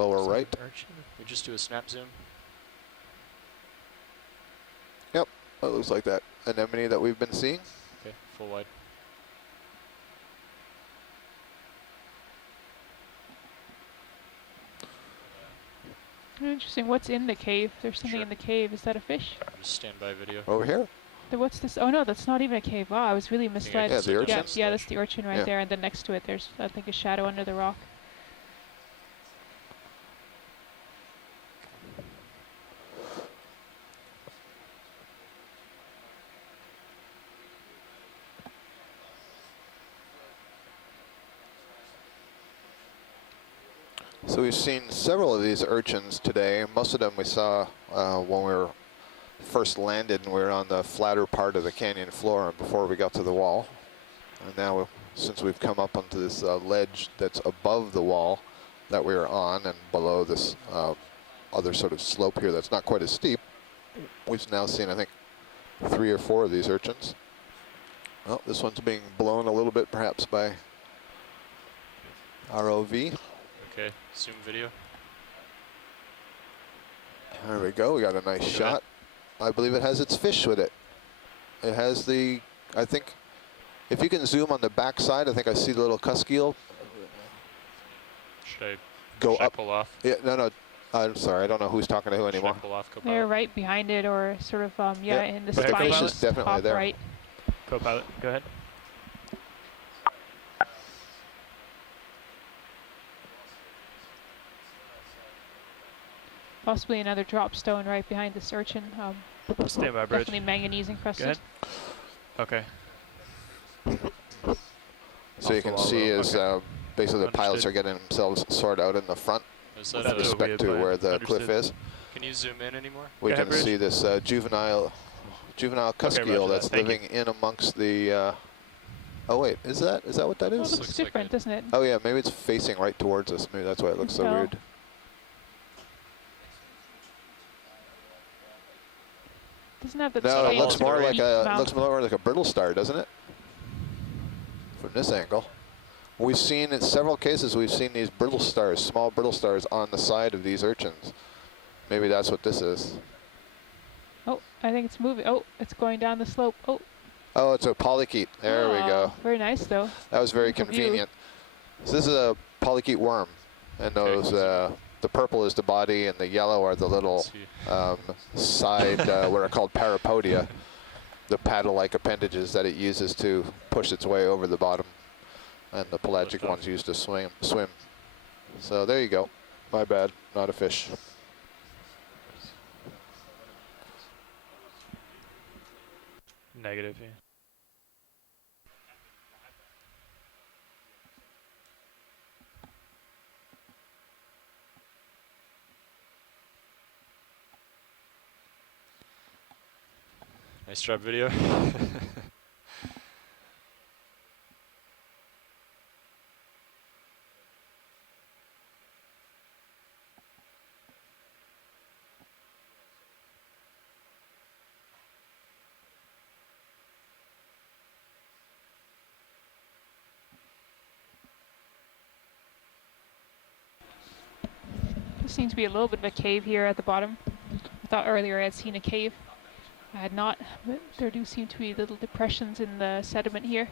lower right. Urchin. We just do a snap zoom. Yep, that looks like that anemone that we've been seeing. Okay, full wide. Interesting. What's in the cave? There's something in the cave. Is that a fish? Just stand by video. Over here. What's this? Oh no, that's not even a cave. Wow, I was really misled. Yeah, the urchin. Yeah, that's the urchin right there, and then next to it there's, I think, a shadow under the rock. So we've seen several of these urchins today. Most of them we saw when we were first landed and we were on the flatter part of the canyon floor before we got to the wall. And now, since we've come up onto this ledge that's above the wall that we were on and below this other sort of slope here that's not quite as steep, we've now seen, I think, 3 or 4 of these urchins. Well, this one's being blown a little bit perhaps by ROV. Okay, zoom video. There we go, we got a nice shot. I believe it has its fish with it. It has the, I think, if you can zoom on the back side, I think I see the little cusk eel. Should I go up? Pull off? Yeah, no, I'm sorry, I don't know who's talking to who anymore. Should I pull off, Copilot? They're right behind it, or sort of, yeah, in the spine. Fish is definitely top there. right. Copilot, go ahead. Possibly another drop stone right behind this urchin. Stand by, bridge. Definitely manganese encrusted. Go ahead. Okay. So you can see as basically the pilots are getting themselves sorted out in the front with respect to where the cliff is. Can you zoom in anymore? We can see this juvenile cusk eel that's living in amongst the. Oh wait, is that what that is? Well, it looks different, doesn't it? Oh yeah, maybe it's facing right towards us. Maybe that's why it looks so weird. Doesn't have the no, it looks more like a brittle star, doesn't it? From this angle. We've seen in several cases, we've seen these brittle stars, small brittle stars on the side of these urchins. Maybe that's what this is. Oh, I think it's moving. Oh, it's going down the slope. Oh, it's a polychaete. There we go. Very nice, though. That was very convenient. So this is a Polychaete worm, and those the purple is the body, and the yellow are the little side, what are called parapodia, the paddle-like appendages that it uses to push its way over the bottom, and the pelagic ones used to swim. So there you go. My bad, not a fish. Negative, yeah. Nice job, video. There seems to be a little bit of a cave here at the bottom. I thought earlier I had seen a cave. I had not, but there do seem to be little depressions in the sediment here.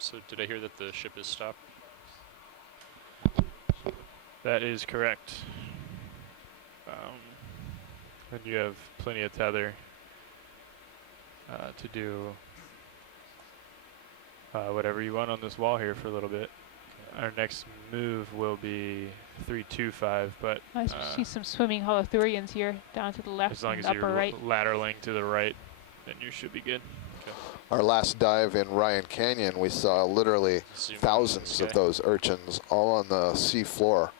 So did I hear that the ship is stopped? That is correct. And you have plenty of tether to do whatever you want on this wall here for a little bit. Our next move will be 325, but I see some swimming holothurians here down to the left as long and as upper you're right. lateraling to the right, then you should be good. Our last dive in Ryan Canyon, we saw literally Zoom in thousands the of sky. those urchins all on the sea floor.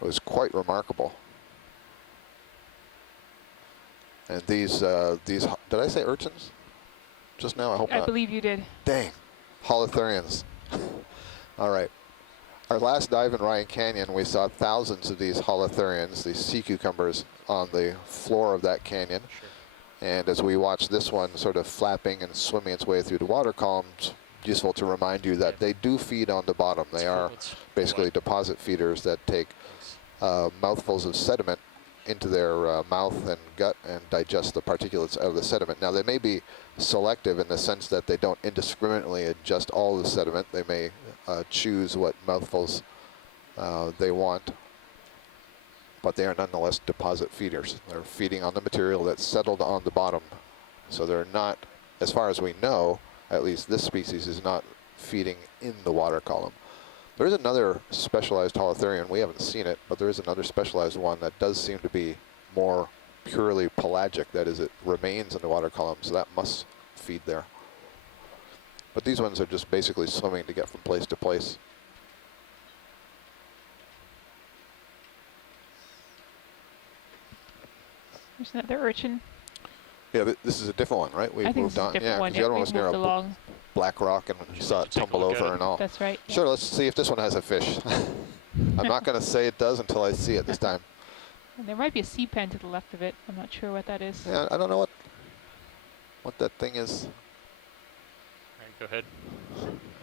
It was quite remarkable. And these, did I say urchins just now? I hope I not. believe you did. Dang, holothurians. All right. Our last dive in Ryan Canyon, we saw thousands of these holothurians, these sea cucumbers, on the floor of that canyon. Sure. And as we watch this one sort of flapping and swimming its way through the water columns, useful to remind you that they do feed on the bottom. They are basically deposit feeders that take mouthfuls of sediment into their mouth and gut and digest the particulates out of the sediment. Now, they may be selective in the sense that they don't indiscriminately ingest all the sediment. They may choose what mouthfuls they want, but they are nonetheless deposit feeders. They're feeding on the material that's settled on the bottom. So they're not, as far as we know, at least this species is not feeding in the water column. There is another specialized holothurian, we haven't seen it, but there is another specialized one that does seem to be more purely pelagic. That is, it remains in the water column, so that must feed there. But these ones are just basically swimming to get from place to place. There's another urchin. Yeah, this is a different one, right? We've I think moved this is on. a different Yeah, one. because the other one was we've near moved a along. black rock and you saw it Take a tumble look at over it. and all. That's right. Sure, let's see if this one has a fish. I'm not going to say it does until I see it this time. And there might be a sea pen to the left of it. I'm not sure what that is. Yeah, I don't know what that thing is. All right, go ahead.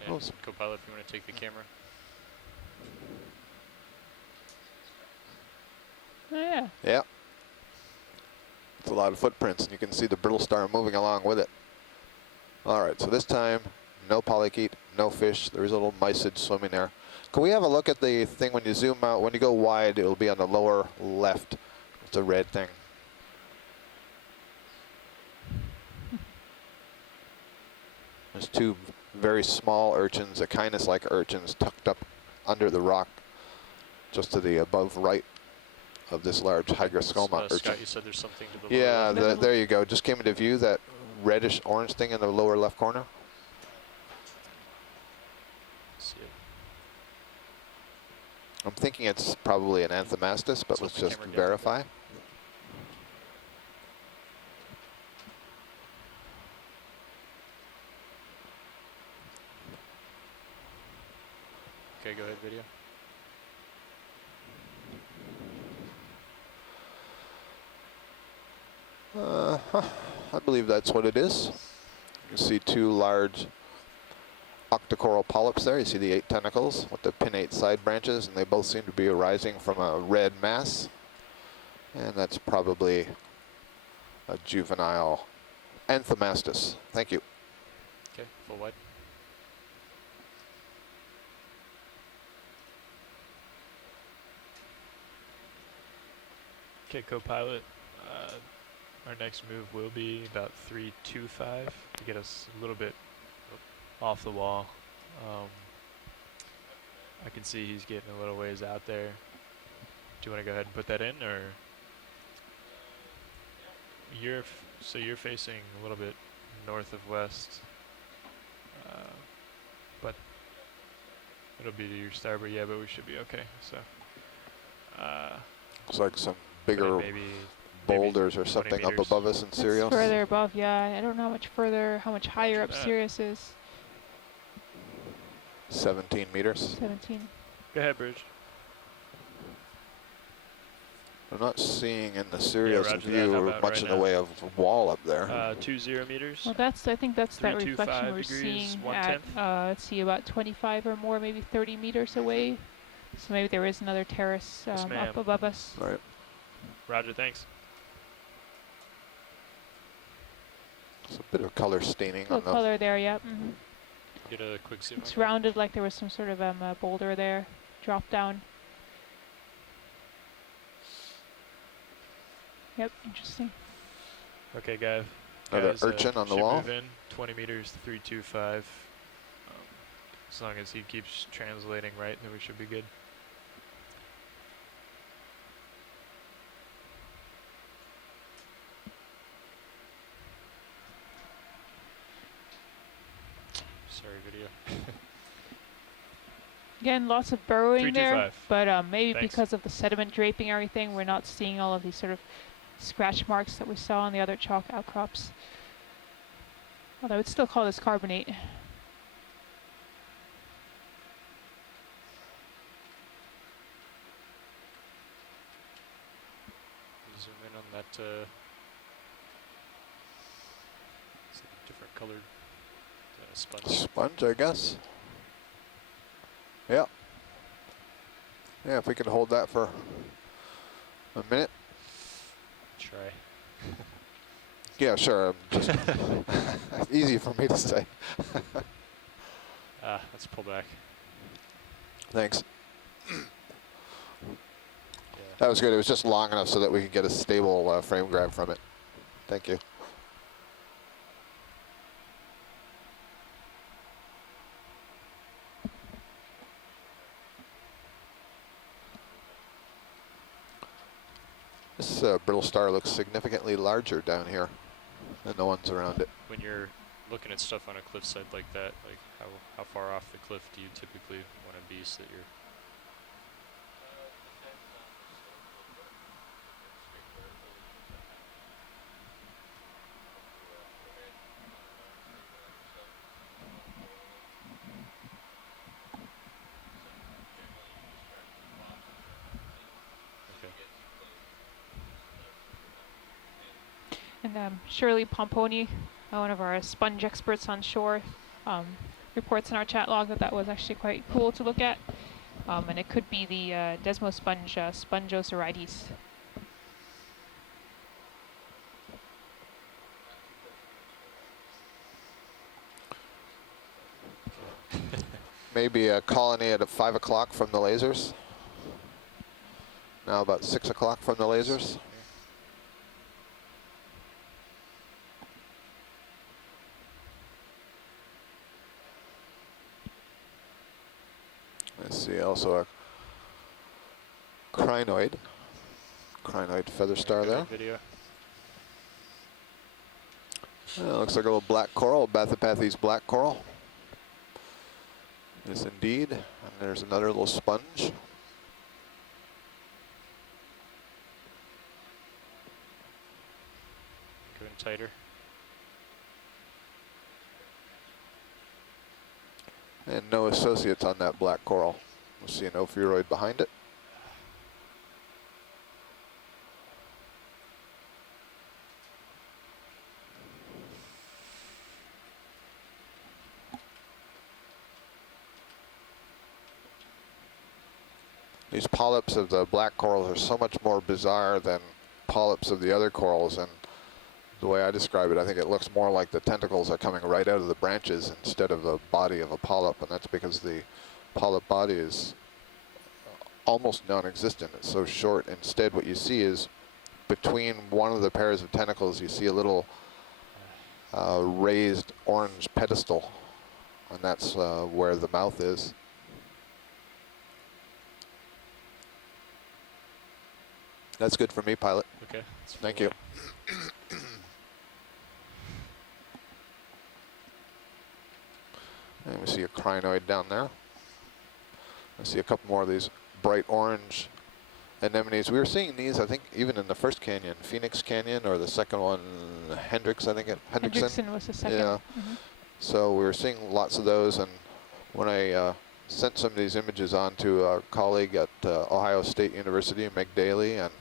Oh. And Copilot, if you want to take the camera. Oh, yeah. Yeah. It's a lot of footprints, and you can see the brittle star moving along with it. All right, so this time, no polychaete, no fish. There is a little mysid swimming there. Can we have a look at the thing when you zoom out? When you go wide, it'll be on the lower left. It's a red thing. There's two very small urchins, echinus-like urchins, tucked up under the rock, just to the above right of this large hygroscoma urchin. Scott, you said there's something to the lower Yeah, left. there you go. Just came into view, that reddish orange thing in the lower left corner. See it. I'm thinking it's probably an Anthomastus, but Tilt let's the just camera down. verify. Okay, go ahead, video. I believe that's what it is. You can see two large octocoral polyps there. You see the 8 tentacles with the pinnate side branches, and they both seem to be arising from a red mass. And that's probably a juvenile Anthomastus. Thank you. Okay, full wide. Okay, Copilot. Our next move will be about 325 to get us a little bit off the wall. I can see he's getting a little ways out there. Do you want to go ahead and put that in, or so you're facing a little bit north of west, but it'll be to your starboard. Yeah, but we should be okay. So Looks like some put in bigger maybe boulders or 20 something up meters. above us in That's Sirius. further above, yeah. I don't know how much higher up that. Sirius is. 17 meters. 17. Go ahead, Bridge. I'm not seeing in the Sirius roger that. view How about much right in the now? way of wall up there. 20 meters. Well, I think that's that 325 reflection we're degrees, seeing 1/10. at, let's see, about 25 or more, maybe 30 meters away. So maybe there is another terrace Yes, ma'am. up above us. All right. Roger, thanks. It's a bit of color staining Little on the. color there, yeah. Mm-hmm. Get a quick zoom. It's on that. rounded like there was some sort of boulder there, drop down. Yep, interesting. Okay, guys. Another guys, urchin on the should wall. Move in 20 meters, 325. As long as he keeps translating right, then we should be good. Sorry, video. Again, lots of burrowing there, 325. but maybe Thanks. because of the sediment draping and everything, we're not seeing all of these sort of scratch marks that we saw on the other chalk outcrops. Although I would still call this carbonate. Zoom in on that. It's like a different colored sponge. Sponge, I guess. Yeah. Yeah, if we could hold that for a minute. Try. Yeah, sure. Just easy for me to say. Let's pull back. Thanks. Yeah. That was good. It was just long enough so that we could get a stable frame grab from it. Thank you. This brittle star looks significantly larger down here than the ones around it. When you're looking at stuff on a cliffside like that, like how far off the cliff do you typically want to be so that you're... And Shirley Pomponi, one of our sponge experts on shore, reports in our chat log that that was actually quite cool to look at. And it could be the Desmo sponge, Spongocerathes. Maybe a colony at 5 o'clock from the lasers. Now about 6 o'clock from the lasers. I see also a crinoid feather star there. Video. Looks like a little black coral, Bathypathes black coral. Yes, indeed. And there's another little sponge. Going tighter. And no associates on that black coral. We'll see an ophiuroid behind it. These polyps of the black corals are so much more bizarre than polyps of the other corals, and the way I describe it, I think it looks more like the tentacles are coming right out of the branches instead of the body of a polyp, and that's because the polyp body is almost non-existent. It's so short. Instead, what you see is between one of the pairs of tentacles, you see a little raised orange pedestal, and that's where the mouth is. That's good for me, pilot. Okay. Thank you. And we see a crinoid down there. I see a couple more of these bright orange anemones. We were seeing these, I think, even in the first canyon, Phoenix Canyon, or the second one, Hendricks, I think. Hendrickson was the second. Yeah. So we were seeing lots of those, and when I sent some of these images on to a colleague at Ohio State University, Meg Daly, and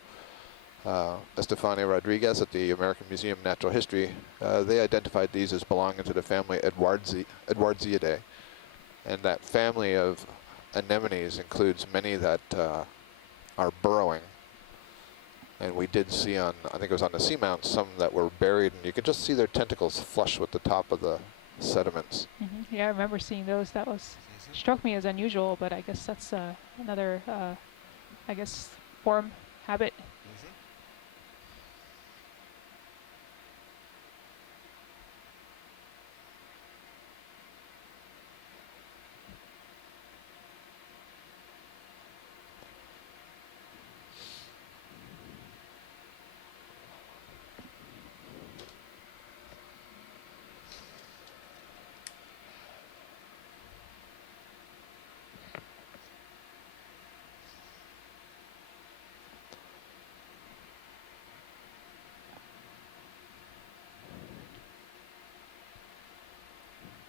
Estefania Rodriguez at the American Museum of Natural History, they identified these as belonging to the family Edwardsiidae. And that family of anemones includes many that are burrowing. And we did see on, I think it was on the seamounts, some that were buried, and you could just see their tentacles flush with the top of the sediments. Yeah, I remember seeing those. That was struck me as unusual, but I guess that's another, I guess, form, habit.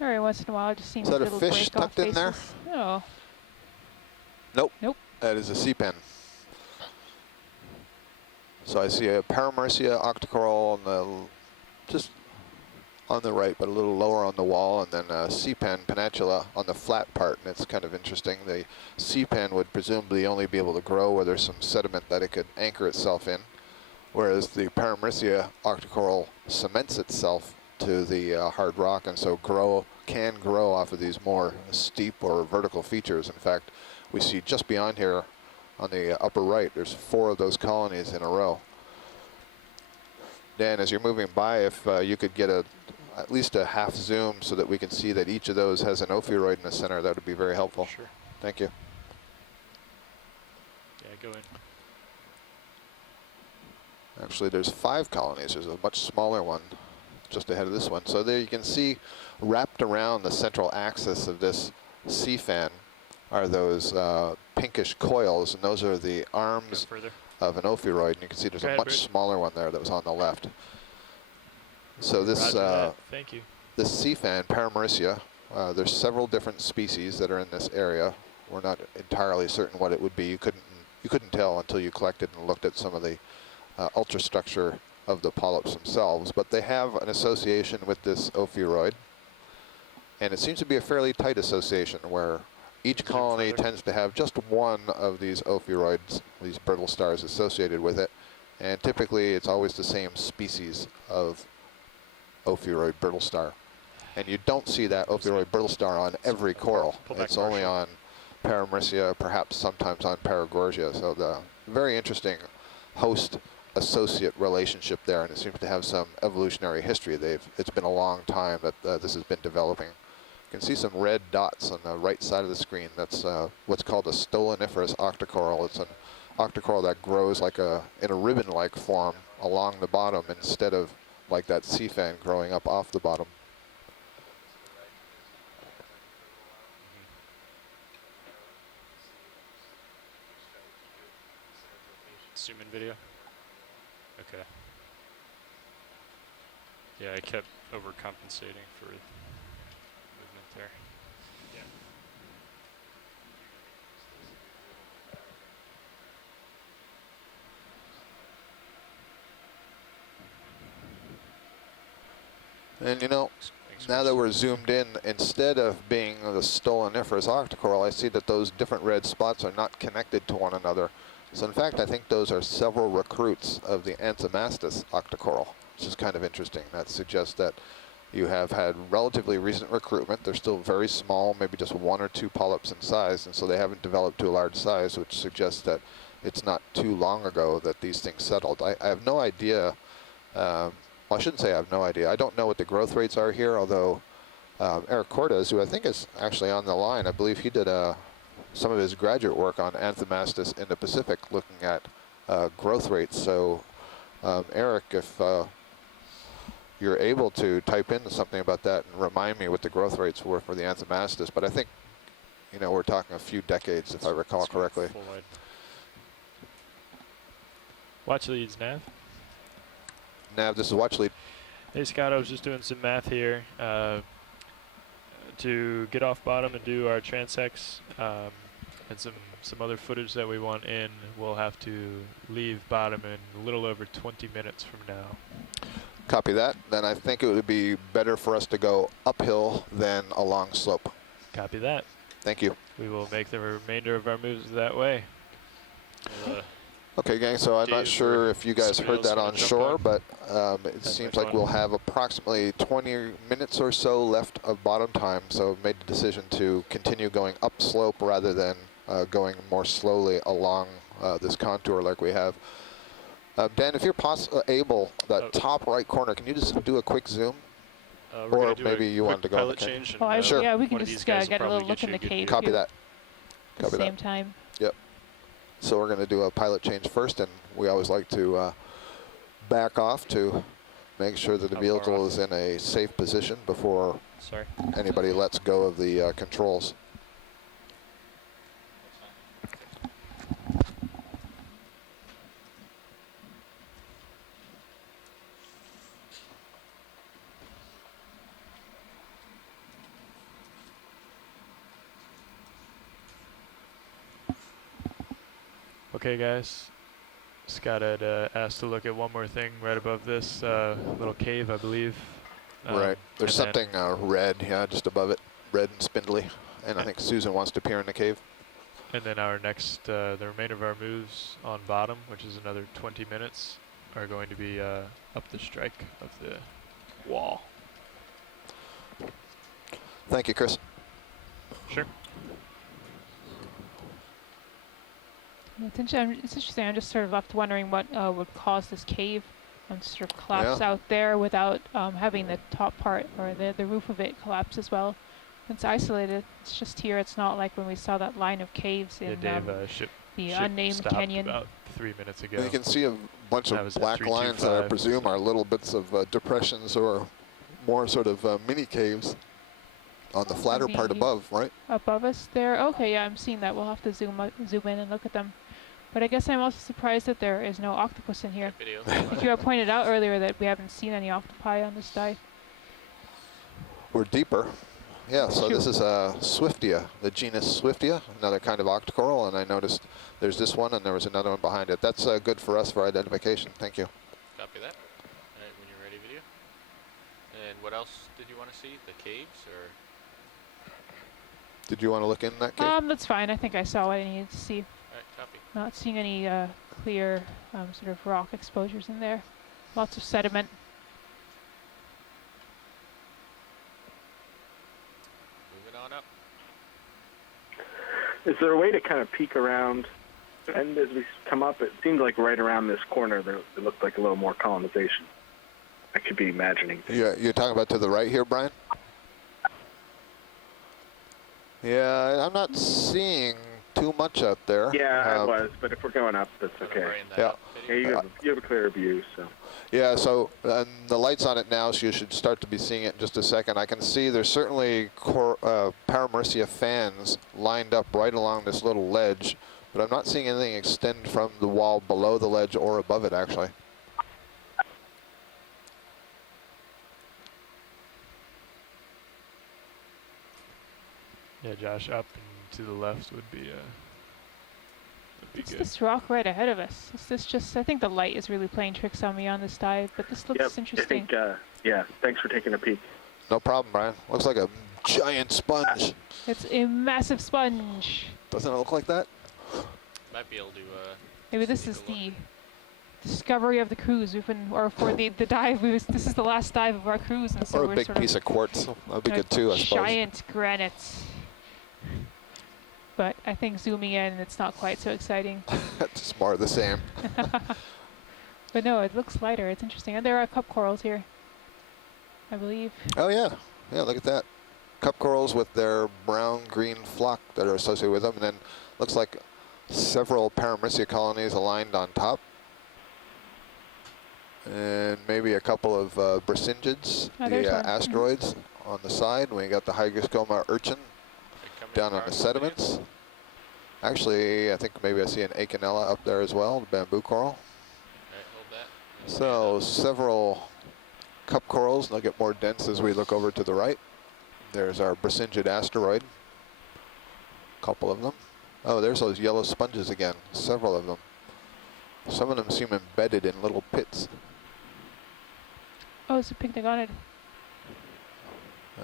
Every once in a while, I just seems Is that a little fish break off tucked in there? faces. Oh, Nope. Nope. That is a sea pen. So I see a Paramercia octocoral on the, just on the right, but a little lower on the wall, and then a sea pen peninsula on the flat part, and it's kind of interesting. The sea pen would presumably only be able to grow where there's some sediment that it could anchor itself in, whereas the Paramercia octocoral cements itself to the hard rock, and so can grow off of these more steep or vertical features. In fact, we see just beyond here on the upper right, there's 4 of those colonies in a row. Dan, as you're moving by, if you could get at least a half zoom so that we can see that each of those has an ophiuroid in the center, that would be very helpful. Sure. Thank you. Yeah, go in. Actually, there's 5 colonies. There's a much smaller one just ahead of this one. So there you can see wrapped around the central axis of this sea fan are those pinkish coils, and those are the arms of an ophiuroid. And you can see there's a much smaller one there that was on the left. So this Thank you. this sea fan, Paramercia, there's several different species that are in this area. We're not entirely certain what it would be. You couldn't tell until you collected and looked at some of the ultrastructure of the polyps themselves, but they have an association with this ophiuroid, and it seems to be a fairly tight association where each colony tends to have just one of these ophiuroids, these brittle stars associated with it, and typically it's always the same species of ophiuroid brittle star. And you don't see that ophiuroid brittle star on every coral. It's only on Paramercia, perhaps sometimes on Paragorgia. So the very interesting host-associate relationship there, and it seems to have some evolutionary history. It's been a long time that this has been developing. You can see some red dots on the right side of the screen. That's what's called a Stoloniferous octocoral. It's an octocoral that grows like in a ribbon-like form along the bottom instead of like that sea fan growing up off the bottom. Zoom in video. Okay. Yeah, I kept overcompensating for movement there. Yeah. And you know, now that we're zoomed in, instead of being the Stoloniferous octocoral, I see that those different red spots are not connected to one another. So in fact, I think those are several recruits of the Anthomastus octocoral, which is kind of interesting. That suggests that you have had relatively recent recruitment. They're still very small, maybe just 1 or 2 polyps in size, and so they haven't developed to a large size, which suggests that it's not too long ago that these things settled. I have no idea. Well, I shouldn't say I have no idea. I don't know what the growth rates are here, although Eric Cortez, who I think is actually on the line, I believe he did some of his graduate work on Anthomastus in the Pacific looking at growth rates. So Eric, if you're able to type in something about that and remind me what the growth rates were for the Anthomastus, but I think, you know, we're talking a few decades, if I recall correctly. Watch leads, Nav. Nav, this is watch lead. Hey Scott, I was just doing some math here. To get off bottom and do our transects and some other footage that we want in, we'll have to leave bottom in a little over 20 minutes from now. Copy that. Then I think it would be better for us to go uphill than along slope. Copy that. Thank you. We will make the remainder of our moves that way. Okay, gang, so I'm not sure if you guys heard that on shore, but it seems like we'll have approximately 20 minutes or so left of bottom time, so made the decision to continue going upslope rather than going more slowly along this contour like we have. Dan, if you're able, that top right corner, can you just do a quick zoom? Or maybe you wanted to go pilot change. Oh, sure. Yeah, we can just get a little look in the cave. Copy that. At the same time. Yep. So we're going to do a pilot change first, and we always like to back off to make sure that the vehicle is in a safe position before anybody lets go of the controls. Okay, guys. Scott had asked to look at one more thing right above this little cave, I believe. Right. There's and then- something red, yeah, just above it. Red and spindly. And I think Susan wants to peer in the cave. And then our next, the remainder of our moves on bottom, which is another 20 minutes, are going to be up the strike of the wall. Thank you, Chris. Sure. It's interesting. I'm just sort of left wondering what would cause this cave to sort of collapse Yeah. out there without having the top part or the roof of it collapse as well. It's isolated. It's just here. It's not like when we saw that line of caves Yeah, in Dave, ship unnamed stopped canyon. about 3 minutes ago. And you can see a bunch That of was at black lines that I 325. presume are little bits of depressions or more sort of mini caves on the flatter part Maybe above, right? Above us there. Okay, yeah, I'm seeing that. We'll have to zoom in and look at them. But I guess I'm also surprised that there is no octopus in here. Video. Like you had pointed out earlier that we haven't seen any octopi on this dive. We're deeper. Yeah, so True. this is Swiftia, the genus Swiftia, another kind of octocoral, and I noticed there's this one and there was another one behind it. That's good for us for identification. Thank you. Copy that. All right, when you're ready, video. And what else did you want to see? The caves, or? Did you want to look in that cave? That's fine. I think I saw what I needed to see. All right, copy. Not seeing any clear sort of rock exposures in there. Lots of sediment. Moving on up. Is there a way to kind of peek around? And as we come up, it seemed like right around this corner there it looked like a little more colonization. I could be imagining things. Yeah, you're talking about to the right here, Brian? Yeah, I'm not seeing too much out there. Yeah, I was, but if we're going up, that's Wanna okay. bring that Yeah. up, Yeah, video? you have a clearer view, so. Yeah, so the light's on it now, so you should start to be seeing it in just a second. I can see there's certainly Paramercia fans lined up right along this little ledge, but I'm not seeing anything extend from the wall below the ledge or above it, actually. Yeah, Josh, up and to the left would be It's good. this rock right ahead of us. Is this just? I think the light is really playing tricks on me on this dive, but this looks Yep, interesting. I think, yeah, thanks for taking a peek. No problem, Brian. Looks like a giant sponge. It's a massive sponge. Doesn't it look like that? Might be able to. Maybe this take is a look. the discovery of the cruise. We've been, or for the dive. This is the last dive of our cruise, and so Or a we're big sort piece of quartz. That'd be of good too, I suppose. giant granites. But I think zooming in, it's not quite so exciting. It's more of the same. But no, it looks lighter. It's interesting, and there are cup corals here, I believe. Oh yeah, yeah. Look at that. Cup corals with their brown-green flock that are associated with them, and then looks like several Paramercia colonies aligned on top, and maybe a couple of Bracyngids, Oh, there's the one. asteroids on the side. We got the Hygroscoma urchin Okay, coming down on across the the video. sediments. Actually, I think maybe I see an Acanella up there as well, the bamboo coral. All right, hold that. And So stand several cup corals, and they'll get more dense as we look over to the right. There's our Bracyngid asteroid, a couple of them. Oh, there's those yellow sponges again, several of them. Some of them seem embedded in little pits. Oh, it's a pycnogonid.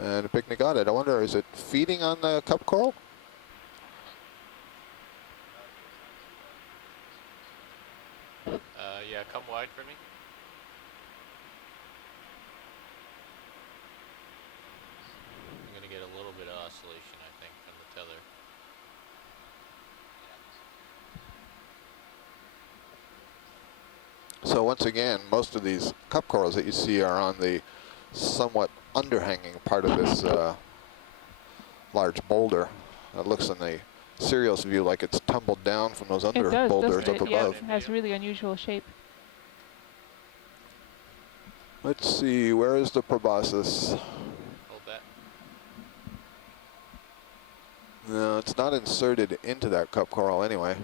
And a pycnogonid, I wonder, is it feeding on the cup coral? yeah, come wide for me. I'm gonna get a little bit of oscillation, I think, from the tether. So once again, most of these cup corals that you see are on the somewhat underhanging part of this large boulder. It looks in the serials view like it's tumbled down from those under It does, boulders doesn't up it? Yeah, above. it has really unusual shape. Let's see, where is the proboscis? Hold that. No, it's not inserted into that cup coral anyway.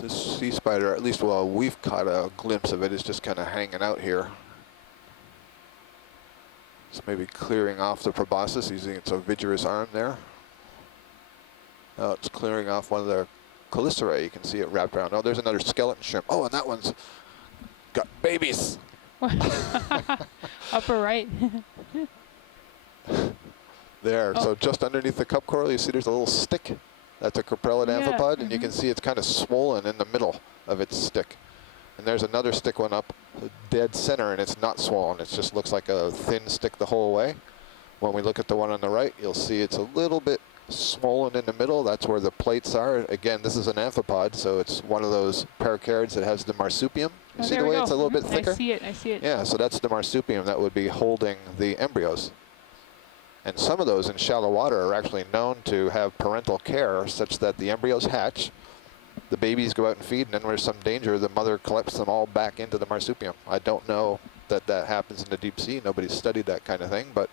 This sea spider, at least while we've caught a glimpse of it, is just kind of hanging out here. It's maybe clearing off the proboscis using its ovigerous arm there. Oh, it's clearing off one of the chelicerae. You can see it wrapped around. Oh, there's another skeleton shrimp. Oh, and that one's got babies. Upper right. There, Oh. so just underneath the cup coral, you see there's a little stick. That's a Coprolite Amphipod, and you can see it's kind of swollen in the middle of its stick. And there's another stick one up dead center, and it's not swollen. It just looks like a thin stick the whole way. When we look at the one on the right, you'll see it's a little bit swollen in the middle. That's where the plates are. Again, this is an amphipod, so it's one of those paracarids that has the marsupium. You see the way it's a little bit thicker? I see it, I see it. Yeah, so that's the marsupium that would be holding the embryos. And some of those in shallow water are actually known to have parental care such that the embryos hatch, the babies go out and feed, and then when there's some danger, the mother collects them all back into the marsupium. I don't know that that happens in the deep sea. Nobody's studied that kind of thing, but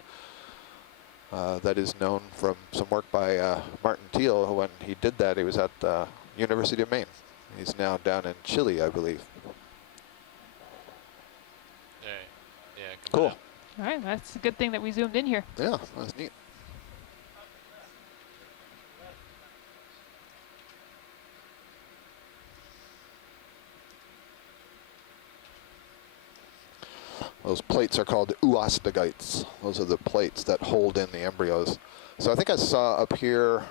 that is known from some work by Martin Thiel. When he did that, he was at the University of Maine. He's now down in Chile, I believe. Yeah, Cool. All right, that's a good thing that we zoomed in here. Yeah, that's neat. Those plates are called oostogites. Those are the plates that hold in the embryos. So I think I saw up here,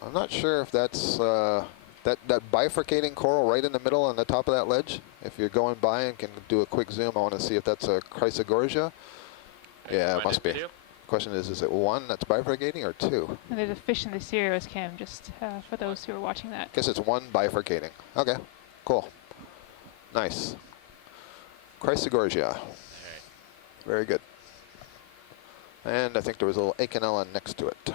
I'm not sure if that's that bifurcating coral right in the middle on the top of that ledge. If you're going by and can do a quick zoom, I want to see if that's a Chrysogorgia. Yeah, it must be. Question is it one that's bifurcating or two? And there's a fish in the Sirius cam, just for those who are watching that. Guess it's one bifurcating. Okay, cool. Nice. Chrysogorgia. Very good. And I think there was a little Echinella next to it.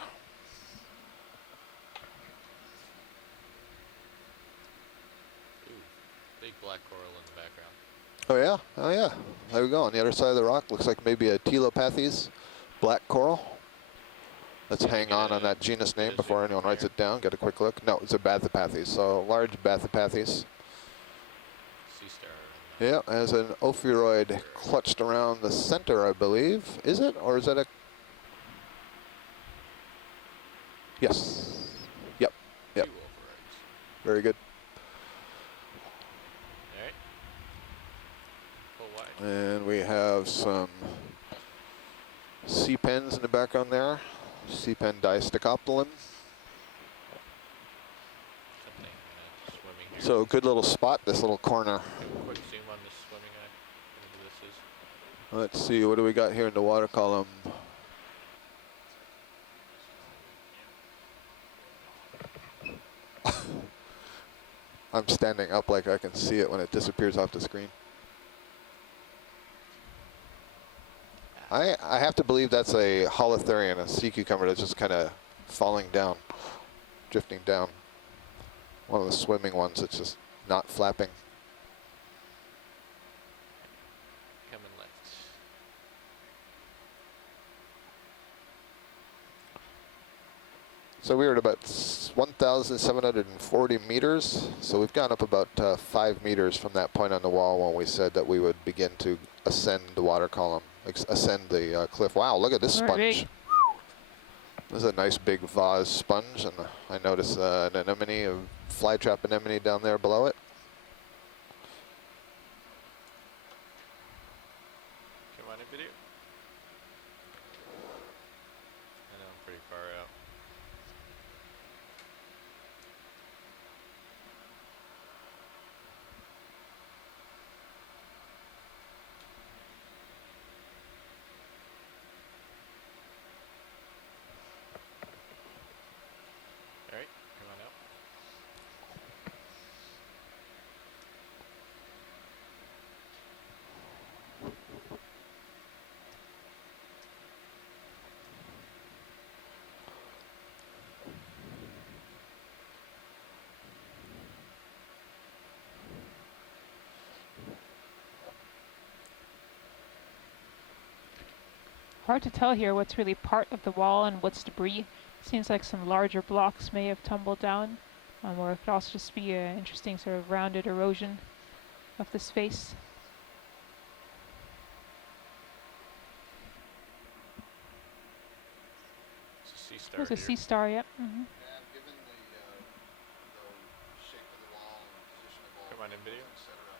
Big black coral in the background. Oh yeah, oh yeah. There we go. On the other side of the rock, looks like maybe a Telopathes black coral. Let's hang on that genus name before anyone writes it down. Get a quick look. No, it's a Bathypathes. So large Bathypathes. Sea star. Yeah, has an ophiuroid clutched around the center, I believe. Is it, or is that a? Yes. Yep. Yep. Two overrides. Very good. Alright. Pull wide. And we have some sea pens in the background there. Sea pen Diastacoptylum. Something swimming here. So good little spot, this little corner. Quick zoom on this swimming eye. Whatever this is. Let's see, what do we got here in the water column? I'm standing up like I can see it when it disappears off the screen. I have to believe that's a holothurian, a sea cucumber that's just kind of falling down, drifting down. One of the swimming ones that's just not flapping. Coming left. So we were at about 1,740 meters. So we've gone up about 5 meters from that point on the wall when we said that we would begin to ascend the water column, ascend the cliff. Wow, look at this Very sponge. big. This is a nice big vase sponge, and I noticed an anemone, a flytrap anemone down there below it. Come on in video. I know I'm pretty far out. Alright, come on out. Hard to tell here what's really part of the wall and what's debris. Seems like some larger blocks may have tumbled down. or it could also just be an interesting sort of rounded erosion of this face. It's a sea star There's a here. sea star, yep. Yeah, given the shape of the wall and position of all Come on in video. et cetera,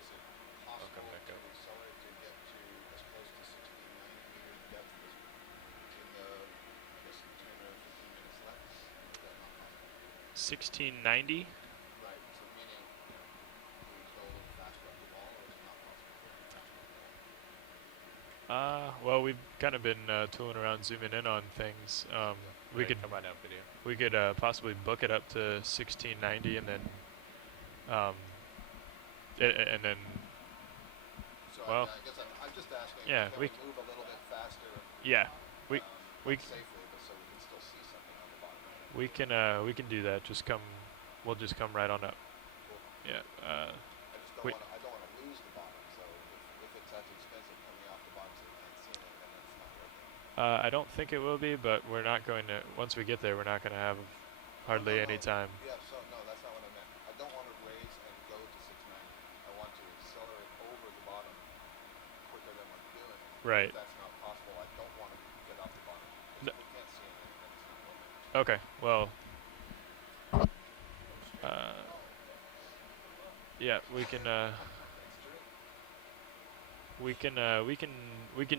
is it possible come back to up. accelerate to get to as close to 1690 meters depth as in the, I guess, 10 or 15 minutes left? Or is that not possible? 1690. Right, so meaning, do we go a little faster up the wall, or is it not possible to go faster up the wall? Well, we've kind of been tooling around, zooming in on things. We Right, could come on out video. possibly book it up to 1690, and then and then So well, I guess I'm just asking, yeah, can we move a little bit faster yeah, we not safely, but so we can still see something on the bottom? Right? we can do that. We'll just come right on up. Cool. Yeah. I just we- don't want to lose the bottom, so if it's as expensive coming off the bottom so we can't see anything, then it's not worth it. I don't think it will be, but we're not going to. Once we get there, we're not going to have hardly any time. Yeah, so no, that's not what I meant. I don't want to raise and go to 690. I want to accelerate over the bottom quicker than we're doing. Right. If that's not possible, I don't want to get off the bottom. No. If we can't see anything, then it's not worth it. Okay. Well. Yeah, we can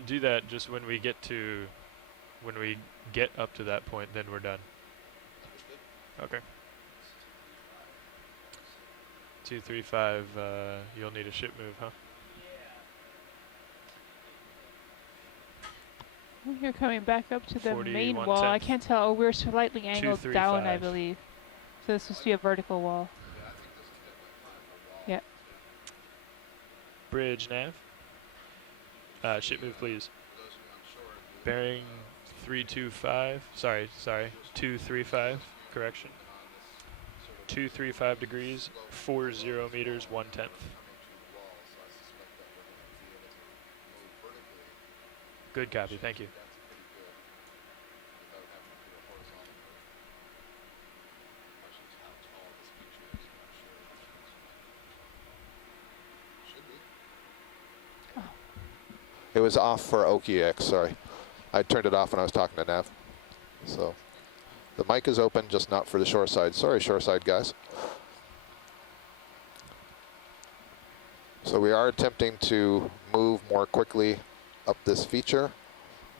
do that just when we get up to that point, then we're done. Okay. 235, you'll need a ship move, huh? You're coming back up to the main 41 wall. I tenths. can't tell. Oh, we're slightly angled down, I 235. believe. So this must be a vertical wall. Yeah, I think this is definitely Yep. Bridge nav. Ship move, please. For those of you on shore, if you Bearing 325. Sorry, 235. Correction. on this sort of 235 degrees, 40 meters, 1/10. coming to the wall, so I suspect that we're going to be able to move vertically. Good copy. Thank you. That's pretty good without having to do a horizontal move. Question is how tall this feature is. I'm not sure. Should be. It was off for OKX, sorry. I turned it off when I was talking to Nav. So the mic is open, just not for the shore side. Sorry, shore side guys. So we are attempting to move more quickly up this feature.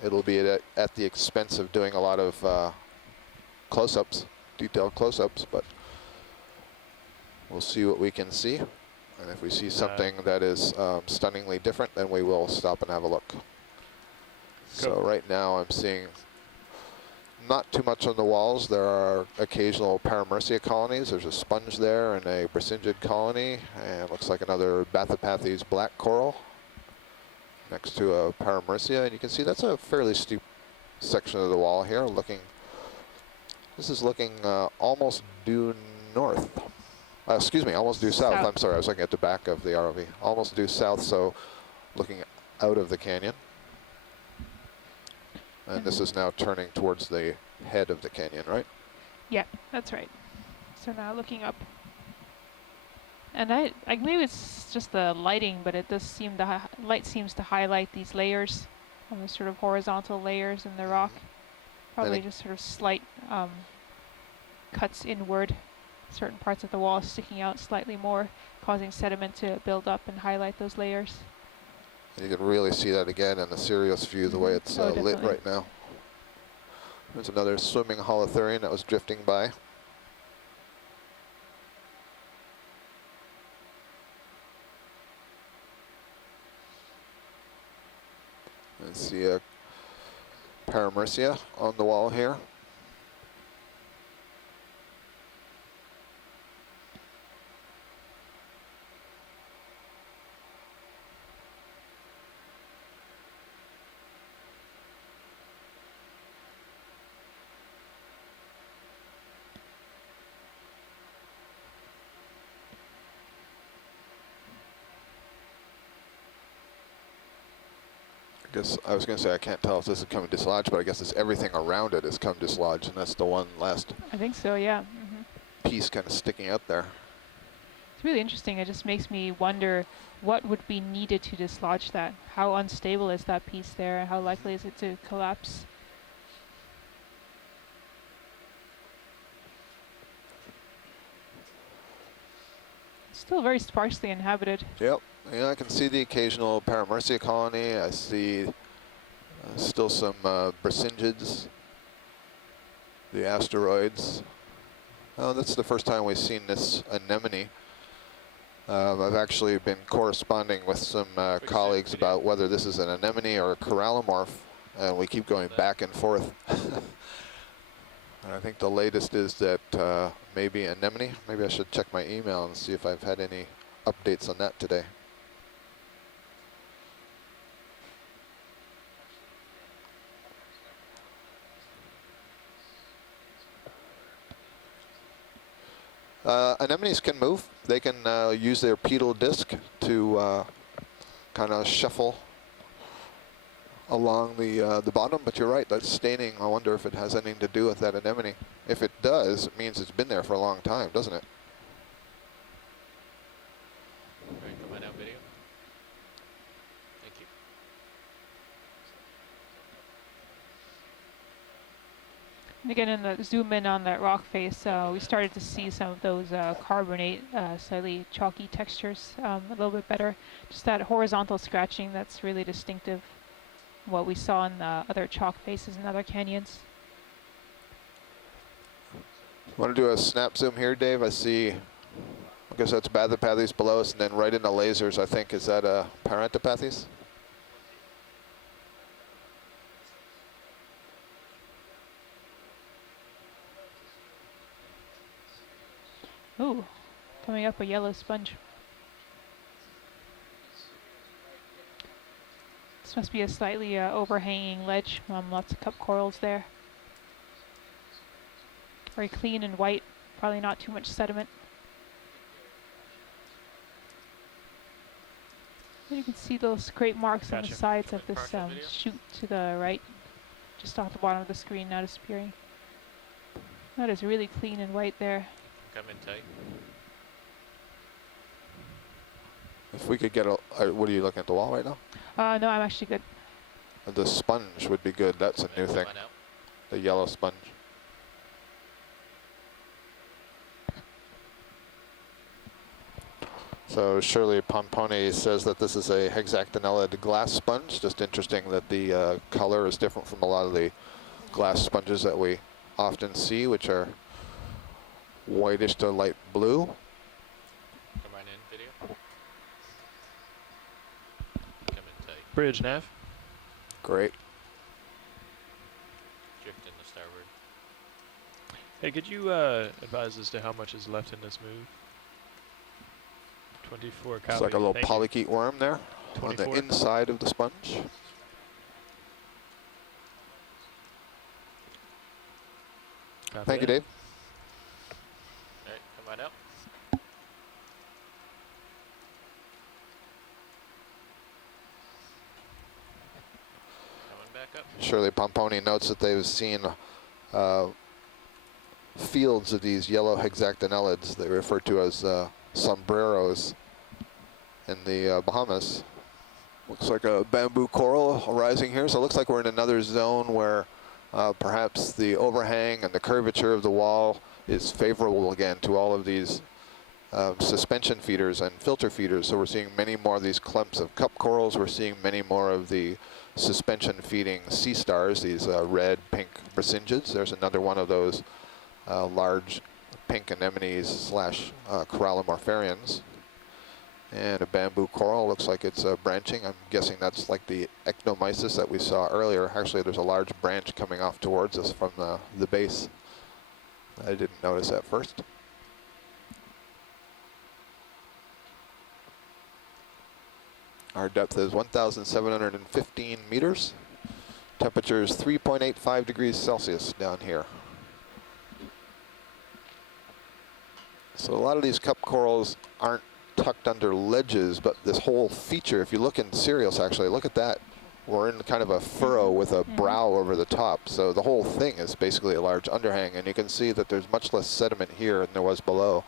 It'll be at the expense of doing a lot of close-ups, detailed close-ups, but we'll see what we can see. And if we see something that is stunningly different, then we will stop and have a look. So right now I'm seeing not too much on the walls. There are occasional Paramercia colonies. There's a sponge there and a Bracingid colony, and it looks like another Bathypathes black coral next to a Paramercia. And you can see that's a fairly steep section of the wall here. This is looking almost due north. Excuse me, almost due south. I'm sorry, I was looking at the back of the ROV. Almost due south, so looking out of the canyon. And this is now turning towards the head of the canyon, right? Yeah, that's right. So now looking up. And I believe it's just the lighting, but it does seem light seems to highlight these layers, the sort of horizontal layers in the rock. Probably just sort of slight cuts inward. Certain parts of the wall sticking out slightly more, causing sediment to build up and highlight those layers. And you can really see that again in the Sirius view, the way it's lit definitely. right now. There's another swimming holothurian that was drifting by. And see a Paramercia on the wall here. I was going to say I can't tell if this is coming dislodged, but I guess it's everything around it has come dislodged, and that's the one last. I think so, yeah. piece kind of sticking out there. It's really interesting. It just makes me wonder what would be needed to dislodge that. How unstable is that piece there? How likely is it to collapse? It's still very sparsely inhabited. Yep. Yeah, I can see the occasional Paramercia colony. I see still some Brisingeids, the asteroids. Oh, that's the first time we've seen this anemone. I've actually been corresponding with some colleagues about whether this is an anemone or a corallomorph, and we keep going back and forth. And I think the latest is that maybe anemone. Maybe I should check my email and see if I've had any updates on that today. Anemones can move. They can use their pedal disc to kind of shuffle along the bottom, but you're right, that's staining. I wonder if it has anything to do with that anemone. If it does, it means it's been there for a long time, doesn't it? All right, come on out, video. Thank you. And again, in the zoom in on that rock face, we started to see some of those carbonate, slightly chalky textures a little bit better. Just that horizontal scratching that's really distinctive. What we saw in other chalk faces in other canyons. Want to do a snap zoom here, Dave? I see, I guess that's Bathypathes below us, and then right into lasers, I think. Is that Parantopathes? Ooh, coming up a yellow sponge. This must be a slightly overhanging ledge. Lots of cup corals there. Very clean and white, probably not too much sediment. And you can see those scrape marks on the sides of this chute to the right, just off the bottom of the screen, now disappearing. That is really clean and white there. Come in tight. If we could get a, what are you looking at, the wall right now? No, I'm actually good. The sponge would be good. That's a new thing. The yellow sponge. So Shirley Pompone says that this is a hexactinellid glass sponge. Just interesting that the color is different from a lot of the glass sponges that we often see, which are whitish to light blue. Come right in, video. Come in tight. Bridge nav. Great. Drift in the starboard. Hey, could you advise as to how much is left in this move? 24 copy. It's like a little Thank you. polychaete worm there 24. on the inside of the sponge. Copy Thank you, that. Dave. All right, come on out. Coming back up. Shirley Pompone notes that they've seen fields of these yellow hexactinellids they refer to as sombreros in the Bahamas. Looks like a bamboo coral arising here, so it looks like we're in another zone where perhaps the overhang and the curvature of the wall is favorable again to all of these suspension feeders and filter feeders. So we're seeing many more of these clumps of cup corals. We're seeing many more of the suspension feeding sea stars, these red, pink Brisingeids. There's another one of those large pink anemones slash corallomorpharians. And a bamboo coral, looks like it's branching. I'm guessing that's like the ectomysis that we saw earlier. Actually, there's a large branch coming off towards us from the base. I didn't notice at first. Our depth is 1,715 meters. Temperature is 3.85 degrees Celsius down here. So a lot of these cup corals aren't tucked under ledges, but this whole feature, if you look in Sirius actually, look at that we're in kind of a furrow with a brow over the top. So the whole thing is basically a large underhang, and you can see that there's much less sediment here than there was below.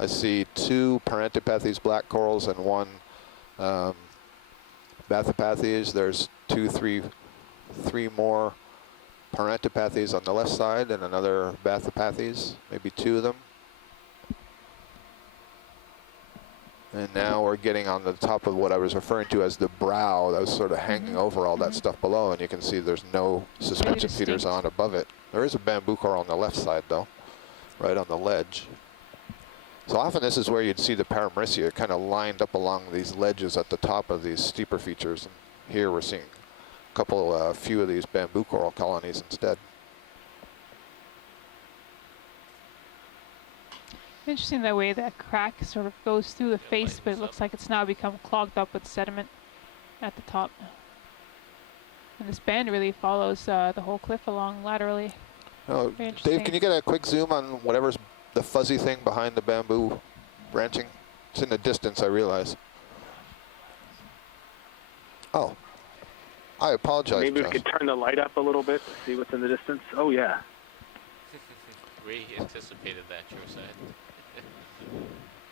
I see 2 Parentipathes black corals and 1 Bathypathes. There's 3 more Parentipathes on the left side and another Bathypathes, maybe 2 of them. And now we're getting on the top of what I was referring to as the brow that was sort of hanging over all that stuff below, and you can see there's no suspension feeders on above it. There is a bamboo coral on the left side though, right on the ledge. So often this is where you'd see the Paramycia kind of lined up along these ledges at the top of these steeper features. And here we're seeing a few of these bamboo coral colonies instead. Interesting the way that crack sort of goes through the face, but it looks like it's now become clogged up with sediment at the top. And this band really follows the whole cliff along laterally. Oh, Dave, can you get a quick zoom on whatever's the fuzzy thing behind the bamboo branching? It's in the distance, I realize. Oh, I apologize, Maybe Josh. we could turn the light up a little bit to see what's in the distance. Oh, yeah. We anticipated that, Josiah.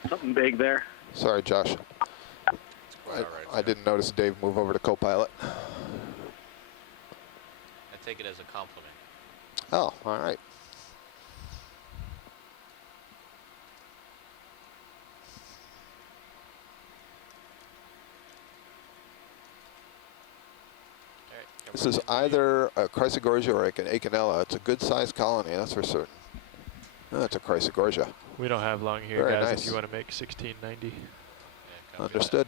Something big there. Sorry, Josh. I didn't notice Dave move over to Copilot. I take it as a compliment. Oh, all right. This is either a Chrysogorgia or like an Echinella. It's a good-sized colony, that's for certain. Oh, it's a Chrysogorgia. We don't have long here, Very guys, nice. if you want to make 1690. Yeah, Understood.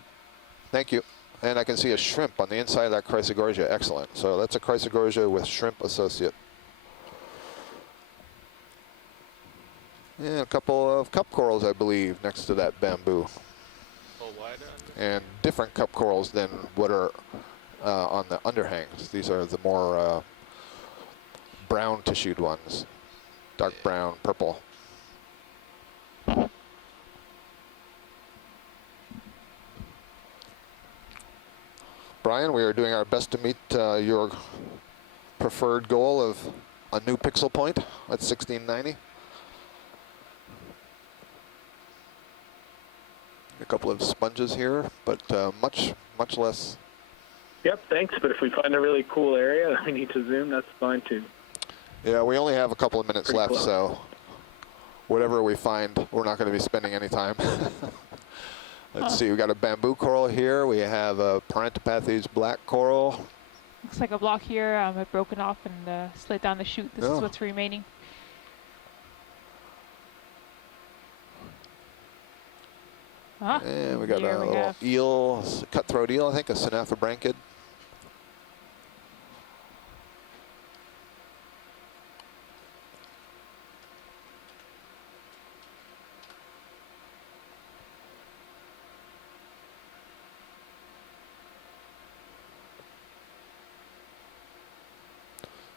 Thank you. And I can see a shrimp on the inside of that Chrysogorgia. Excellent. So that's a Chrysogorgia with shrimp associate. And a couple of cup corals, I believe, next to that bamboo. Pull wider on this? And different cup corals than what are on the underhangs. These are the more brown tissued ones. Dark brown, purple. Brian, we are doing our best to meet your preferred goal of a new pixel point at 1690. A couple of sponges here, but much less. Yep, thanks. But if we find a really cool area that we need to zoom, that's fine too. Yeah, we only have a couple of minutes Pretty left, close. so whatever we find, we're not going to be spending any time. Let's see, we got a bamboo coral here. We have a Parentipathes black coral. Looks like a block here had broken off and slid down the chute. This is what's remaining. And we got here a we little have eel, cutthroat eel, I think, a Synaphobranchid.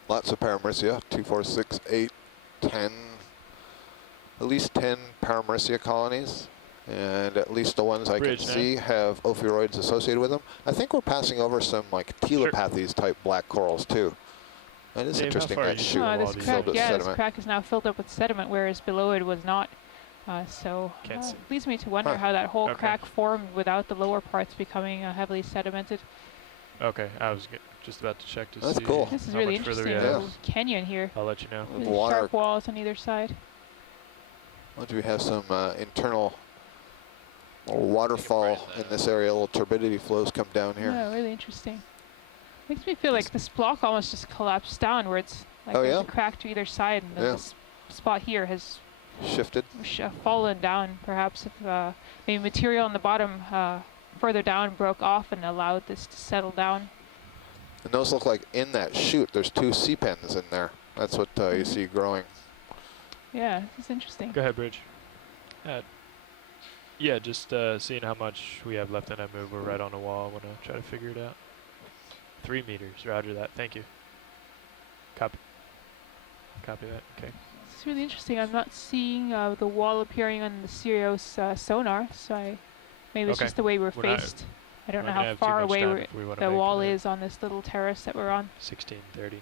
Lots of Paramycia, 2, 4, 6, 8, 10, at least 10 Paramycia colonies. And at least the ones I can see have ophiuroids associated with them. I think we're passing over some like telepathes type black corals too. That is Dave, interesting, how far that are you chute from this all these? crack, filled with yeah, this sediment. crack is now filled up with sediment, whereas below it was not. So Can't see. leads me to wonder Huh. how that whole Okay. crack formed without the lower parts becoming heavily sedimented. Okay, I was just about to check to That's see cool. This is how really much further interesting. we Yeah. have. Little canyon here. I'll let you know. Really Water. sharp walls on either side. Well, do we have some internal waterfall in this area? Little turbidity flows come down here. Yeah, really interesting. Makes me feel like this block almost just collapsed downwards. Like Oh, there's yeah? a crack to either side, and then Yeah. this spot here has Shifted. fallen down. Perhaps if maybe material on the bottom further down broke off and allowed this to settle down. And those look like in that chute, there's 2 sea pens in there. That's what you see growing. Yeah, this is interesting. Go ahead, Bridge. Yeah, just seeing how much we have left in that move. We're right on the wall. I want to try to figure it out. 3 meters. Roger that. Thank you. Copy. Copy that. Okay. It's really interesting. I'm not seeing the wall appearing on the Sirius sonar, so maybe it's Okay. just the way we're We're not- faced. I don't We're know gonna how have too far much away time we're- if we wanna the make wall it is on this little terrace that we're on. 16:30.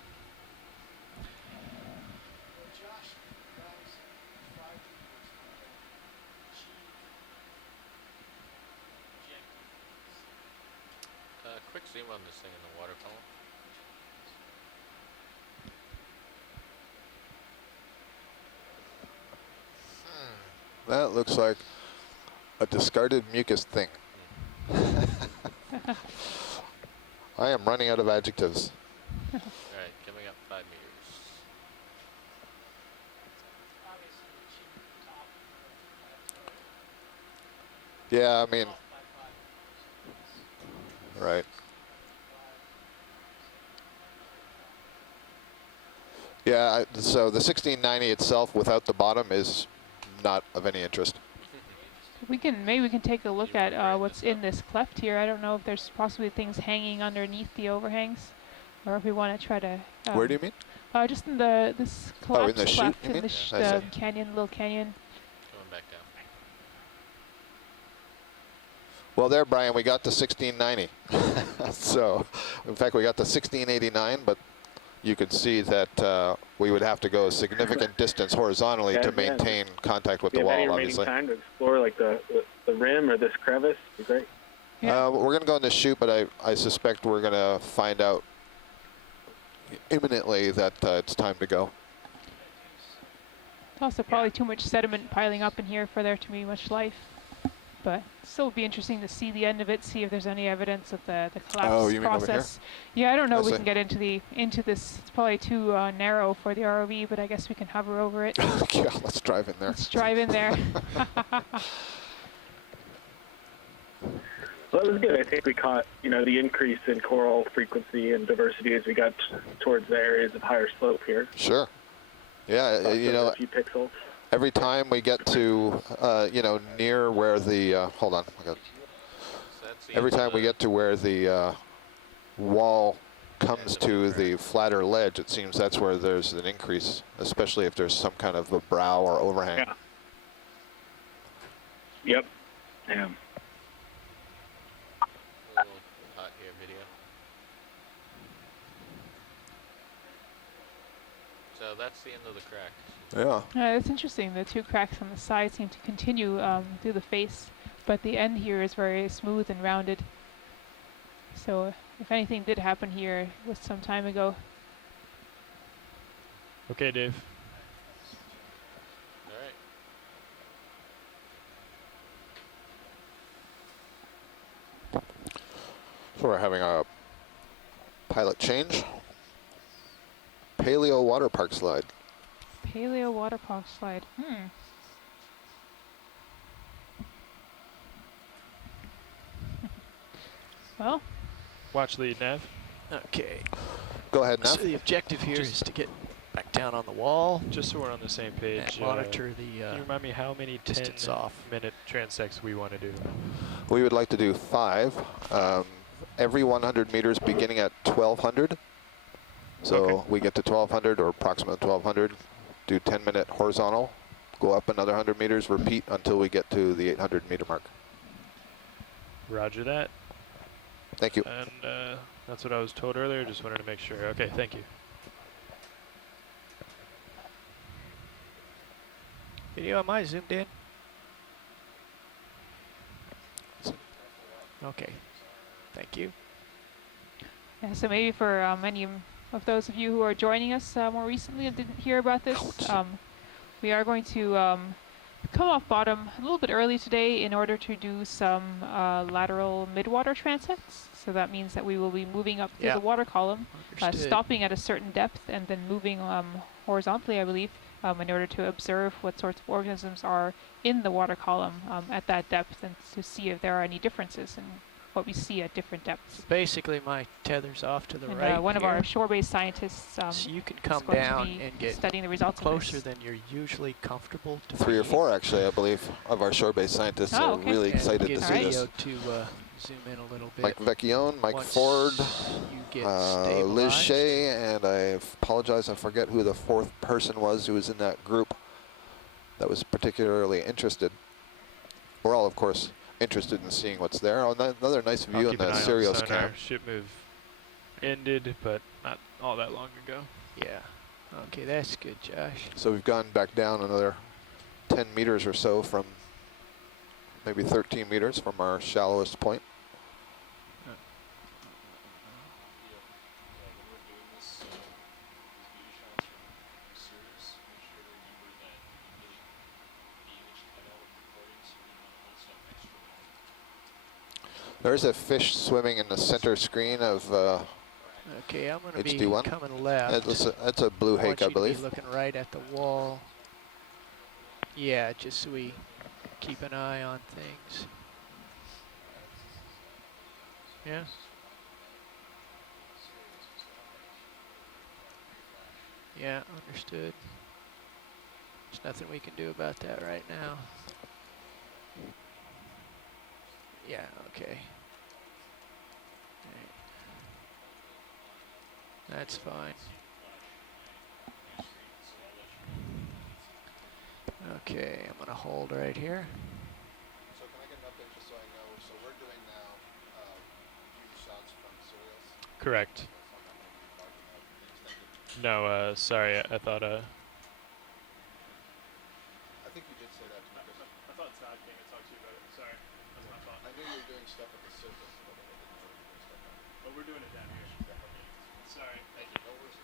Quick zoom on this thing in the waterfall. That looks like a discarded mucus thing. I am running out of adjectives. Alright, coming up 5 meters. Yeah, I mean, right. Yeah, so the 1690 itself without the bottom is not of any interest. Maybe we can take a look You wanna at grab what's this in this cleft here. I don't know if there's possibly things hanging underneath the overhangs, or if we want to try to. Where do you mean? Just in this collapsed the chute, cleft you in mean? the I see. canyon, little canyon. Going back down. Well, there, Brian, we got the 1690. So, in fact, we got the 1689, but you could see that we would have to go a significant distance horizontally Yeah, to yeah. maintain contact with Do the you have wall, any remaining obviously. time to explore like the rim or this crevice? Be great. Yeah. We're going to go in the chute, but I suspect we're going to find out imminently that it's time to go. Also, probably too much sediment piling up in here for there to be much life. But still would be interesting to see the end of it, see if there's any evidence of the collapse Oh, you mean over here? process. Yeah, I don't know I if we see. can get into this. It's probably too narrow for the ROV, but I guess we can hover over it. Yeah, let's drive in there. Let's drive in there. Well, that was good. I think we caught, the increase in coral frequency and diversity as we got towards the areas of higher slope here. Sure. Yeah, A few pixels. every time we get to, near where the, hold on, I got, So that's the every end of time we the- get to where the wall comes to the flatter ledge, it seems that's where there's an increase, especially if there's some kind of a brow or overhang. Yeah. Yep. Yeah. A little hot here, video. So that's the end of the crack. Yeah. It's interesting. The two cracks on the side seem to continue through the face, but the end here is very smooth and rounded. So if anything did happen here, it was some time ago. Okay, Dave. Alright. So we're having a pilot change. Paleo water park slide. Paleo water park slide. Well, Watch lead, Nav. Okay. Go ahead, So Nav. the objective here is to get back down on the wall Just so we're on the same page. and monitor Can the you remind me how many distance off. 10-minute transects we want to do? We would like to do 5. Every 100 meters beginning at 1200. So Okay. we get to 1200 or approximately 1200, do 10-minute horizontal, go up another 100 meters, repeat until we get to the 800 meter mark. Roger that. Thank you. And that's what I was told earlier. Just wanted to make sure. Okay, thank you. Video am I zoomed in? Okay. Thank you. yeah, so maybe for any of those of you who are joining us more recently and didn't hear about this, we are going to come off bottom a little bit early today in order to do some lateral midwater transects. So that means that we will be moving up through Yeah. the water column, Understood. stopping at a certain depth and then moving horizontally, I believe, in order to observe what sorts of organisms are in the water column at that depth and to see if there are any differences in what we see at different depths. Basically, my tether's off to the And right. one of here. our shore-based scientists so you can is come going to down be and get studying the results closer of this. than you're usually comfortable to 3 or be. 4, actually, I believe, of our shore-based scientists Oh, are okay. really And excited get to see video this. to zoom in a little bit. Mike Vecchione, Mike Once Ford, you get Liz stabilized. Shea, and I apologize, I forget who the 4th person was who was in that group that was particularly interested. We're all, of course, interested in seeing what's there. Oh, another nice I'll view in keep the an eye on Sirius sonar. cam. Ship move ended, but not all that long ago. Yeah. Okay, that's good, Josh. So we've gone back down another 10 meters or so from maybe 13 meters from our shallowest point. When we're doing this, these beauty shots from Sirius, make sure to remember that you really the image cut out of recording, so we want to hold stuff extra long. There's a fish swimming in the center screen of Okay, I'm going to be HD1. coming left. That's a blue I hake, want you I to believe. be looking right at the wall. Yeah, just so we keep an eye on things. Yeah. Yeah, understood. There's nothing we can do about that right now. Yeah, okay. Alright. That's fine. Okay, I'm gonna hold right here. So can I get an update just so I know? So we're doing now beauty shots from Sirius. Correct. No, sorry, I thought, I think you did say that to me. I thought Todd came and talked to you about it. Sorry, that's my fault. I knew you were doing stuff at the surface, but I didn't know you were doing stuff down Oh, we're doing it down here. Sorry. Thank you. No worries.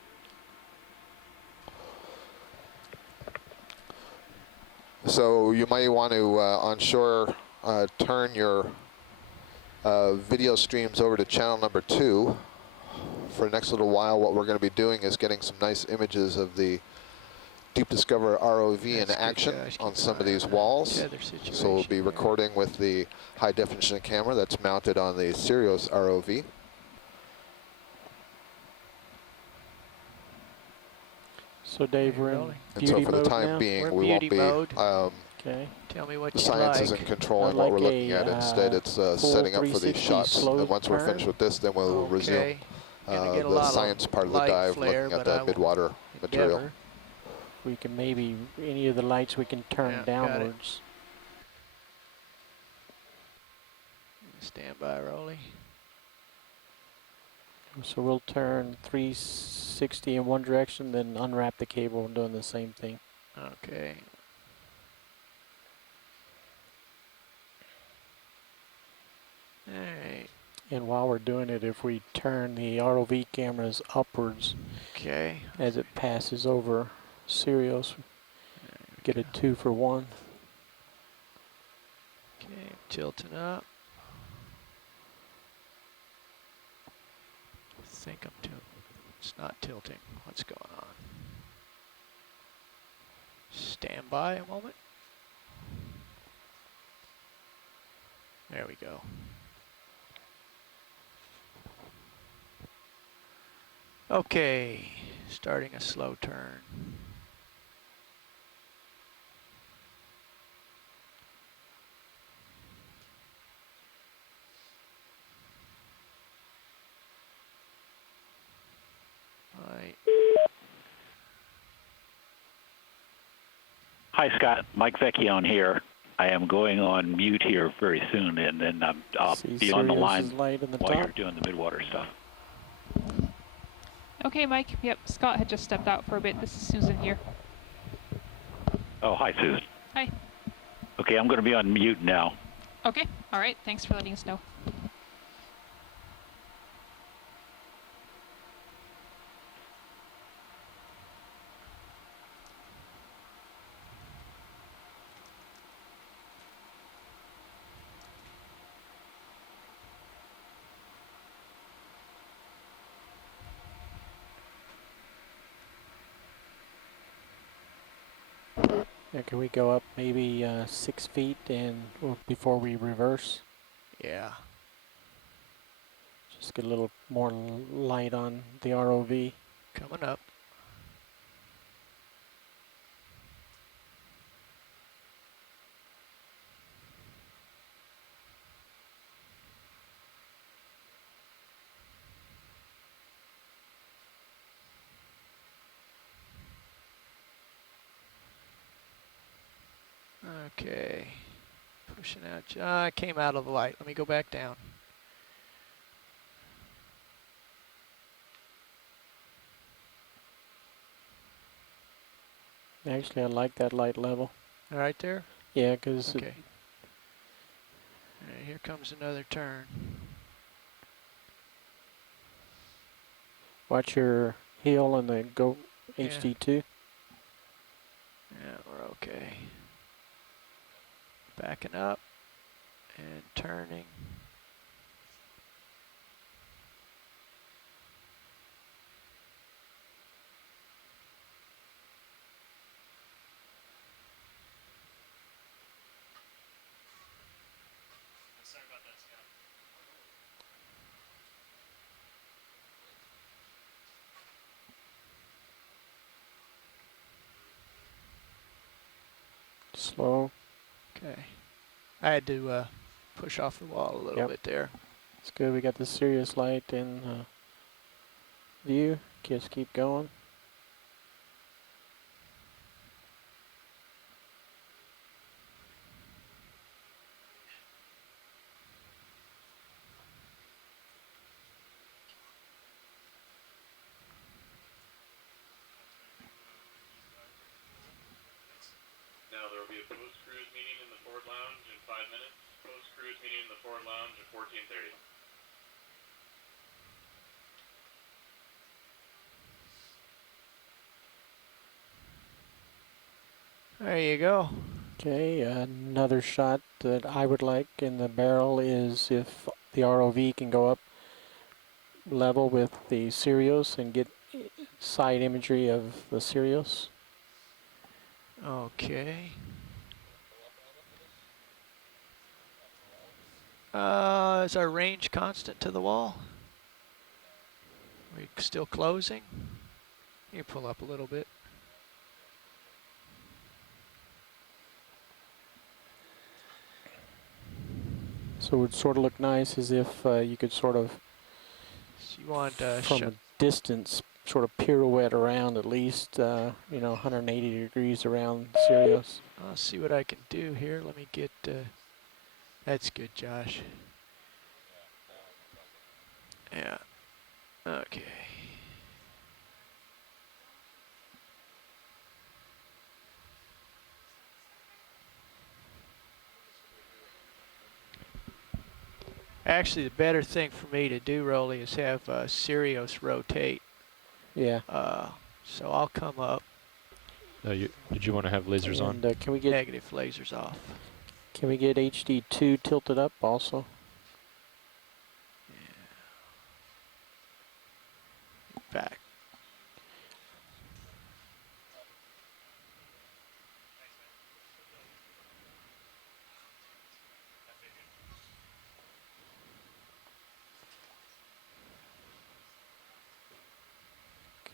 So you might want to onshore turn your video streams over to channel number 2. For the next little while, what we're going to be doing is getting some nice images of the Deep Discover ROV in That's good, action Josh. on Keep some an of eye these on that walls. tether So we'll situation be there. recording with the high definition camera that's mounted on the Sirius ROV. So Dave, we're in rolling. And so beauty for the mode time now? being, We're in we won't beauty be, mode. Okay. Tell me what the you science like. isn't controlling what like we're looking a, at. Instead, it's full setting up for these 360 shots. slow And once we're finished turn. with this, then we'll resume Okay. Gonna get a the lot of science part of the light dive, flare, looking at but I that will midwater material. endeavor. We can maybe, any of the lights we can turn Yeah, got it. downwards. Stand by, Rolly. So we'll turn 360 in one direction, then unwrap the cable and doing the same thing. Okay. Alright. And while we're doing it, if we turn the ROV cameras upwards Okay. as it passes over Sirius, get a 2 for 1. Okay, tilting up. I think I'm tilting. It's not tilting. What's going on? Stand by a moment. There we go. Okay, starting a slow turn. Right. Hi, Scott. Mike Vecchione here. I am going on mute here very soon, and then I'll See be on the Sirius's line light in the while top. you're doing the midwater stuff. Okay, Mike. Yep, Scott had just stepped out for a bit. This is Susan here. Oh, hi, Susan. Hi. Okay, I'm going to be on mute now. Okay. All right. Thanks for letting us know. Yeah, can we go up maybe 6 feet and or before we reverse? Yeah. Just get a little more light on the ROV. Coming up. Okay. pushing out. I came out of the light. Let me go back down. Actually, I like that light level. All right there? Yeah, because Okay. All right, here comes another turn. watch your heel and then go Yeah. HD2. Yeah, we're okay. Backing up and turning. Sorry about that, Scott. Slow. Okay. I had to push off the wall a little Yep. bit there. It's good. We got the Sirius light in view. Just keep going. Now there will be a post-cruise meeting in the forward lounge in 5 minutes. Post-cruise meeting in the forward lounge at 14:30. There you go. Okay, another shot that I would like in the barrel is if the ROV can go up level with the Sirius and get side imagery of the Sirius. Okay. Is our range constant to the wall? We still closing? You pull up a little bit. So it would sort of look nice as if you could sort of, So you want from a distance, sort of pirouette around at least, 180 degrees around Sirius. I'll see what I can do here. Let me get, that's good, Josh. Yeah, okay. Actually, the better thing for me to do, Rolly, is have Sirius rotate. Yeah. So I'll come up. Did you want to have lasers on? And can we get Negative lasers off. Can we get HD2 tilted up also? Yeah. Back.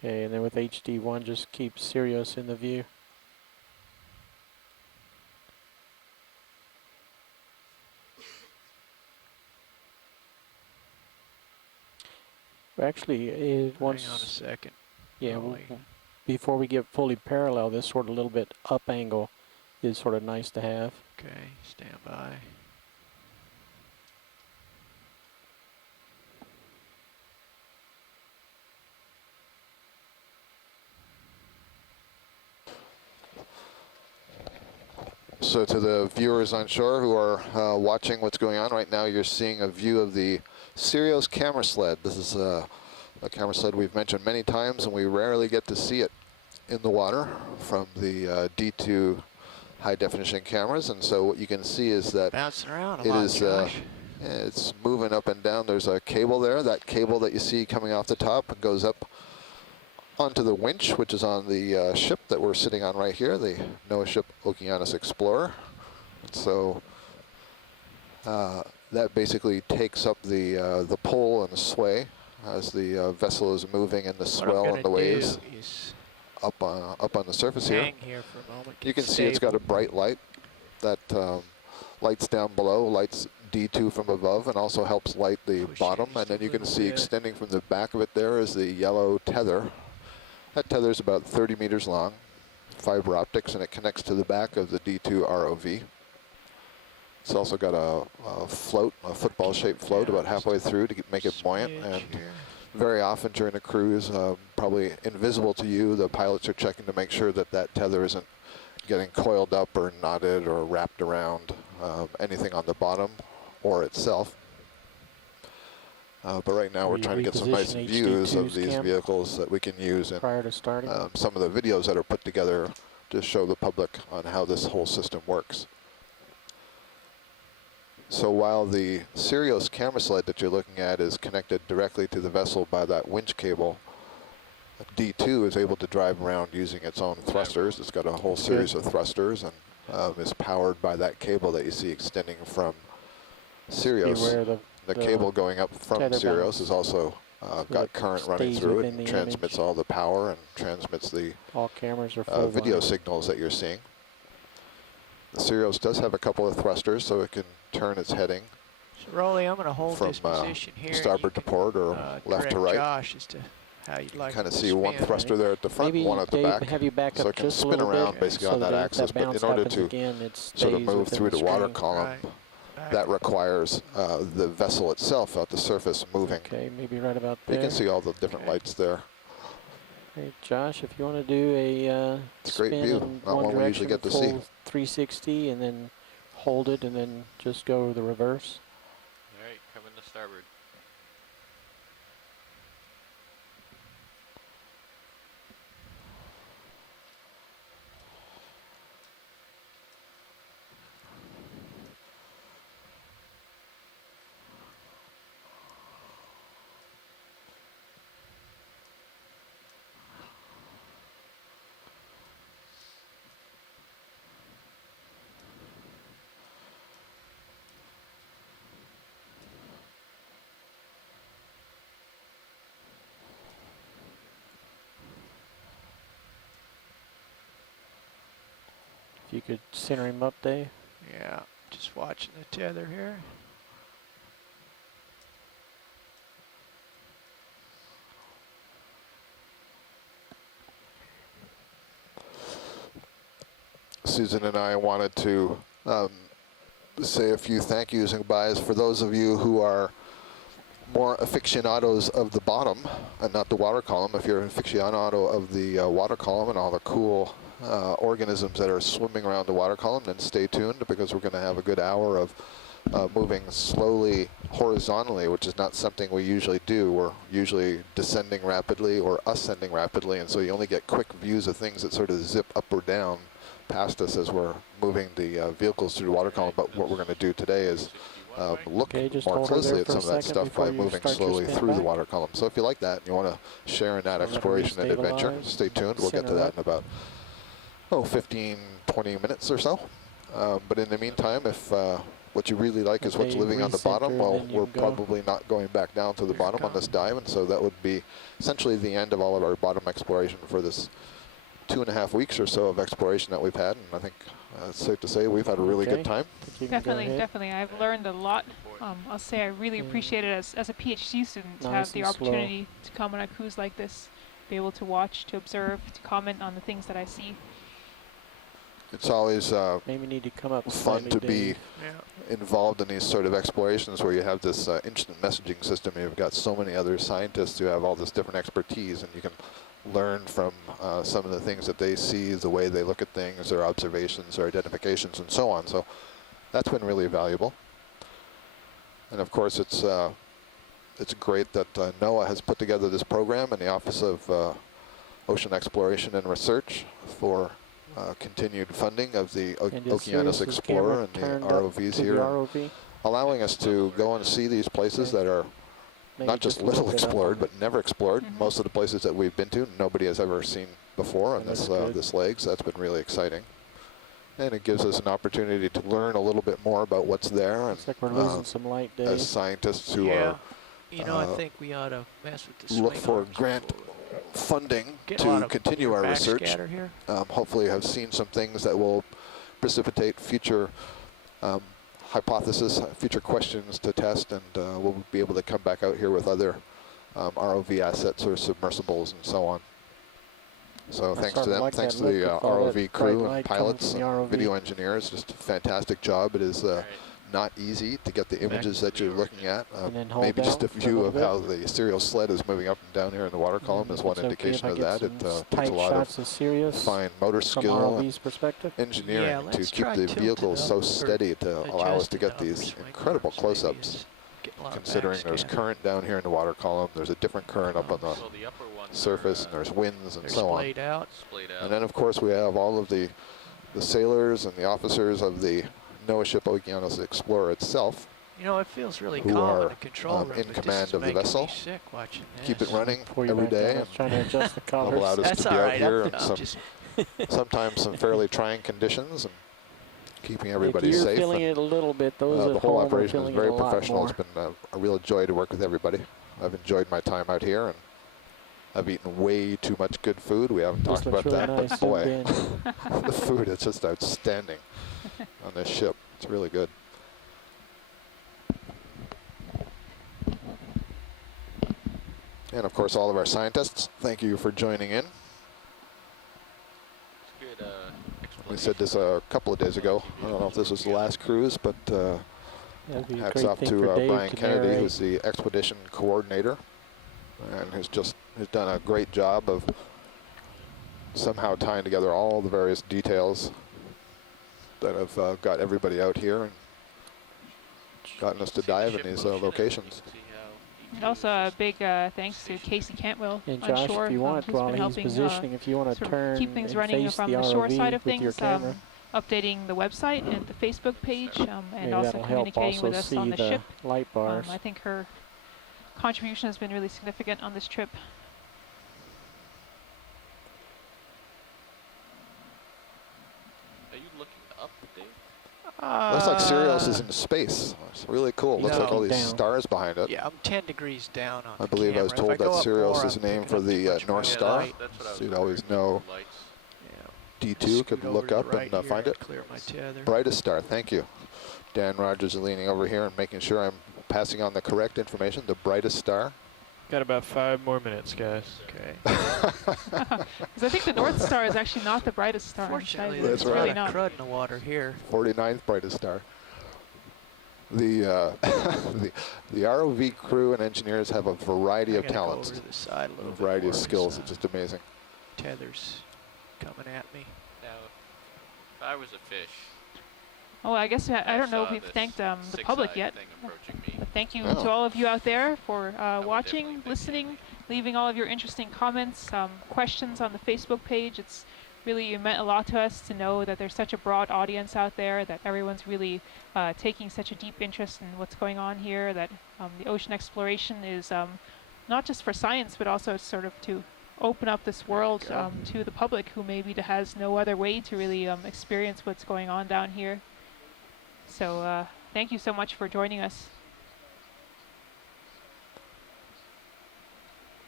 Okay, and then with HD1, just keep Sirius in the view. Actually, once. Hang on a second. Yeah, Rolly. before we get fully parallel, this sort of little bit up angle is sort of nice to have. Okay, stand by. So to the viewers on shore who are watching what's going on right now, you're seeing a view of the Sirius camera sled. This is a camera sled we've mentioned many times, and we rarely get to see it in the water from the D2 high definition cameras. And so what you can see is that Bouncing around a it lot, is Josh. it's moving up and down. There's a cable there. That cable that you see coming off the top goes up onto the winch, which is on the ship that we're sitting on right here, the NOAA ship Okeanos Explorer. So that basically takes up the pull and the sway as the vessel is moving in the swell and the waves up on the surface here. Hang here for a moment. You can see it's got a bright light that lights down below, lights D2 from above, and also helps light the bottom. And then you can see extending from the back of it there is the yellow tether. That tether is about 30 meters long, fiber optics, and it connects to the back of the D2 ROV. It's also got a float, a football-shaped float about halfway through to make it buoyant. Smidge And here. very often during a cruise, probably invisible to you, the pilots are checking to make sure that that tether isn't getting coiled up or knotted or wrapped around anything on the bottom or itself. But right now we're trying to get some nice Reposition views of HD2s, these Cam, vehicles that we can use in prior to starting. some of the videos that are put together to show the public on how this whole system works. So while the Sirius camera sled that you're looking at is connected directly to the vessel by that winch cable, D2 is able to drive around using its own thrusters. It's got a whole series of thrusters and is powered by that cable that you see extending from Sirius. Beware The cable going up from tether Sirius balance. is also So got it current running stays through it within and the transmits image. all the power and transmits the All cameras are full video blind. signals that you're seeing. The Sirius does have a couple of thrusters, so it can turn its heading So Rolly, I'm going to hold from this position here. and you starboard to can, port or left to direct right. Josh as to how you'd like Kind of it to see one spin. thruster there at the front, Maybe one at the Dave, back. have you back So up it can just a spin little around bit basically so on that if axis, but bounce in order happens to again, it sort of stays move within through the water screen. column, Right. Back. that requires the vessel itself at the surface moving. Okay, maybe right about You there. can see all the different Okay. lights there. Hey, Josh, if you want to do a It's a great spin view. in Not one one we usually direction, get to see. full 360, and then hold it, and then just go the reverse. Alright, coming to starboard. If you could center him up, Dave. Yeah, just watching the tether here. Susan and I wanted to say a few thank yous and goodbyes for those of you who are more aficionados of the bottom and not the water column. If you're an aficionado of the water column and all the cool organisms that are swimming around the water column, then stay tuned because we're going to have a good hour of moving slowly horizontally, which is not something we usually do. We're usually descending rapidly or ascending rapidly, and so you only get quick views of things that sort of zip up or down past us as we're moving the vehicles through the water column. But what we're going to do today is look Okay, just more hold her closely there at for some a of that second stuff before by you moving start your slowly spin through the back. water column. So if you like that and you want to share in that Let her exploration and adventure, restabilize, stay tuned. We'll get to center that up. in about 15, 20 minutes or so. But in the meantime, if what you really like is what's Okay, living on the bottom, recenter, well, then you we're go. probably not going back down to the Here it bottom on this dive, and so that would be essentially the end of all of our bottom exploration for this 2.5 weeks or so of exploration that we've had. And I think it's safe to say we've had a really Okay. good time. Think you can go Definitely, ahead. definitely. I've learned a lot. I'll say I really Mm. appreciate it as a PhD student to Nice have the and slow. opportunity to come on a cruise like this, be able to watch, to observe, to comment on the things that I see. It's always Maybe need to come up fun slightly, to be Dave. Yeah. involved in these sort of explorations where you have this instant messaging system. You've got so many other scientists who have all this different expertise, and you can learn from some of the things that they see, the way they look at things, their observations, their identifications, and so on. So that's been really valuable. And of course, it's great that NOAA has put together this program in the Office of Ocean Exploration and Research for continued funding of the And is Okeanos Sirius's Explorer camera and the turned up ROVs to here, the ROV? allowing us to go and see these places that are Maybe not just a little little bit up explored, on but never explored. Mhm. Most of the places that we've been to, nobody has ever seen before on That's this good. this leg, so that's been really exciting. And it gives us an opportunity to learn a little bit more about what's there, and Looks like we're losing some light, Dave. as scientists who Yeah. are You know, I uh, think we ought to mess with the look swing for arms grant before we- funding Get a lot to of continue our research. backscatter here. Hopefully have seen some things that will precipitate future hypothesis, future questions to test, and we'll be able to come back out here with other ROV assets or submersibles and so on. So I thanks sort to of them, like thanks that to look the with all that ROV bright crew and light coming pilots from the and ROV. video engineers. Just a fantastic job. It is Alright, not easy to get the images that you're looking at. And then hold Maybe just a down for a view little of bit. how the serial sled is moving up and down here in the water column is one It's okay indication if I of get that. It some takes tight a lot shots of of Sirius fine motor from skill ROV's perspective. Yeah, engineering to let's keep try the tilting vehicle up so or steady to allow us to adjusting get up these or swing incredible arms. Maybe close-ups. it's getting a lot of Considering there's backscan. current down here in the water column, there's a different current up on the So the upper ones surface, are, and there's winds and They're so on. splayed out. splayed out. And then, of course, we have all of the sailors and the officers of the NOAA ship Okeanos Explorer itself. You know, it feels really Who calm are, in the control room, in but command this is of the making vessel. me sick watching this. Keep it running Before you every back down, day. I was trying to adjust the and colors. allowed us That's to all be out right. here in I'm some, just sometimes some fairly trying conditions and keeping everybody if you're safe. feeling And, it a little bit, those the at whole home are operation is feeling very it a lot professional. more. It's been a real joy to work with everybody. I've enjoyed my time out here, and I've eaten way too much good food. We haven't This talked looks about really that, nice but boy, zoomed in. the food is just outstanding on this ship. It's really good. And of course, all of our scientists, thank you for joining in. It's good, We said this a couple of days ago. I don't know if this was the last cruise, but That'd be a hats great off thing to for Dave Brian to Kennedy, narrate. who's the expedition coordinator, and has done a great job of somehow tying together all the various details that have got everybody out here and gotten us to dive in these locations. And also a big thanks to Casey Cantwell And on Josh, shore, if you want, who's while been he's helping positioning, if you want to sort of turn keep things and running face from the the shore ROV side of with your things, camera, updating the website and the Facebook page, and maybe also that'll help communicating also with us see on the the ship. light bars. I think her contribution has been really significant on this trip. Are you looking up, Dave? Looks like Sirius is in space. It's really cool. Looks like all Looking these down. stars behind it. yeah, I'm 10 degrees down on I the believe I was camera. If told go that up Sirius more, is I'm named picking for up too the much North red Star. light. That's what I was So you'd always know Lights. Yeah. D2 could Scoot over look to the up right and here find it. Clear my tether. Brightest star, thank you. Dan Rogers is leaning over here and making sure I'm passing on the correct information. The brightest star. Got about 5 more minutes, guys. Okay. Because I think the North Star is actually not the brightest star. Fortunately, It's there's That's a really right. lot of not. crud in the water here. 49th brightest star. The, the ROV crew and engineers have a variety I of gotta go talents, over to the side a a little bit variety of more, skills. so It's just amazing. Tethers coming at me. Now, if I was a fish, Oh, I guess I don't know if saw we've this thanked the six-eyed public yet. thing approaching me. But thank you Oh. to all of you out there for would watching, definitely listening, leaving all of your interesting comments, questions on the Facebook page. It's really meant a lot to us to know that there's such a broad audience out there, that everyone's really taking such a deep interest in what's going on here, that the ocean exploration is not just for science, but also sort of to open up this world to the public who maybe has no other way to really experience what's going on down here. So thank you so much for joining us.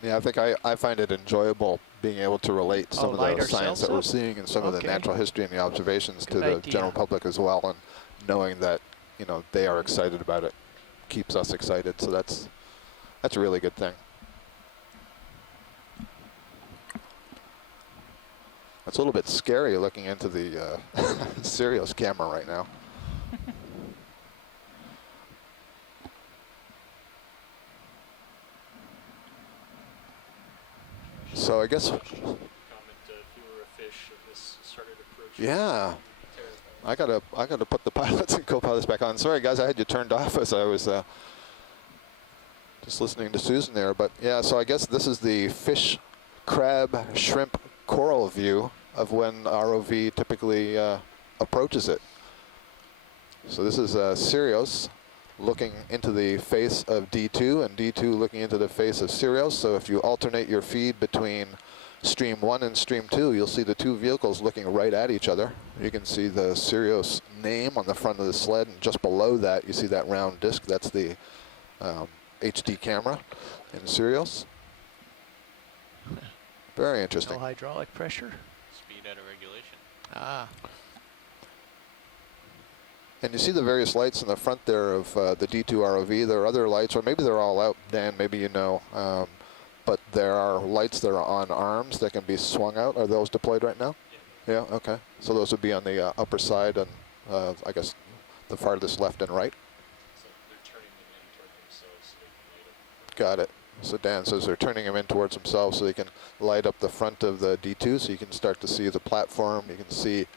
Yeah, I think I find it enjoyable being able to relate some of light the science ourselves that we're up? seeing and some of the Okay. natural history and the observations to Good the idea. general public as well, and knowing that, you know, they are excited about it keeps us excited. So that's a really good thing. It's a little bit scary looking into the Sirius camera right now. So I guess, Comment if you were a fish and this started approaching. yeah, Terrifying. I gotta put the pilots and co-pilots back on. Sorry guys, I had you turned off as I was just listening to Susan there. But yeah, so I guess this is the fish, crab, shrimp, coral view of when ROV typically approaches it. So this is Sirius looking into the face of D2 and D2 looking into the face of Sirius. So if you alternate your feed between Stream 1 and Stream 2, you'll see the two vehicles looking right at each other. You can see the Sirius name on the front of the sled, and just below that you see that round disc. That's the HD camera in Sirius. Very interesting. No hydraulic pressure. Speed out of regulation. Ah, And you see the various lights in the front there of the D2 ROV. There are other lights, or maybe they're all out, Dan, maybe you know. But there are lights that are on arms that can be swung out. Are those deployed right now? Yeah, okay. So those would be on the upper side and I guess the farthest left and right. So they're turning them in toward themselves so they can light up. Got it. So Dan says they're turning them in towards themselves so they can light up the front of the D2, so you can start to see the platform. You can see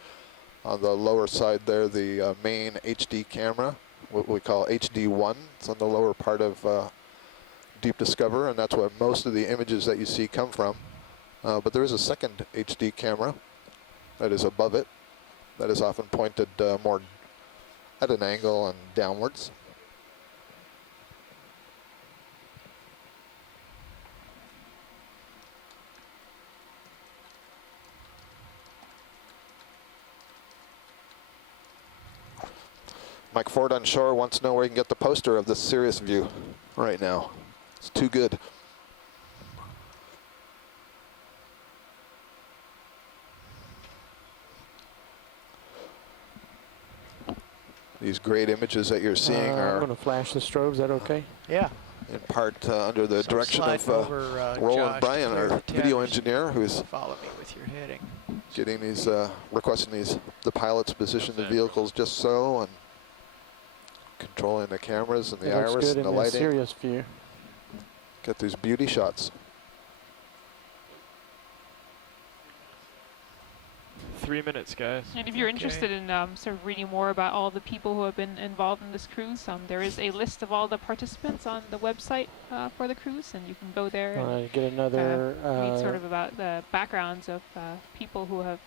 on the lower side there the main HD camera, what we call HD1. It's on the lower part of Deep Discover, and that's where most of the images that you see come from. But there is a second HD camera that is above it, that is often pointed more at an angle and downwards. Mike Ford on shore wants to know where you can get the poster of this Sirius view right now. It's too good. These great images that you're seeing I'm are going to flash the strobe. Is that okay? Yeah. in part under the So direction of slide over, Roland Josh, Bryan, to clear our the video tabs. engineer, who's Follow me with your heading. getting these, requesting these, the pilots position the vehicles just so, and controlling the cameras and the It looks iris good and the in the lighting. Sirius view. Get these beauty shots. 3 minutes, guys. And if you're Okay. interested in sort of reading more about all the people who have been involved in this cruise, there is a list of all the participants on the website for the cruise, and you can go there and Get another read sort of about the backgrounds of people who have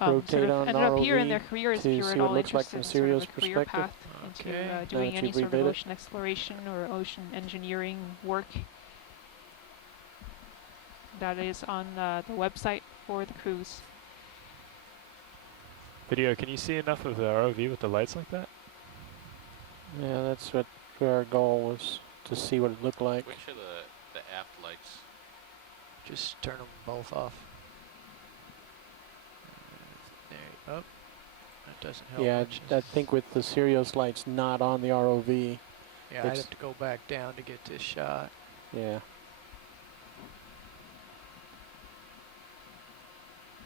rotate sort of on ended up here in ROV their careers to if you're see at what all it looks like interested from in sort of Sirius a career perspective. path into Okay. doing Now any that you've sort of rebid it. ocean exploration or ocean engineering work. That is on the website for the cruise. Video, can you see enough of the ROV with the lights like that? Yeah, that's what our goal was, to see what it looked like. Which are the aft lights? Just turn them both off. There. Oh, that doesn't help. Yeah, much. I think with the Sirius lights not on the ROV, Yeah, I'd it's- have to go back down to get this shot. yeah.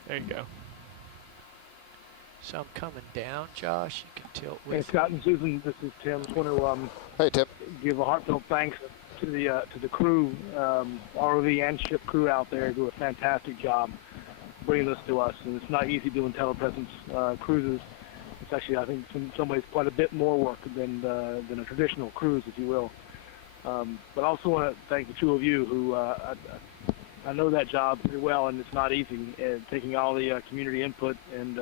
There you go. So I'm coming down, Josh. You can tilt Hey, with Scott and Susan, this is Tim. Just want to Hey, Tim. give a heartfelt thanks to the crew, ROV and ship crew out there, who do a fantastic job bringing this to us. And it's not easy doing telepresence cruises. It's actually, I think, in some ways, quite a bit more work than a traditional cruise, if you will. But I also want to thank the two of you who I know that job pretty well, and it's not easy. Taking all the community input and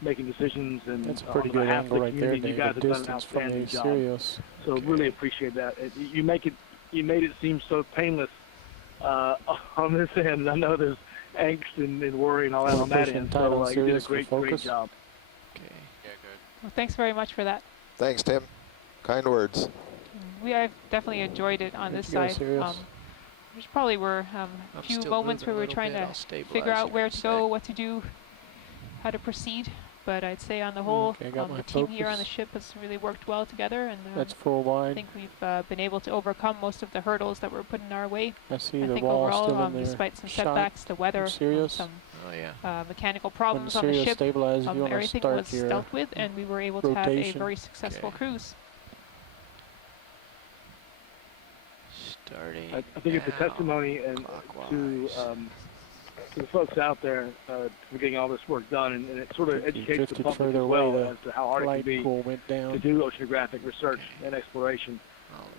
making decisions and That's a on pretty good behalf of angle the right there, community, you Dave, guys the have done an distance from outstanding the job. Sirius. So really appreciate that. You made it seem so painless on this end. I know there's angst and worry and all that We're on that pushing end. tight So on you did a Sirius for great focus. job. Okay. Yeah, good. Well, thanks very much for that. Thanks, Tim. Kind words. I've definitely enjoyed it on There this you go, side. Sirius. There's probably were I'm a few still moments moving where a we were little trying bit. to I'll stabilize figure out here where in a to go, sec. what to do, how to proceed. But I'd say on the whole, Okay, I got my the team here on the focus. ship has really worked well together, and That's full I wide. think we've been able to overcome most of the hurdles that were put in our way. I see I the think wall overall, still in there. despite some shot setbacks, the weather, Sirius. some Oh yeah. mechanical When the problems on the Sirius ship, stabilizes, you want to everything start was your dealt with, and we were able to have a rotation. very successful Okay. cruise. Starting. I think it's a now. testimony and to Clockwise. the folks out there for getting all this work done, and it sort of If you educates the drifted public further as well away, the as to how hard it can light be pool went to down. do oceanographic research and exploration.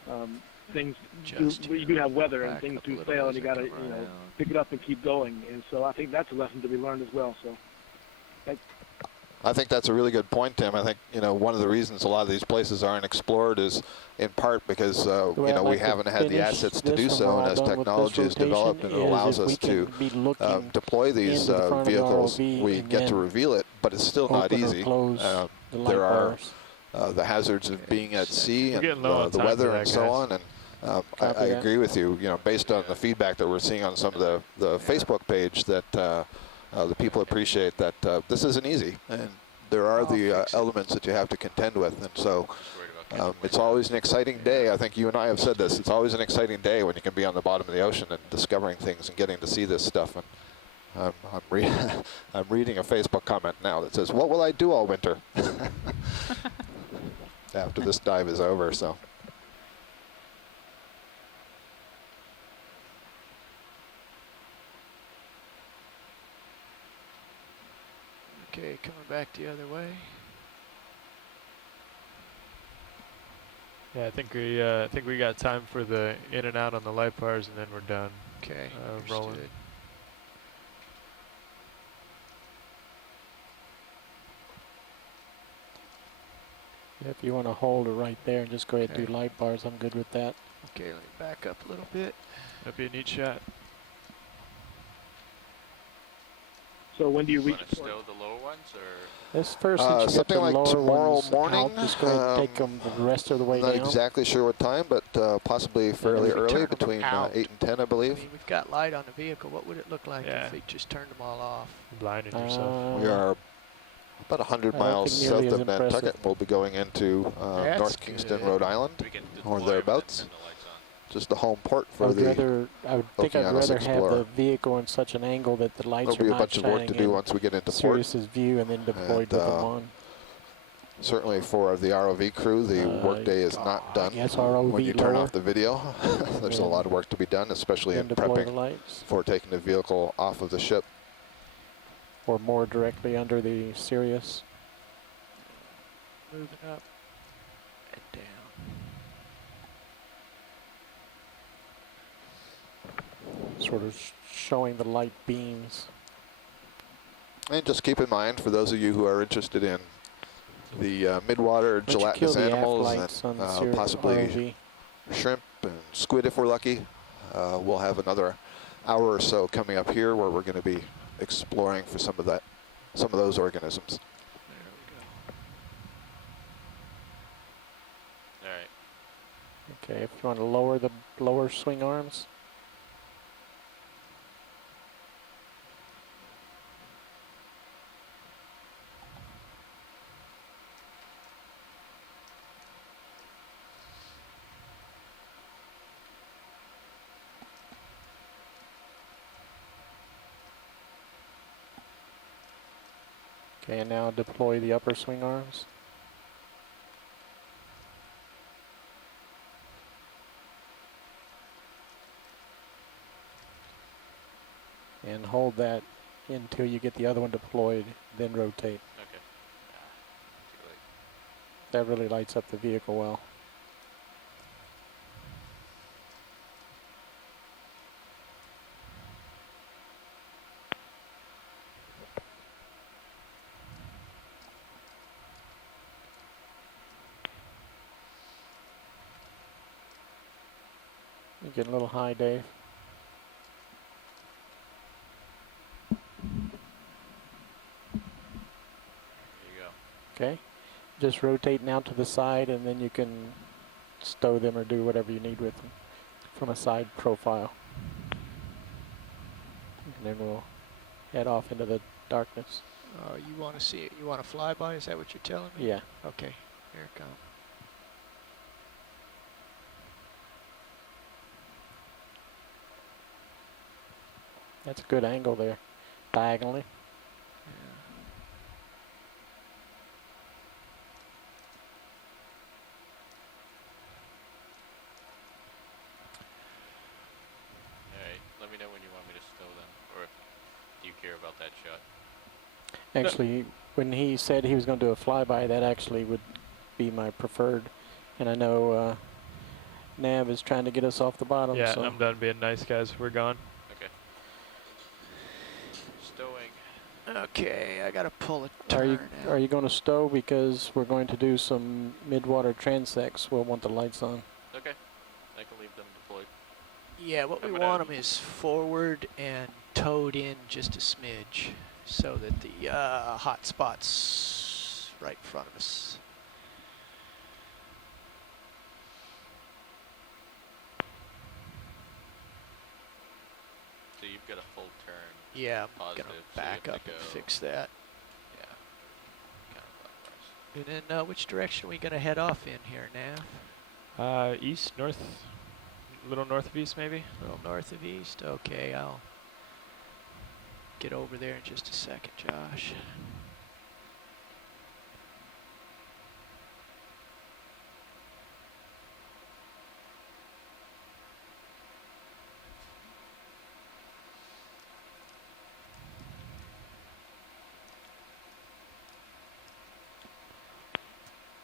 I'll Things adjust you here. do have weather and Back things up a do little fail, as and you I got to come around. pick it up and keep going. And so I think that's a lesson to be learned as well. So I think that's a really good point, Tim. I think, one of the reasons a lot of these places aren't explored is in part because, The way I'd we like to haven't had the finish assets to this do when so. we're And all as done with this technology is developed and it rotation allows is if us we to can be looking deploy these into the front of the vehicles, ROV we and get to then reveal it, but it's still not open or easy. close the light There are bars. the hazards of being at sea We're and getting low on the time weather for and that, so guys. on. And Copy I that. agree with you, based on the feedback that we're seeing on some of the Facebook page, that the people appreciate that this isn't easy. And there are I'll the fix it. elements that you have to contend with. And so Just worried about catching it's always an exciting day. I think you and I have said this. It's always an exciting day when you can be on the bottom of the ocean and discovering things and getting to see this stuff. And I'm reading a Facebook comment now that says, "What will I do all winter?" after this dive is over. So Okay, coming back the other way. Yeah, I think we got time for the in and out on the light bars, and then we're done. Okay, rolling. understood. If you want to hold it right there and just go ahead and Okay. do light bars, I'm good with that. Okay, let me back up a little bit. That'd be a neat shot. So when do you You reach want to port? stow the lower ones, or This first, that you get something the like lower tomorrow ones morning. out, just go ahead and take them the rest of the way not down. exactly sure what time, but possibly fairly if we early, turn 'em between out, 8 and 10, I I believe. mean, we've got light on the vehicle. What would it look like Yeah. if we just turned them all off? Blinding yourself. We are about 100 I don't miles think nearly south as of impressive. Nantucket. We'll be going into That's North Kingston, good. Rhode Island, we can deploy or 'em and then thereabouts. turn the lights on? Just the home port I for would the. rather, I would think I'd Okeanos rather have Explorer. the vehicle in such an angle that the lights There'll are be a not bunch of work shining to do in once we get into port. Sirius's view and then deployed with them on. Certainly for the ROV crew, the workday is not done. Yes, ROV when you turn lower. off the video, there's a lot of work to be done, especially Then in deploy the prepping lights. for taking the vehicle off of the ship. Or more directly under the Sirius. Moving up and down. Sort of showing the light beams. And just keep in mind, for those of you who are interested in the midwater Once you kill gelatinous the aft animals lights on and the Sirius possibly ROV, shrimp and squid if we're lucky, we'll have another hour or so coming up here where we're going to be exploring for some of those organisms. There we go. All right. okay, if you want to lower the lower swing arms. Okay, and now deploy the upper swing arms. And hold that until you get the other one deployed, then rotate. Okay. Too late. That really lights up the vehicle well. You get a little high, Dave. There you go. Okay. Just rotate now to the side and then you can stow them or do whatever you need with them from a side profile. And then we'll head off into the darkness. Oh, you want to see it? You want a flyby? Is that what you're telling me? Yeah. Okay, here it comes. That's a good angle there. Diagonally. All right. Let me know when you want me to stow them, or do you care about that shot? Actually, when he said he was going to do a flyby, that actually would be my preferred. And I know Nav is trying to get us off the bottom. Yeah, so I'm done being nice, guys. We're gone. Okay. Stowing. Okay, I gotta pull a Are turn you now. are you going to stow because we're going to do some midwater transects? We'll want the lights on. Okay. I can leave them deployed. Yeah, what we Coming want out. them is forward and towed in just a smidge so that the hot spot's right in front of us. So you've got a full turn. Yeah, I'm Positive, gonna so you back have up to and go- fix that. Yeah. Counterclockwise. And then which direction are we gonna head off in here, Nav? East, north, little north of east, maybe. A little north of east? Okay, I'll get over there in just a second, Josh.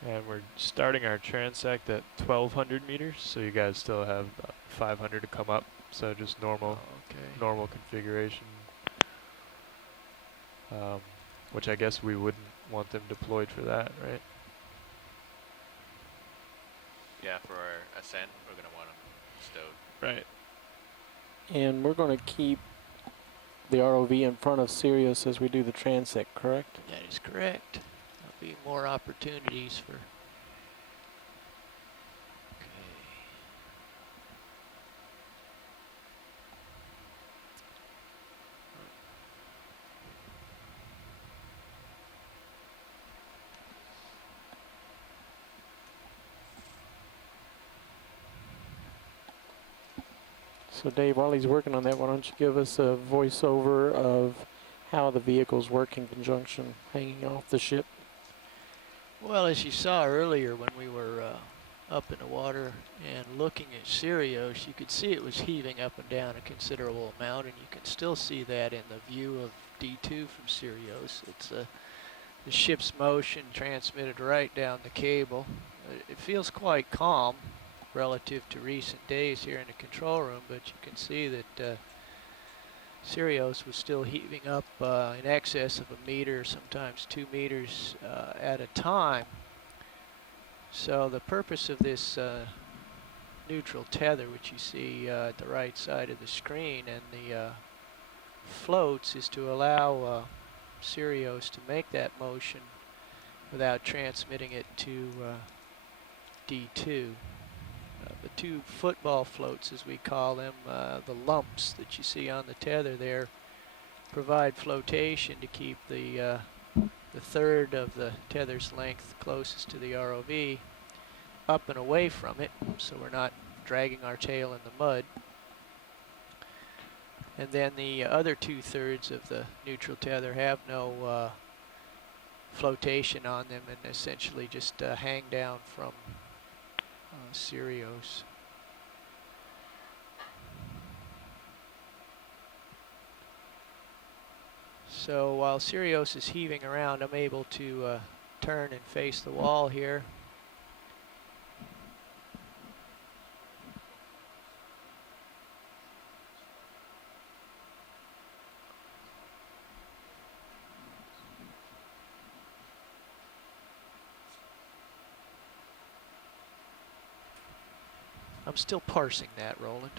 And we're starting our transect at 1,200 meters, so you guys still have about 500 to come up. So just normal, normal configuration. Which I guess we wouldn't want them deployed for that, right? Yeah, for our ascent, we're going to want them stowed. Right. And we're going to keep the ROV in front of Sirius as we do the transect, correct? That is correct. There'll be more opportunities for. So Dave, while he's working on that, why don't you give us a voiceover of how the vehicles work in conjunction, hanging off the ship? Well, as you saw earlier when we were up in the water and looking at Sirius, you could see it was heaving up and down a considerable amount, and you can still see that in the view of D2 from Sirius. It's the ship's motion transmitted right down the cable. It feels quite calm relative to recent days here in the control room, but you can see that Sirius was still heaving up in excess of a meter, sometimes 2 meters at a time. So the purpose of this neutral tether, which you see at the right side of the screen, and the floats, is to allow Sirius to make that motion without transmitting it to D2. The two football floats, as we call them, the lumps that you see on the tether there, provide flotation to keep the third of the tether's length closest to the ROV up and away from it, so we're not dragging our tail in the mud. And then the other 2/3 of the neutral tether have no flotation on them and essentially just hang down from Sirius. So while Sirius is heaving around, I'm able to turn and face the wall here. I'm still parsing that, Roland.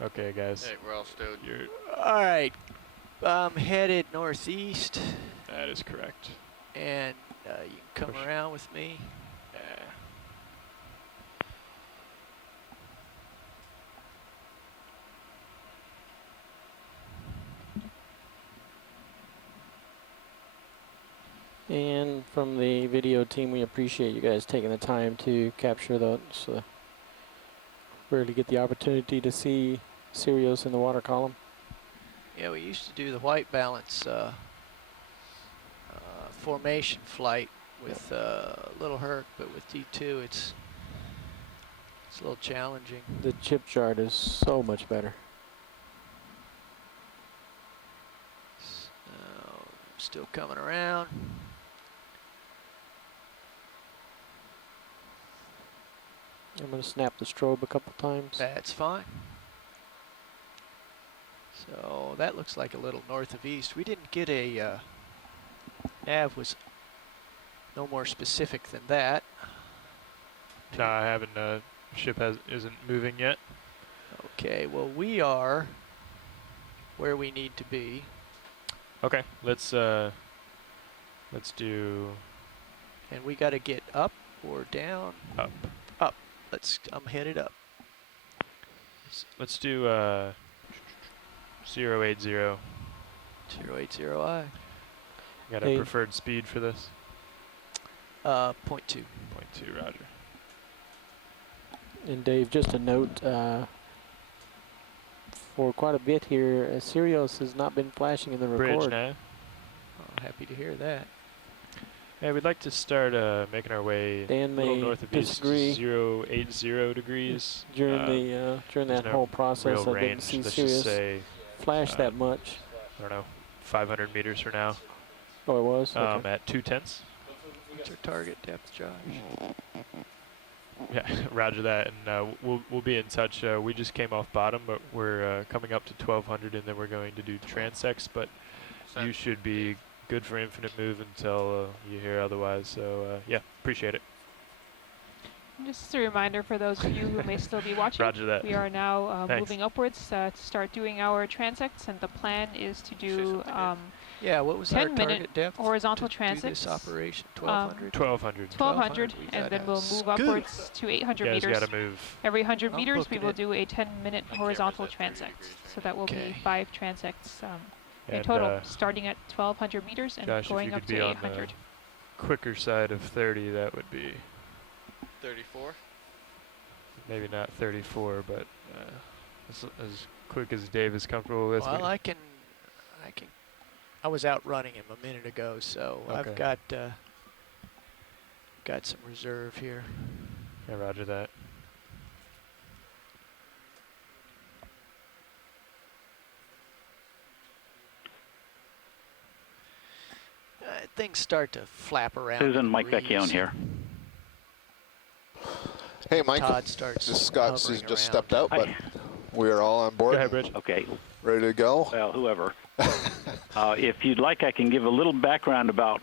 Okay, guys. Hey, we're all stowed. All right, I'm headed northeast. That is correct. And you can come around with me. And from the video team, we appreciate you guys taking the time to capture those. Rarely get the opportunity to see Sirius in the water column. Yeah, we used to do the white balance formation flight with Little Herc, but with D2 it's a little challenging. The chip chart is so much better. So, still coming around. I'm going to snap the strobe a couple times. That's fine. So that looks like a little north of east. We didn't get a nav was no more specific than that. No, I haven't. Ship isn't moving yet. Okay, well we are where we need to be. Okay, let's do. And we got to get up or down. Up. Up. I'm headed up. Let's do 080. 080I. Got a preferred speed for this? 0.2. 0.2, roger. And Dave, just a note, for quite a bit here. Sirius has not been flashing in the Bridge record. now. Oh, happy to hear that. Yeah, we'd like to start making our way Dan a little may north of disagree. east, 080 degrees. During during there's that no whole process, real I didn't range. see Let's just Sirius say, flash that much. I don't know, 500 meters for now. Oh, it was? Okay. At 2/10. What's our target depth, Josh? Yeah, roger that, and we'll be in touch. We just came off bottom, but we're coming up to 1200, and then we're going to do transects, but you should be good for infinite move until you hear otherwise, so yeah, appreciate it. Just a reminder for those of you who may still be watching. Roger that. We are now Thanks. moving upwards to start doing our transects, and the plan is to do Yeah, what was our 10-minute target depth horizontal to do transects. this operation? 1200? 1200. 1200, We and then gotta we'll move upwards to 800 You guys meters. gotta move. Every 100 I'm meters, we booking will it. do a 10-minute horizontal transect. So that will Okay. be 5 transects in And, total, starting at 1200 meters and Josh, if going you up could be to on 800. the quicker side of 30, that would be 34? maybe not 34, but as quick as Dave is comfortable with. Well, I can. I was out running him a minute ago, so I've Okay. got some reserve here. Yeah, roger that. Things start to flap around. Susan, in the Mike breeze. Vecchione here. Hey, Mike. Todd starts This is Scott. hovering Susan just around. stepped out, but Hi. we are all on board. Go ahead, Rich. Okay. Ready to go? Well, whoever. If you'd like, I can give a little background about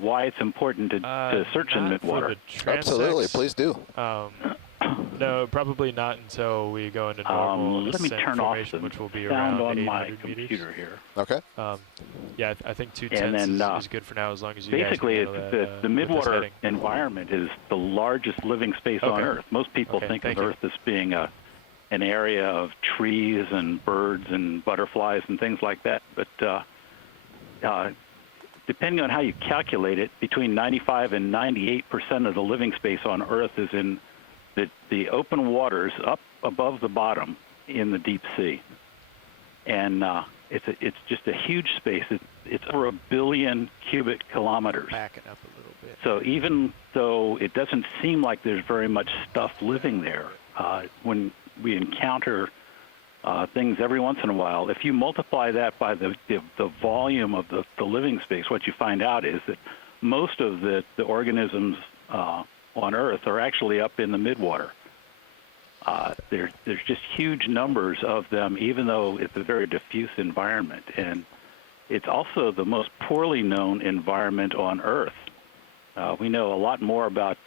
why it's important to search in Not for midwater. the transects. Absolutely, please do. No, probably not until we go into normal Let me ascent turn off formation, the which will be sound around on my 800 meters. computer here. Okay. Yeah, I think 2 And tenths then, is good for now, as long as you Basically, guys can handle that, the with this midwater heading. environment is the largest living space on Okay. Earth. Most people Okay, think of thank you. Earth as being an area of trees and birds and butterflies and things like that. But depending on how you calculate it, between 95 and 98% of the living space on Earth is in the open waters up above the bottom in the deep sea. And it's just a huge space. It's over 1 billion cubic kilometers. Backing up a little bit. So even though it doesn't seem like there's very much stuff living there, when we encounter things every once in a while, if you multiply that by the volume of the living space, what you find out is that most of the organisms on Earth are actually up in the midwater. There's just huge numbers of them, even though it's a very diffuse environment. And it's also the most poorly known environment on Earth. We know a lot more about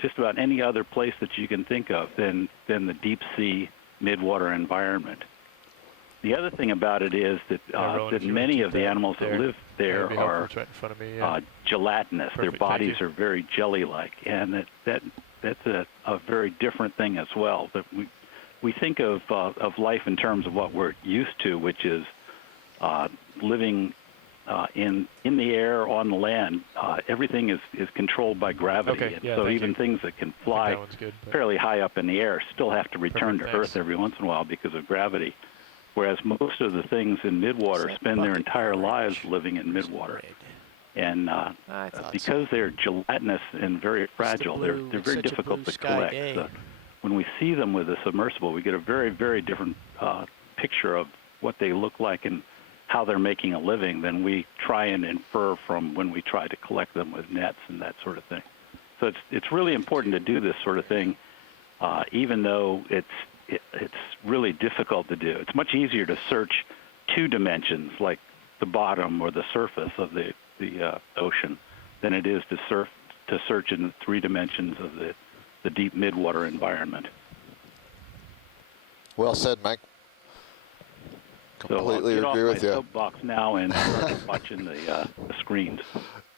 just about any other place that you can think of than the deep sea midwater environment. The other thing about it is that, Rowan, that if you many keep of the that animals that there, live there that'd be helpful. are It's right in front of me, yeah. gelatinous. Their Perfect, thank bodies you. are very jelly-like, and that's a very different thing as well. But we think of life in terms of what we're used to, which is living in the air, on the land. Everything is controlled by gravity. Okay, And yeah, so thank even you. things that can I think fly that one's good, but- fairly high up in the air still have to return Perfect, to thanks. Earth every once in a while because of gravity. Whereas most of the things in midwater Is that spend their bucket entire orange? lives living in midwater. Red. And I thought because so. they're gelatinous and very fragile, they're blue- very such a difficult blue to sky collect. day. So when we see them with a submersible, we get a very, very different picture of what they look like and how they're making a living than we try and infer from when we try to collect them with nets and that sort of thing. So it's really important to do this sort of thing, even though it's really difficult to do. It's much easier to search 2 dimensions, like the bottom or the surface of the ocean, than it is to search in the 3 dimensions of the deep midwater environment. Well said, Mike. Completely so I'll agree get off with my you. soapbox now and start watching the screens.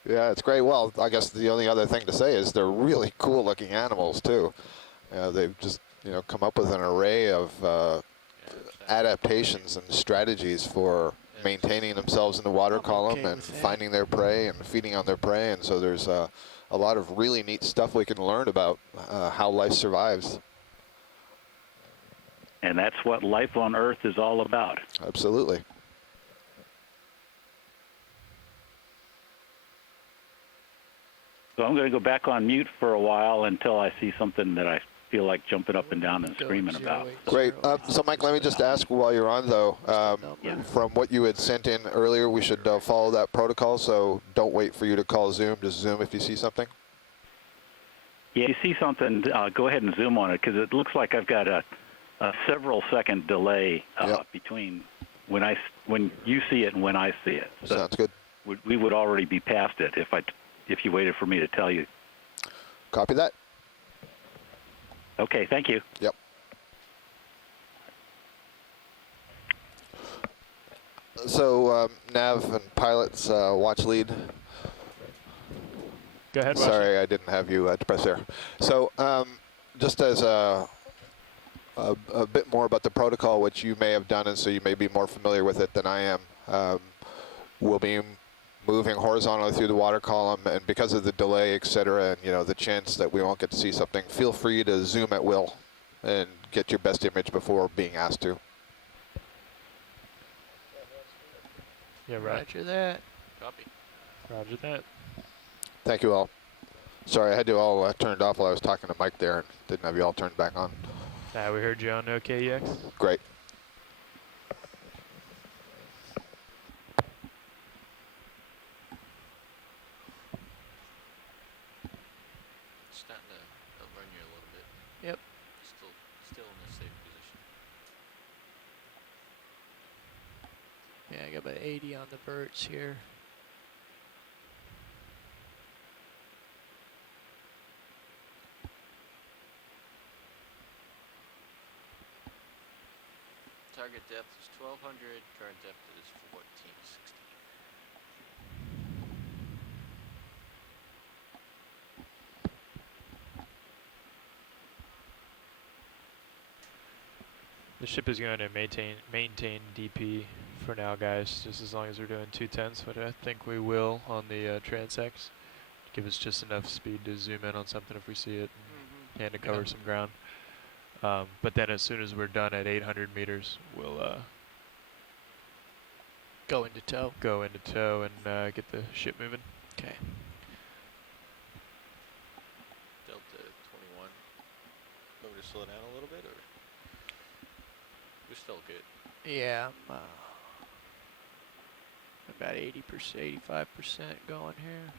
Yeah, it's great. Well, I guess the only other thing to say is they're really cool-looking animals too. They've just come up with an array of adaptations and strategies for maintaining themselves in the water I'm column okay and with that. finding their prey and feeding on their prey. And so there's a lot of really neat stuff we can learn about how life survives. And that's what life on Earth is all about. Absolutely. So I'm going to go back on mute for a while until I see something that I feel like jumping up and down and screaming about. Great. So, Mike, let me just ask while you're on, though. From what you had sent in earlier, we should follow that protocol. So don't wait for you to call Zoom. Just Zoom if you see something. Yeah, if you see something, go ahead and zoom on it, because it looks like I've got a several-second delay between when you see it and when I see it. So sounds good. We would already be past it if you waited for me to tell you. Copy that. Okay, thank you. Yep. So, nav and pilots, watch lead. Go ahead. Sorry, I didn't have you to press there. So, just as a bit more about the protocol, which you may have done, and so you may be more familiar with it than I am. We'll be moving horizontally through the water column, and because of the delay, et cetera, and the chance that we won't get to see something, feel free to zoom at will and get your best image before being asked to. Yeah, right. Roger that. Copy. Roger that. Thank you all. Sorry, I had you all turned off while I was talking to Mike there and didn't have you all turned back on. We heard you on OKEX. Great. Starting to run you a little bit. Yep. Still in a safe position. Yeah, I got about 80 on the verts here. Target depth is 1200. Current depth is 1460. The ship is going to maintain DP for now, guys, just as long as we're doing 210s, which I think we will on the Transects. Give us just enough speed to zoom in on something if we see it, and to cover some ground. But then as soon as we're done at 800 meters, we'll go into tow. Go into tow and get the ship moving. Okay. Delta 21. Want me to slow down a little bit, or we're still good? Yeah, I'm about 80%, 85% going here.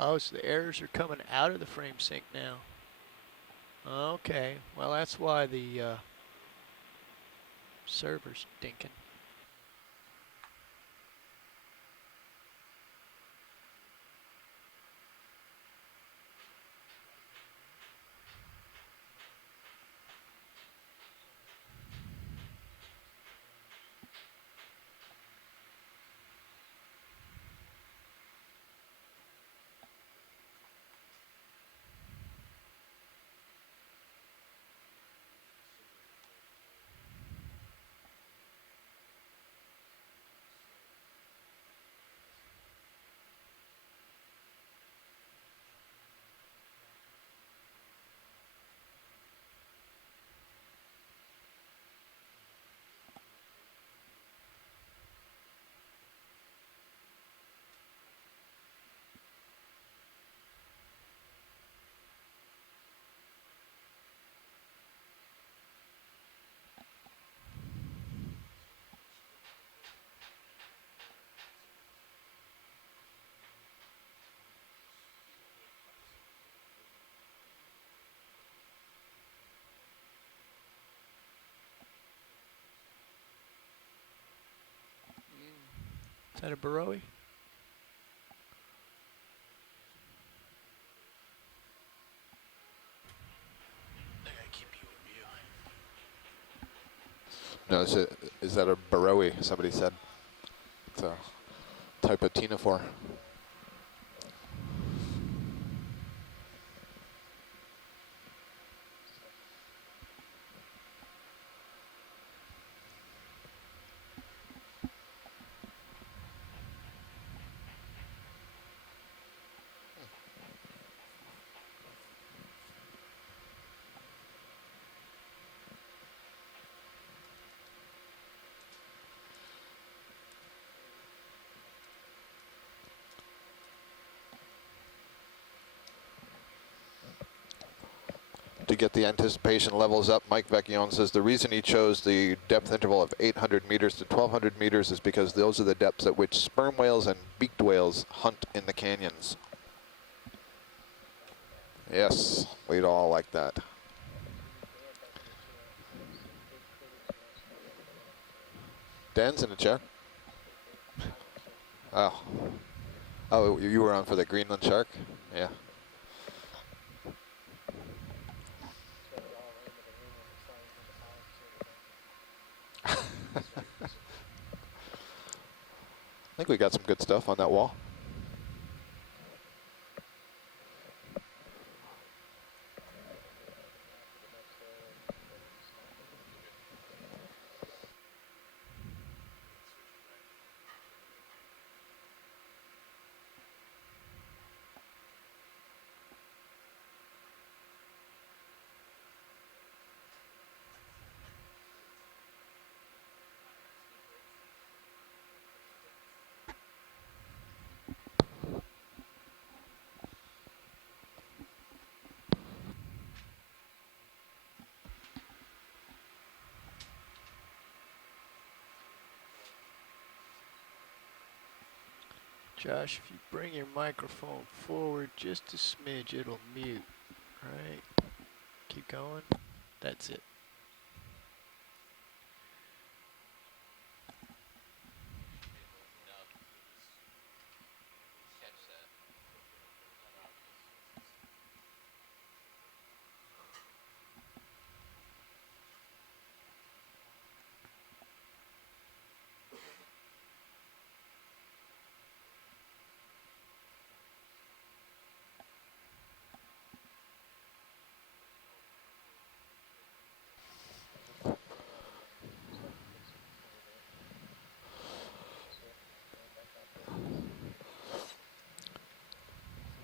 Oh, so the errors are coming out of the frame sync now. Okay, well that's why the server's dinking. Is that a burrowie? I gotta keep you in view. No, is that a burrowie? Somebody said. It's a type of ctenophore. To get the anticipation levels up, Mike Vecchione says the reason he chose the depth interval of 800 meters to 1,200 meters is because those are the depths at which sperm whales and beaked whales hunt in the canyons. Yes, we'd all like that. Dan's in the chair. Oh. Oh, you were on for the Greenland shark? Yeah. I think we got some good stuff on that wall. Josh, if you bring your microphone forward just a smidge, it'll mute. Right? Keep going. That's it.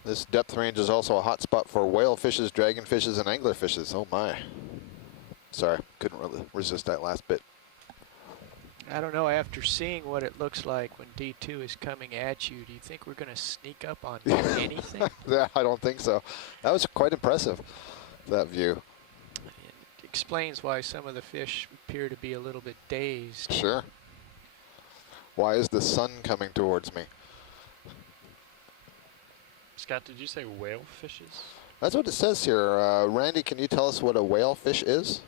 This depth range is also a hot spot for whale fishes, dragonfishes, and anglerfishes. Oh my. Sorry, couldn't really resist that last bit. I don't know, after seeing what it looks like when D2 is coming at you, do you think we're going to sneak up on anything? Yeah, I don't think so. That was quite impressive, that view. It explains why some of the fish appear to be a little bit dazed. Sure. Why is the sun coming towards me? Scott, did you say whale fishes? That's what it says here. Randy, can you tell us what a whale fish is?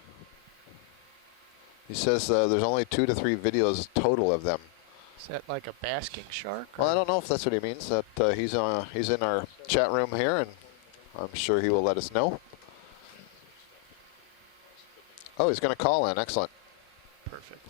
He says there's only 2 to 3 videos total of them. Is that like a basking shark? Well, I don't know if that's what he means. That he's in our chat room here, and I'm sure he will let us know. Oh, he's going to call in. Excellent. Perfect.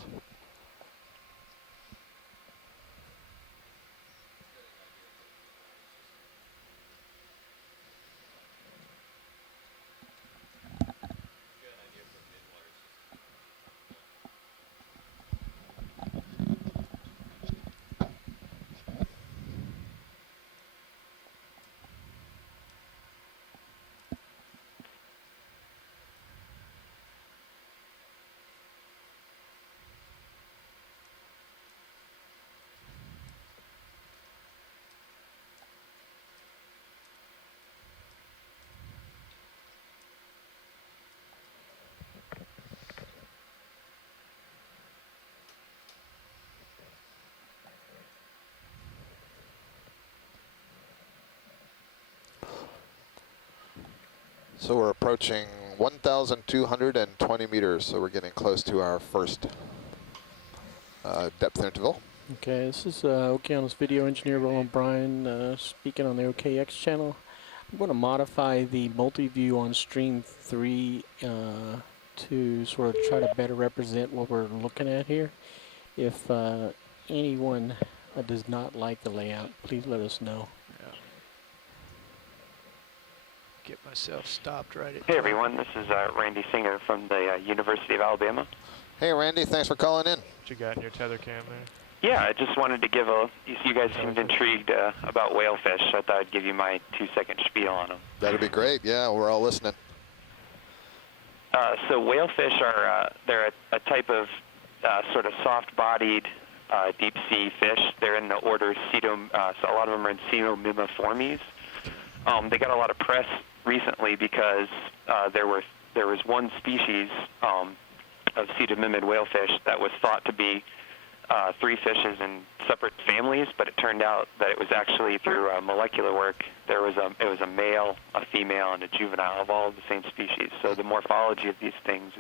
So we're approaching 1,220 meters, so we're getting close to our first depth interval. Okay, this is Okeanos video engineer Roland Bryan speaking on the OKX channel. I'm going to modify the multi-view on stream 3 to sort of try to better represent what we're looking at here. If anyone does not like the layout, please let us know. Yeah. Get myself stopped right at. Hey everyone, this is Randy Singer from the University of Alabama. Hey, Randy, thanks for calling in. What you got in your tether cam there? Yeah, I just wanted to give you guys seemed intrigued about whalefish, so I thought I'd give you my 2-second spiel on them. That'd be great. Yeah, we're all listening. So whalefish are, they're a type of sort of soft-bodied deep-sea fish. They're in the order so a lot of them are in Cenomymiformes. They got a lot of press recently because there was one species of cetomymid whalefish that was thought to be 3 fishes in separate families, but it turned out that it was actually through molecular work. It was a male, a female, and a juvenile of all of the same species. So the morphology of these things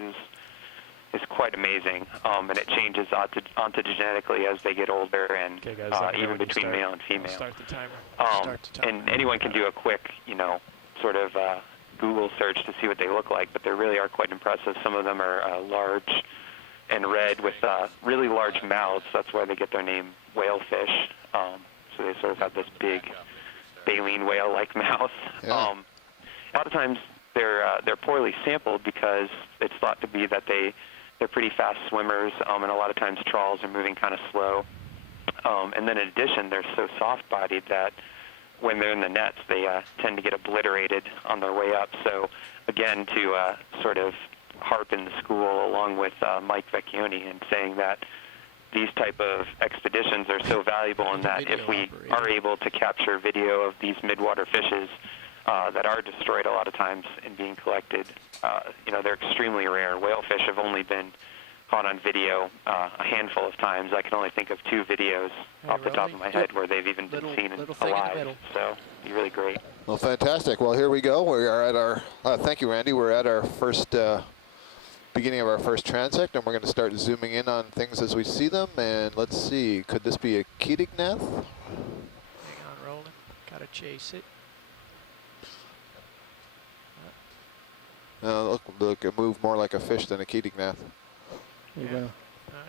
is quite amazing, and it changes ontogenetically as they get older, and Okay, guys, even between male and female. Start the timer. And anyone can do a quick, sort of Google search to see what they look like, but they really are quite impressive. Some of them are large and red with really large mouths. That's why they get their name whalefish. So they sort of have this big baleen whale-like mouth. Yeah. A lot of times they're poorly sampled because it's thought to be that they're pretty fast swimmers, and a lot of times trawls are moving kind of slow. And then in addition, they're so soft-bodied that when they're in the nets, they tend to get obliterated on their way up. So again, to sort of harp in the school along with Mike Vecchione and saying that these type of expeditions are so valuable in that if we are able to capture video of these midwater fishes that are destroyed a lot of times in being collected, they're extremely rare. Whalefish have only been caught on video a handful of times. I can only think of 2 videos off the top of my head where they've even been seen alive. So it'd be really great. Well, fantastic. Well, here we go. We are at our, thank you, Randy. We're at our first, beginning of our first transect, and we're going to start zooming in on things as we see them. And let's see, could this be a Keatignath? Hang on, Roland. Gotta chase it. Look, it moved more like a fish than a Keatignath. There you go.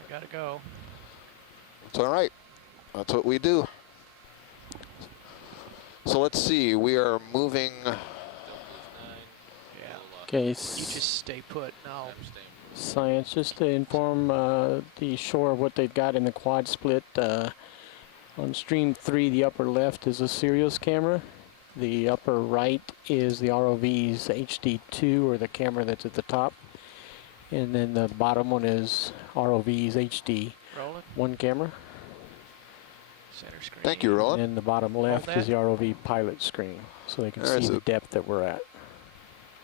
Gotta go. It's all right. That's what we do. So let's see, we are moving. Okay, You just stay put. No. science, just to inform the shore of what they've got in the quad split. On stream 3, the upper left is a Sirius camera. The upper right is the ROV's HD2, or the camera that's at the top. And then the bottom one is ROV's HD1 camera. Center screen. Thank you, Roland. And the bottom left is the ROV pilot screen, so they can see the depth that we're at.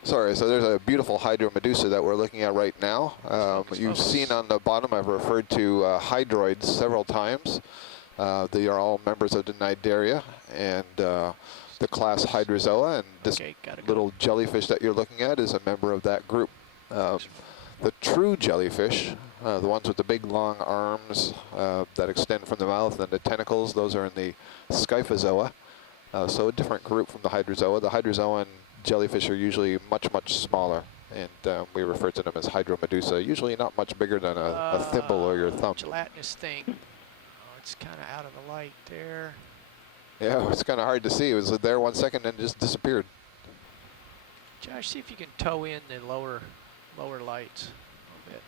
Sorry, so there's a beautiful Hydrozoan Medusa that we're looking at right now. You've seen on the bottom, I've referred to hydroids several times. They are all members of the Cnidaria and the class Hydrozoa, and this little jellyfish that you're looking at is a member of that group. The true jellyfish, the ones with the big long arms that extend from the mouth and the tentacles, those are in the Scyphozoa. So a different group from the Hydrozoa. The Hydrozoan jellyfish are usually much, much smaller, and we refer to them as Hydromedusa, usually not much bigger than a thimble or your thumb. Gelatinous thing. Oh, it's kind of out of the light there. Yeah, it's kind of hard to see. It was there 1 second and just disappeared. Josh, see if you can tow in the lower lights a little bit.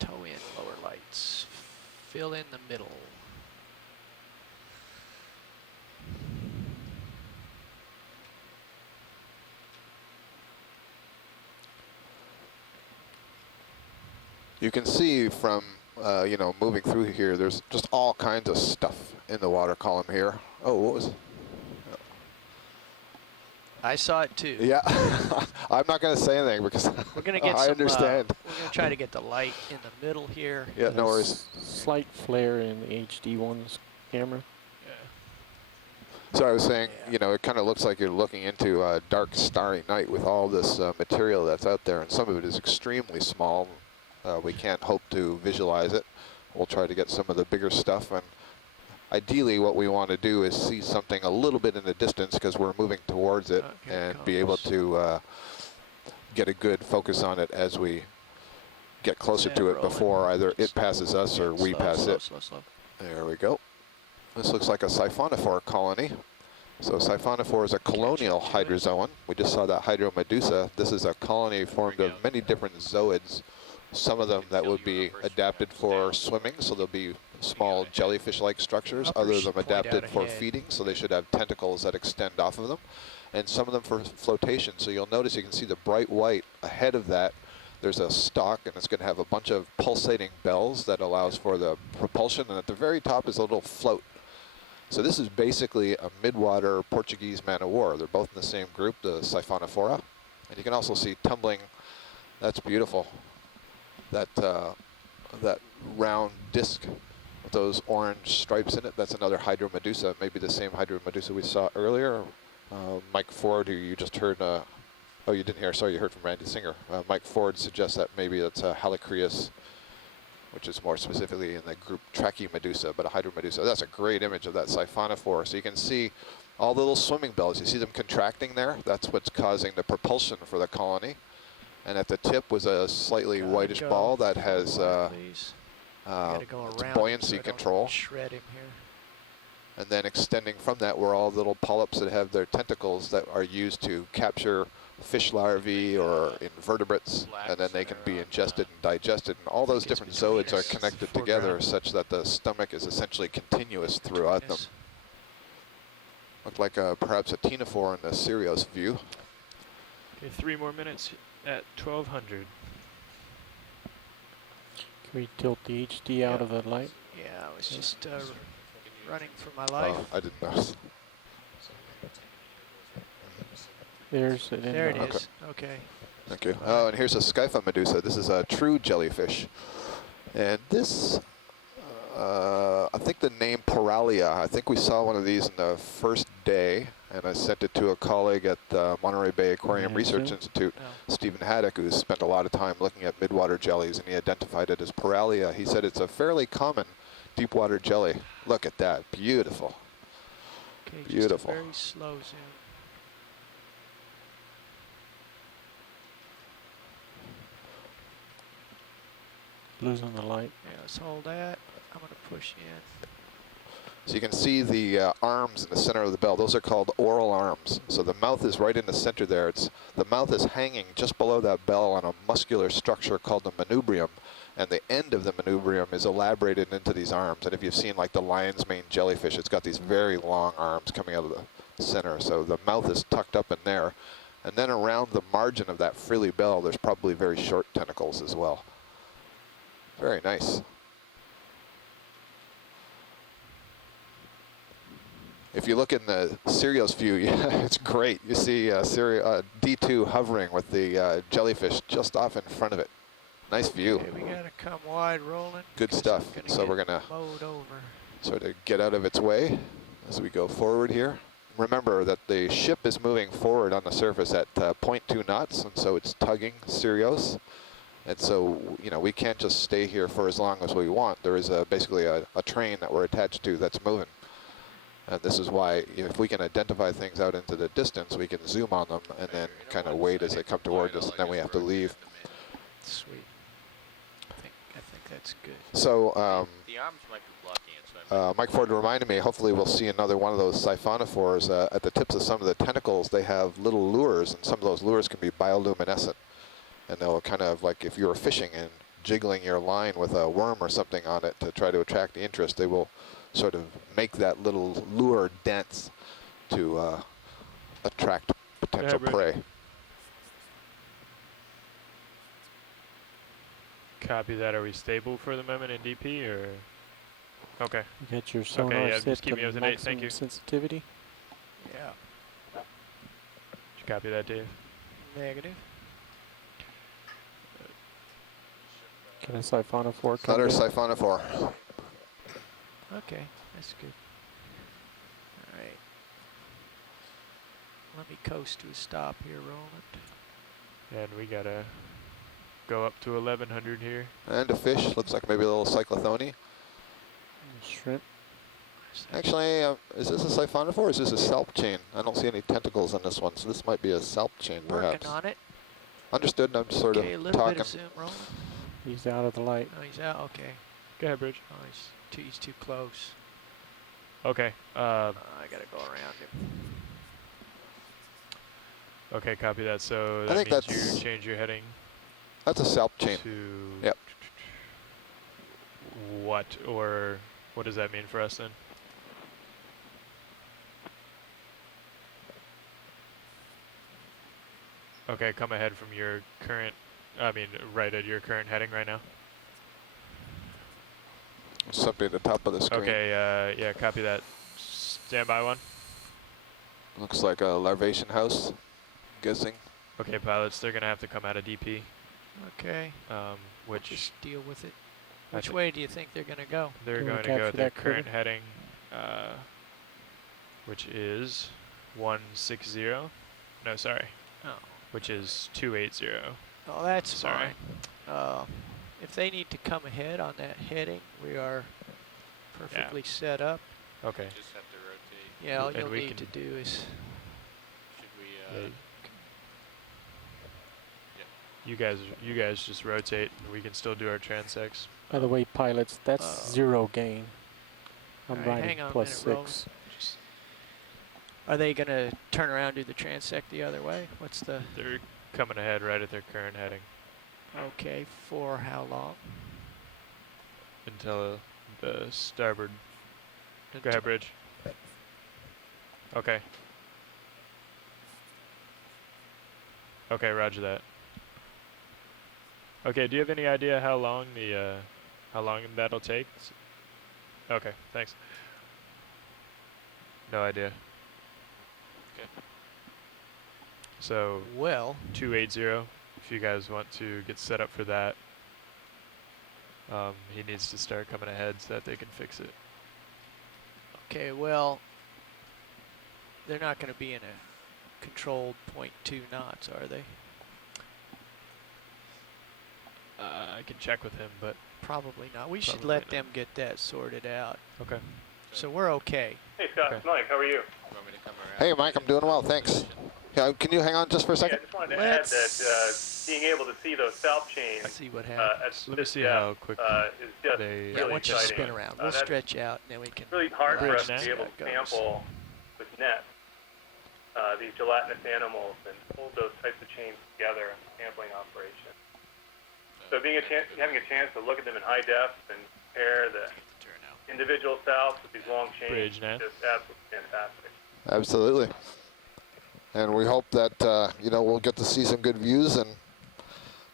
Tow in lower lights. Fill in the middle. You can see from, moving through here, there's just all kinds of stuff in the water column here. Oh, what was it? I saw it too. Yeah, I'm not going to say anything because we're going to get I some, understand. we're going to try to get the light in the middle here. Yeah, no worries. Slight flare in the HD1's camera. So I was saying, it kind of looks like you're looking into a dark, starry night with all this material that's out there, and some of it is extremely small. We can't hope to visualize it, we'll try to get some of the bigger stuff. And ideally what we want to do is see something a little bit in the distance because we're moving towards it, and be able to get a good focus on it as we get closer to it before either it passes us or we pass it. Slow. There we go. This looks like a siphonophore colony. So siphonophore is a colonial hydrozoan. We just saw that Hydromedusa. This is a colony formed of many different zooids. Some of them that would be adapted for swimming, so they'll be small jellyfish-like structures. Others of them adapted for feeding, so they should have tentacles that extend off of them. And some of them for flotation. So you'll notice you can see the bright white ahead of that. There's a stalk, and it's going to have a bunch of pulsating bells that allows for the propulsion. And at the very top is a little float. So this is basically a midwater Portuguese man-of-war. They're both in the same group, the Siphonophora. And you can also see tumbling. That's beautiful. That round disc with those orange stripes in it, that's another Hydromedusa, maybe the same Hydromedusa we saw earlier. Mike Ford, who you just heard, oh, you didn't hear, sorry, you heard from Randy Singer. Mike Ford suggests that maybe that's a Helicreus, which is more specifically in the group Trachymedusa, but a Hydromedusa. That's a great image of that siphonophore. So you can see all the little swimming bells. You see them contracting there? That's what's causing the propulsion for the colony. And at the tip was a slightly whitish ball that has it's buoyancy control. Shred him here. And then extending from that were all little polyps that have their tentacles that are used to capture fish larvae or invertebrates, and then they can be ingested and digested. And all those different zooids are connected together such that the stomach is essentially continuous throughout them. Looked like perhaps a ctenophore in the Sirios view. Okay, 3 more minutes at 1200. Can we tilt the HD out of the light? Yeah, I was just running for my life. Oh, I didn't notice. There's it. There it is. Okay. Thank you. Oh, and here's a Skype Medusa. This is a true jellyfish. And this, I think the name Poralia, I think we saw one of these in the first day, and I sent it to a colleague at the Monterey Bay Aquarium Research Institute, Stephen Haddock, who's spent a lot of time looking at midwater jellies, and he identified it as Poralia. He said it's a fairly common deep water jelly. Look at that. Beautiful. Okay, beautiful. Just a very slow zoom. Losing the light. Yeah, let's hold that. I'm going to push in. So you can see the arms in the center of the bell. Those are called oral arms. So the mouth is right in the center there. The mouth is hanging just below that bell on a muscular structure called the manubrium. And the end of the manubrium is elaborated into these arms. And if you've seen like the lion's mane jellyfish, it's got these very long arms coming out of the center. So the mouth is tucked up in there. And then around the margin of that frilly bell, there's probably very short tentacles as well. Very nice. If you look in the Sirios view, yeah, it's great. You see D2 hovering with the jellyfish just off in front of it. Nice view. Okay, we got to come wide rolling. Good stuff. So we're going to sort of get out of its way as we go forward here. Remember that the ship is moving forward on the surface at 0.2 knots, and so it's tugging Sirios. And so, you know, we can't just stay here for as long as we want. There is basically a train that we're attached to that's moving. And this is why, if we can identify things out into the distance, we can zoom on them and then kind of wait as they come towards us, and then we have to leave. Sweet. I think that's good. So, The arms might be blocking it. So Mike Ford reminded me, hopefully we'll see another one of those siphonophores. At the tips of some of the tentacles, they have little lures, and some of those lures can be bioluminescent. And they'll kind of, like if you were fishing and jiggling your line with a worm or something on it to try to attract the interest, they will sort of make that little lure dense to attract potential prey. Copy that. Are we stable for the moment in DP, or? Okay. You got your sonar yeah, set just keep me to up to date. Thank maximum you. sensitivity. Yeah. Did you copy that, Dave? Negative. Can a siphonophore come Another in? siphonophore. Okay, that's good. All right. Let me coast to a stop here, Roland. And we got a go up to 1100 here. And a fish, looks like maybe a little cyclothony. Shrimp. Actually, is this a siphonophore or is this a salp chain? I don't see any tentacles on this one, so this might be a salp chain perhaps. Working on it. Understood, I'm sort Okay, a of little talking. bit of zoom rolling. He's out of the light. Oh, he's out. Okay. Go ahead, Bridge. Oh, he's too close. Okay. I gotta go around him. Okay, copy that. So I that think means that's- you change your heading That's a salp chain. to Yep. what, or what does that mean for us then? Okay, come ahead from your current, right at your current heading right now. Something at the top of the screen. Okay, yeah, copy that. Standby one. Looks like a Larvacean House, guessing. Okay, pilots, they're going to have to come out of DP, Okay. which Just deal with it. I Which thi- way do you think they're gonna go? they're Can we going to go capture at their that critter? current heading, which is 160. No, sorry, Oh. which is 280. Oh, that's Sorry. fine. If they need to come ahead on that heading, we are perfectly set up. Okay. Just have to rotate. Yeah, all And you'll we need to can- do is Should we, Yeah, you guys just rotate, and we can still do our transects. By the way, pilots, that's Uh, 0 gain. I'm alright, riding hang on a plus minute, Roland. 6. Are they gonna turn around and do the transect the other way? What's the They're coming ahead right at their current heading okay for how long? until the starboard. Go ahead, Bridge. Okay. Okay, roger that. Okay, do you have any idea how long that'll take? Okay, thanks. No idea. Okay. So Well, 280, if you guys want to get set up for that. He needs to start coming ahead so that they can fix it. okay, well, they're not gonna be in a controlled 0.2 knots, are they? I can check with him, but Probably not. We should Probably let not. them get that sorted out. okay. So we're okay. Hey Scott, Okay. it's Mike. How are you? You want me to come around? Hey Mike, I'm doing well, thanks. Yeah, can you hang on just for a Yeah, I second? just wanted to Let's add that being able to see those salp chains see what at happens. Let me this see depth, how quick is just they- Yeah, really once you exciting. spin around, we'll that's stretch out and then we can. really hard for Bridge us to now. be able to That goes. sample with nets these gelatinous animals and hold those types of chains together in a sampling operation. So having a chance to look at them in high def and compare the Turn out. individual salps with these long chains Bridge is now. just absolutely fantastic. Absolutely. And we hope that, we'll get to see some good views and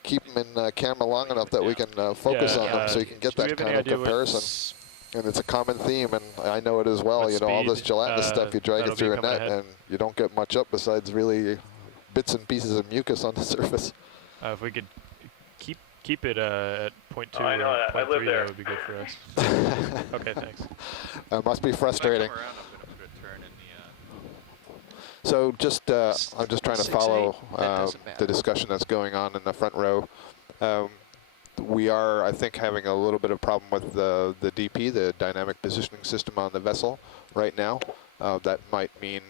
keep them in camera long enough that we can focus Yeah, on them so you can get do we that have any kind of idea what comparison. And it's a common theme, and I know it as well. What All this speed, gelatinous stuff, you drag that'll it be through a coming net, ahead? and you don't get much up besides really bits and pieces of mucus on the surface. If we could keep it at 0.2 Oh, I know or that. I 0.3, live there. that would be good for us. Okay, thanks. It must be If I frustrating. come around, I'm going to put a turn in the, So just, I'm just trying to 6'8"? follow That doesn't the matter. discussion that's going on in the front row. We are, I think, having a little bit of problem with the DP, the dynamic positioning system on the vessel right now. That might mean,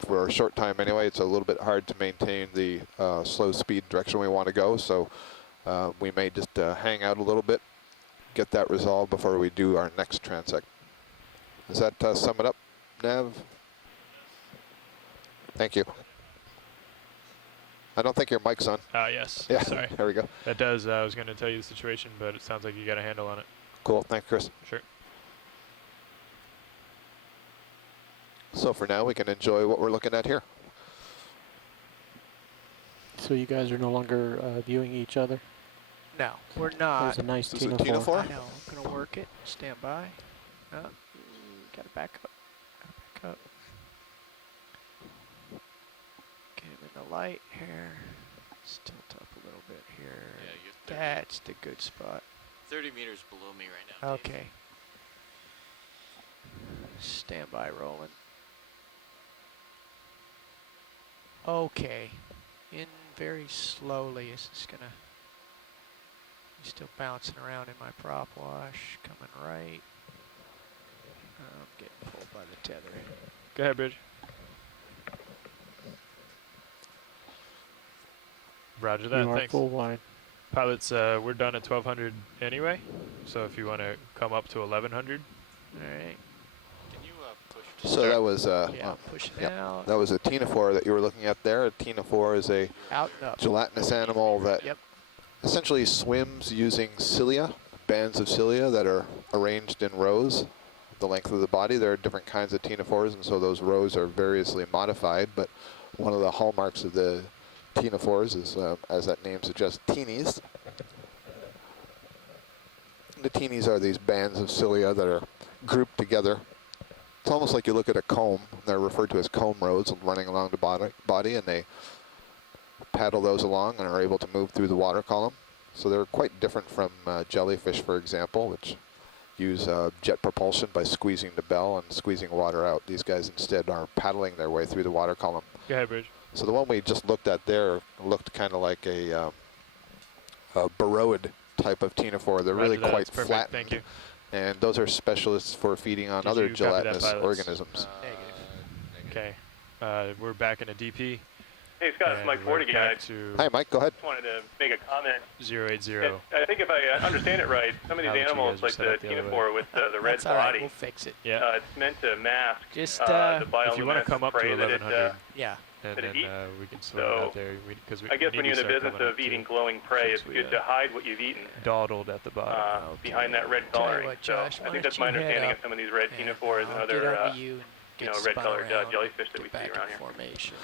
for a short time anyway, it's a little bit hard to maintain the slow speed direction we want to go. So we may just hang out a little bit, get that resolved before we do our next transect. Does that sum it up, Nav? Thank you. I don't think your mic's on. Yes. Yeah, Sorry. there we go. That does. I was going to tell you the situation, but it sounds like you got a handle on it. Cool, thanks, Chris. Sure. So for now, we can enjoy what we're looking at here. So you guys are no longer viewing each other? No, we're not. There's a nice This is a Tina 4. Tina 4? I know. I'm gonna work it. Stand by. Gotta back up. Back up. Get him in the light here. Let's tilt up a little bit here. yeah, you're 30, That's the good spot. 30 meters below me right now. Dave. Okay. Stand by, rolling. Okay. In very slowly. Is this gonna He's still bouncing around in my prop wash, coming right. I'm getting pulled by the tether. Go ahead, Bridge. Roger that, You are thanks. full wide. Pilots, we're done at 1200 anyway, so if you want to come up to 1100. All right. Can you push? So that was Yeah, pushing out. that was a ctenophore that you were looking at there. A ctenophore is a Out and up. gelatinous animal that Yep. essentially swims using cilia, bands of cilia that are arranged in rows the length of the body. There are different kinds of ctenophores, and so those rows are variously modified, but one of the hallmarks of the ctenophores is, as that name suggests, teenies. The teenies are these bands of cilia that are grouped together. It's almost like you look at a comb. They're referred to as comb rows running along the body, and they paddle those along and are able to move through the water column. So they're quite different from jellyfish, for example, which use jet propulsion by squeezing the bell and squeezing water out. These guys instead are paddling their way through the water column. Go ahead, Bridge. So the one we just looked at there looked kind of like a burrowed type of ctenophore. They're really Roger that, quite that's perfect, flat. thank you. And those are specialists for feeding on Did other you copy that, gelatinous pilots? organisms. Okay, we're back in a DP. Hey Scott, it's and Mike we're Ford again. back I to Hi, Mike, go ahead. just wanted to make a comment. 080. I think if I understand it right, some of these How would you animals, guys like set the up the other ctenophore with the red That's all right. body, We'll fix it. Yeah. it's meant to mask Just, the If you want to bioluminescent come up to prey that 1100, Yeah. and that it then eats. we can sort it So, out there. Because we I guess need when you're to in the start business coming of up to eating glowing prey, it's since we, good to hide what you've eaten dawdled at the bottom. behind that red Tell you coloring. what, So Josh, I why think don't that's my you head understanding up of some of these red and ctenophores and I'll get other onto you and get spun red-colored around, jellyfish that we get see back around in here. formation.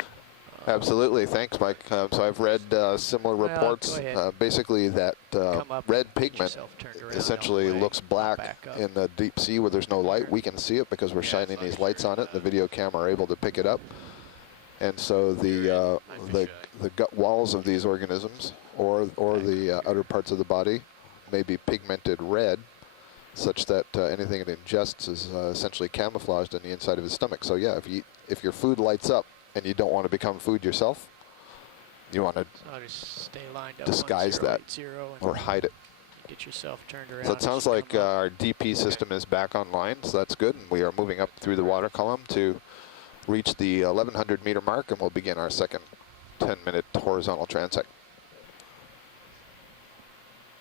Absolutely, thanks, Mike. So I've read similar Well, reports. go ahead. Basically, that Come up red and get pigment yourself turned around essentially all the way, looks black back up. in the deep sea where there's no light. We can see it because we're shining these lights on it. The video camera are able to pick it up, and so the gut walls of these organisms or the outer parts of the body may be pigmented red, such that anything it ingests is essentially camouflaged on the inside of his stomach. So yeah, if your food lights up and you don't want to become food yourself, you want to So I'll just stay lined up disguise on that 080 and or hide it. get yourself turned around. So it as sounds you like come up. our DP system is back online, so that's good. And we are moving up through the water column to reach the 1100 meter mark, and we'll begin our second 10-minute horizontal transect.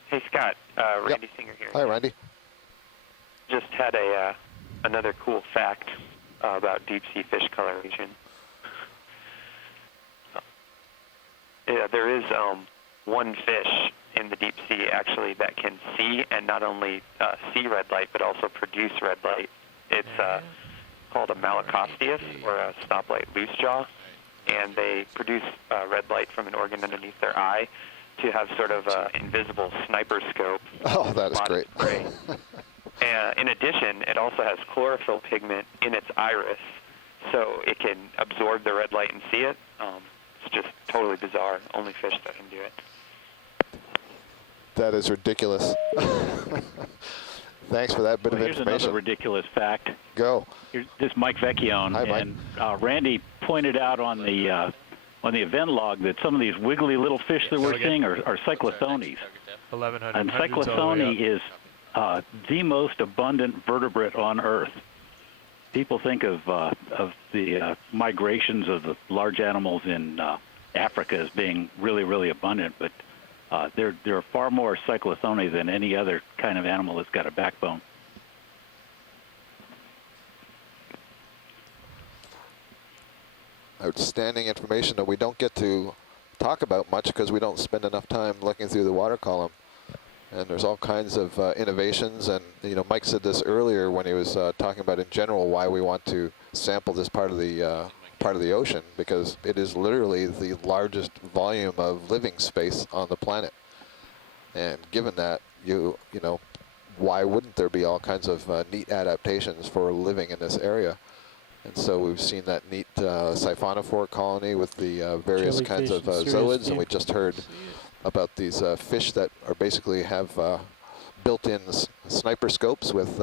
Hey Scott, Randy Singer here. Hi, Randy. Just had another cool fact about deep sea fish coloration. Yeah, there is one fish in the deep sea actually that can see and not only see red light but also produce red light. It's called a Malacostius or a stoplight loose jaw, and they produce red light from an organ underneath their eye to have sort of an invisible sniper scope. Oh, that is great. In addition, it also has chlorophyll pigment in its iris, so it can absorb the red light and see it. It's just totally bizarre. Only fish that can do it. That is ridiculous. Thanks for that bit of Here's information. another ridiculous fact. Go. Here's this is Mike Vecchione, Hi, Mike. and Randy pointed out on the event log that some of these wiggly little fish that we're seeing are cyclothonies. 1100. And cyclothony is the most abundant vertebrate on Earth. People think of the migrations of the large animals in Africa as being really, really abundant, but there are far more cyclothony than any other kind of animal that's got a backbone. Outstanding information that we don't get to talk about much because we don't spend enough time looking through the water column. And there's all kinds of innovations, and Mike said this earlier when he was talking about in general why we want to sample this part of the ocean, because it is literally the largest volume of living space on the planet. And given that, why wouldn't there be all kinds of neat adaptations for living in this area? And so we've seen that neat siphonophore colony with the various kinds of zooids, and we just heard about these fish that are basically have built-in sniper scopes with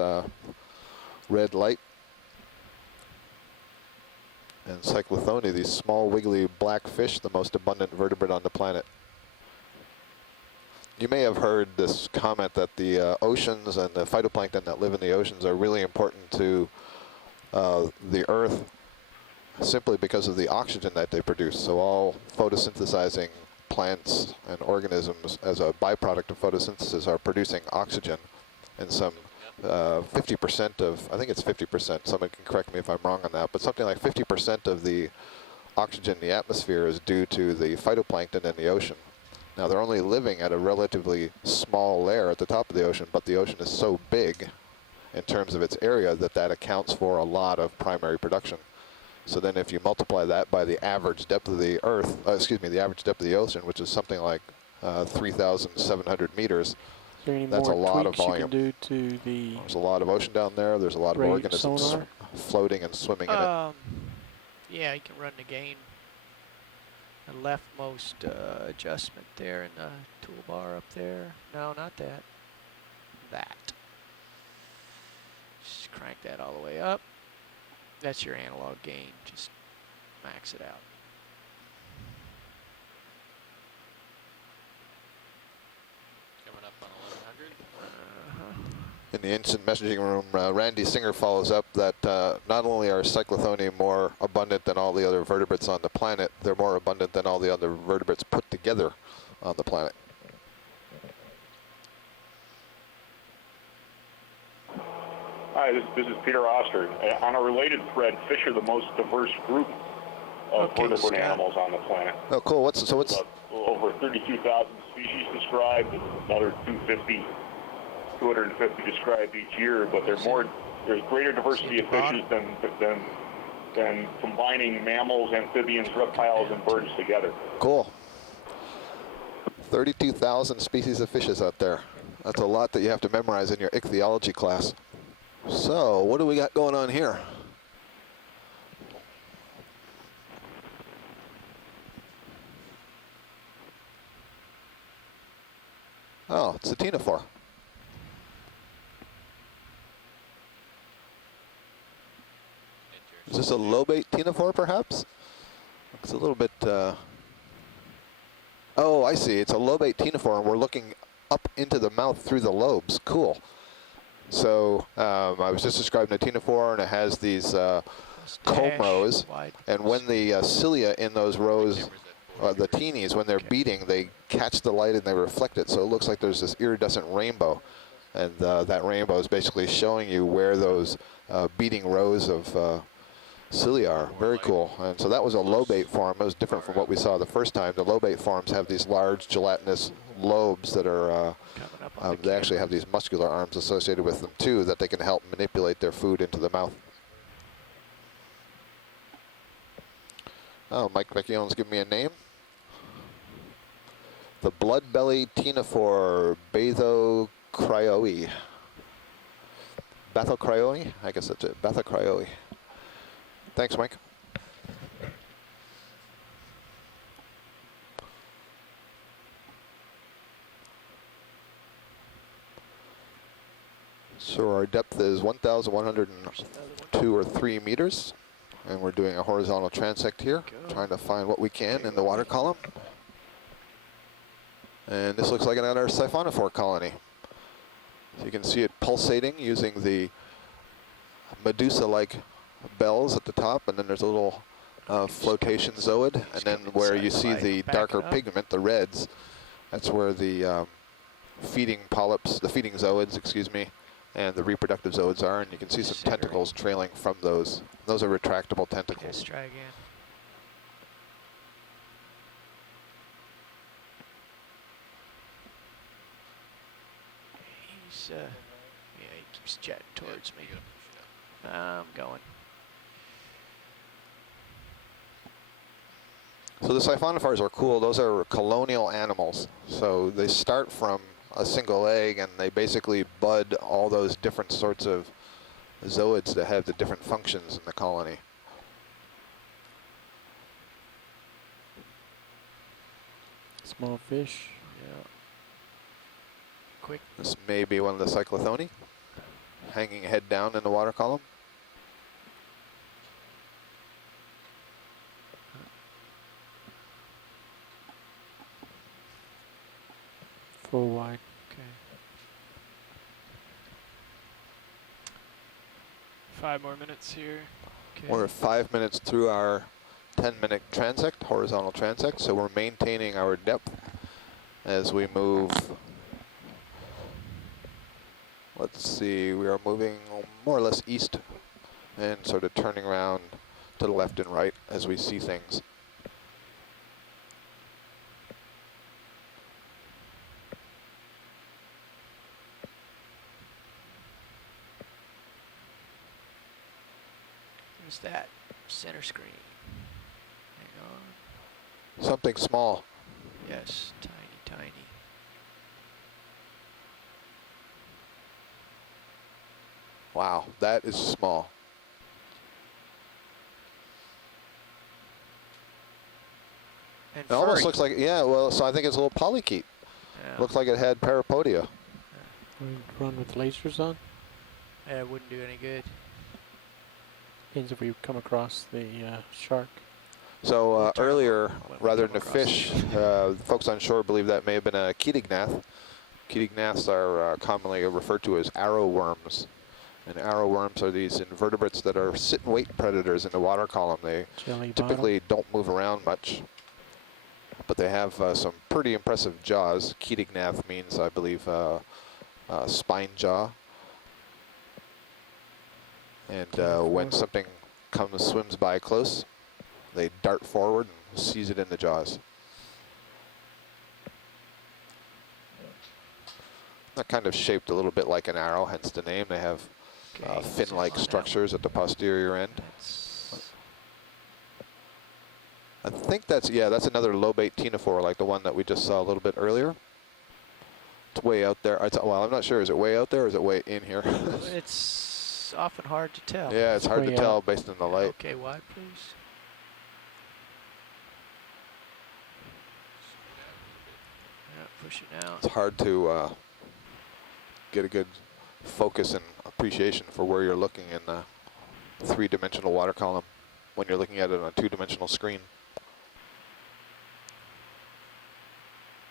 red light. And cyclothony, these small wiggly black fish, the most abundant vertebrate on the planet. You may have heard this comment that the oceans and the phytoplankton that live in the oceans are really important to the Earth simply because of the oxygen that they produce. So all photosynthesizing plants and organisms as a byproduct of photosynthesis are producing oxygen, and some 50% of, I think it's 50%, someone can correct me if I'm wrong on that, but something like 50% of the oxygen in the atmosphere is due to the phytoplankton in the ocean. Now they're only living at a relatively small layer at the top of the ocean, but the ocean is so big in terms of its area that that accounts for a lot of primary production. So then if you multiply that by the average depth of the Earth, the average depth of the ocean, which is something like 3,700 meters, Is there any that's a more lot of tweaks you volume. can do to the There's a lot of ocean down there. There's a lot of rate organisms sonar? floating and swimming in it. Yeah, you can run the gain. The leftmost adjustment there in the toolbar up there. No, not that. That. Just crank that all the way up. That's your analog gain. Just max it out. Coming up on 1100. In the instant messaging room, Randy Singer follows up that not only are Cyclothoni more abundant than all the other vertebrates on the planet, they're more abundant than all the other vertebrates put together on the planet. Hi, this is Peter Oster. On a related thread, fish are the most diverse group of vertebrate animals on the planet. Oh, cool. What's over 32,000 species described, another 250 described each year, but there's greater diversity of fishes than combining mammals, amphibians, reptiles, and birds together. Cool. 32,000 species of fishes out there. That's a lot that you have to memorize in your ichthyology class. So, what do we got going on here? Oh, it's a ctenophore. Is this a lobate ctenophore, perhaps? It's a little bit... Oh, I see. It's a lobate ctenophore, and we're looking up into the mouth through the lobes. Cool. So I was just describing a ctenophore, and it has these comb rows. And when the cilia in those rows, the teenies, when they're beating, they catch the light and they reflect it. So it looks like there's this iridescent rainbow. And that rainbow is basically showing you where those beating rows of cilia are. Very cool. And so that was a lobate form. It was different from what we saw the first time. The lobate forms have these large gelatinous lobes that are, they actually have these muscular arms associated with them too, that they can help manipulate their food into the mouth. Oh, Mike Vecchione's giving me a name. The blood-bellied ctenophore Bathocrioi. Bathocrioi? I guess that's it. Bathocrioi. Thanks, Mike. So our depth is 1,102 or 3 meters, and we're doing a horizontal transect here, trying to find what we can in the water column. And this looks like another siphonophore colony. So you can see it pulsating using the Medusa-like bells at the top, and then there's a little flotation zoid, and then where you see the darker pigment, the reds, that's where the feeding polyps, the feeding zooids, excuse me, and the reproductive zooids are, and you can see some tentacles trailing from those. Those are retractable tentacles. Let's try again. He's, yeah, he keeps jetting towards me. I'm going. So the siphonophores are cool. Those are colonial animals. So they start from a single egg, and they basically bud all those different sorts of zooids that have the different functions in the colony. Small fish. Yeah. Quick. This may be one of the Cyclothoni, hanging head down in the water column. Go wide. Okay. 5 more minutes here. Okay. We're 5 minutes through our 10-minute transect, horizontal transect, so we're maintaining our depth as we move. Let's see, we are moving more or less east and sort of turning around to the left and right as we see things. There's that center screen. Hang on. Something small. Yes, tiny, tiny. Wow, that is small. And It almost furry. looks like, yeah, well, so I think it's a little polychaete. Yeah. Looks like it had parapodia. We run with lasers on. Yeah, it wouldn't do any good. Depends if we come across the shark. So We'll turn earlier, when we rather come than a across fish, folks on shore believe that may have been a chaetognath. Chaetognaths are commonly referred to as arrow worms. And arrow worms are these invertebrates that are sit-and-wait predators in the water column. They Jelly typically don't move around much, but they have some pretty impressive jaws. Chaetognath means, I believe, spine jaw. And when something swims by close, they dart forward and seize it in the jaws. They're kind of shaped a little bit like an arrow, hence the name. They have Okay, fin-like zoom on structures at the posterior end. That's I think that's, yeah, that's another lobate ctenophore, like the one that we just saw a little bit earlier. It's way out there. Well, I'm not sure. Is it way out there or is it way in here? it's often hard to tell. Yeah, it's hard to Way tell out. based on the light. Okay, wide, please. Yeah, push it out. It's hard to get a good focus and appreciation for where you're looking in the three-dimensional water column when you're looking at it on a two-dimensional screen.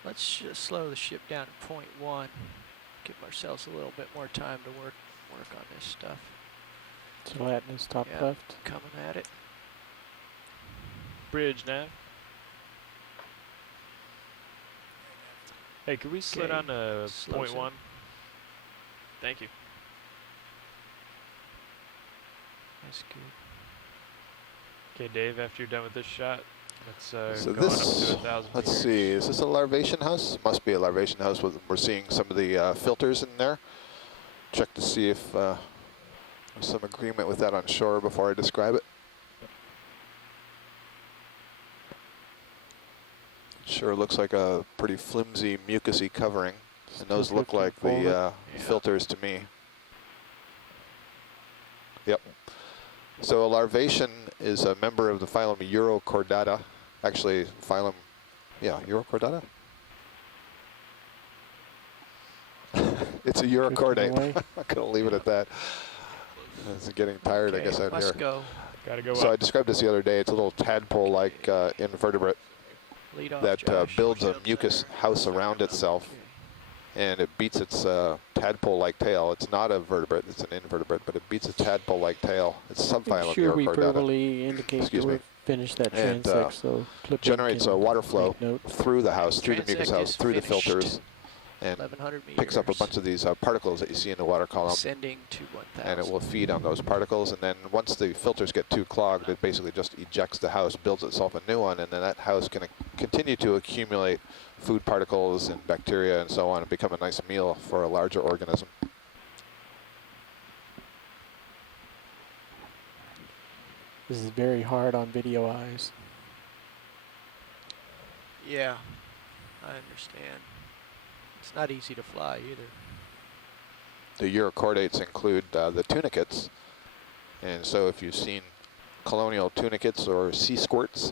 Let's just slow the ship down to 0.1. Give ourselves a little bit more time to work on this stuff. Gelatinous top Yeah. left. Coming at it. Bridge nav. Hey, could we slid Okay, on to slows in. 0.1? Thank you. That's good. Okay, Dave, after you're done with this shot, let's So go on up this, to 1,000 let's meters. see, is this a Larvacean House? Must be a Larvacean House. We're seeing some of the filters in there. Check to see if there's some agreement with that on shore before I describe it. Sure looks like a pretty flimsy, mucusy covering. And those look like the Yeah. filters to me. Yep. So a larvation is a member of the phylum Urochordata. Actually, phylum, yeah, Urochordata? It's a urochordate. I'm going to leave it at that. It's getting tired, I guess, out let's here. go. Gotta go So I up. described this the other day. It's a little tadpole-like invertebrate Lead off, that Josh. builds a mucus house around itself, and it beats its tadpole-like tail. It's not a vertebrate, it's an invertebrate, but it beats its tadpole-like tail. It's subphylum Make sure we Urochordata. verbally indicate Excuse that me. we've finished that And, transect, so clip generates a water flow note. through the house, through the mucus Transect house, is through the finished. filters, and 1,100 meters. picks up a bunch of these particles that you see in the water column, Ascending to 1,000. and it will feed on those particles. And then once the filters get too clogged, it basically just ejects the house, builds itself a new one, and then that house can continue to accumulate food particles and bacteria and so on and become a nice meal for a larger organism. This is very hard on video eyes. Yeah, I understand. It's not easy to fly either. The urochordates include the tunicates, and so if you've seen colonial tunicates or sea squirts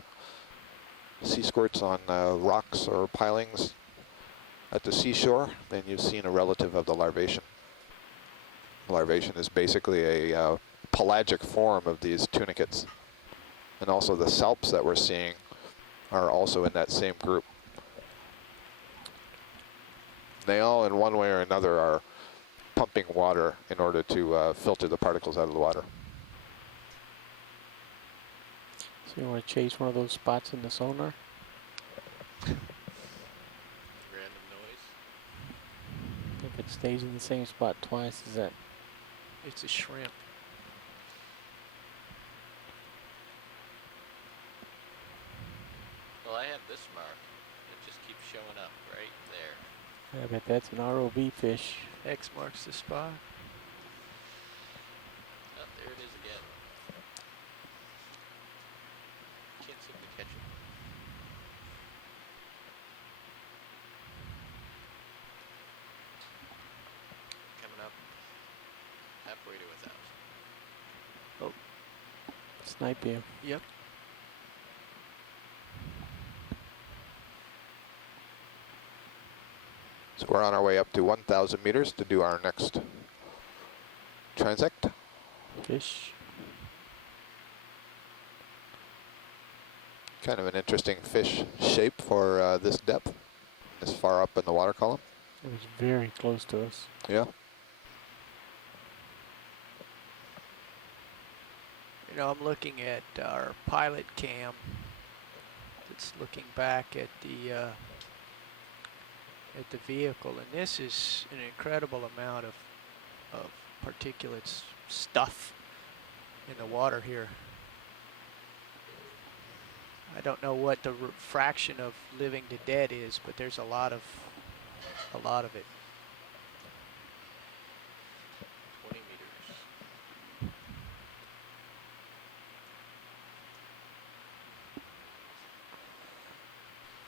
on rocks or pilings at the seashore, then you've seen a relative of the larvation. Larvation is basically a pelagic form of these tunicates, and also the salps that we're seeing are also in that same group. They all, in one way or another, are pumping water in order to filter the particles out of the water. So you want to chase one of those spots in the sonar? Random noise. If it stays in the same spot twice, is that? It's a shrimp. Well, I have this mark. It just keeps showing up right there. I bet that's an ROV fish. X marks the spot. Oh, there it is again. Can't seem to catch it. Coming up halfway to 1,000. Snipe you. Yep. So we're on our way up to 1,000 meters to do our next transect. Fish. Kind of an interesting fish shape for this depth, this far up in the water column. It was very close to us. Yeah. You know, I'm looking at our pilot cam. It's looking back at the vehicle, and this is an incredible amount of particulates stuff in the water here. I don't know what the fraction of living to dead is, but there's a lot of it. 20 meters.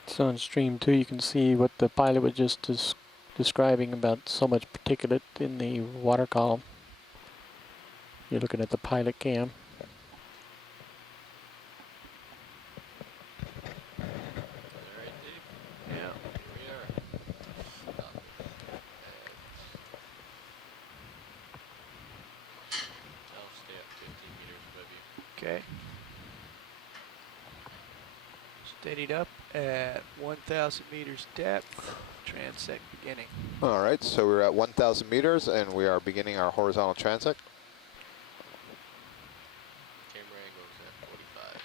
So on stream 2 you can see what the pilot was just describing about so much particulate in the water column. You're looking at the pilot cam. Alright, Dave? Yeah. Here we are. I'll stay up 15 meters above you. Okay. Steadied up at 1,000 meters depth. Transect beginning. All right, so we're at 1,000 meters and we are beginning our horizontal transect. Camera angle's at 45.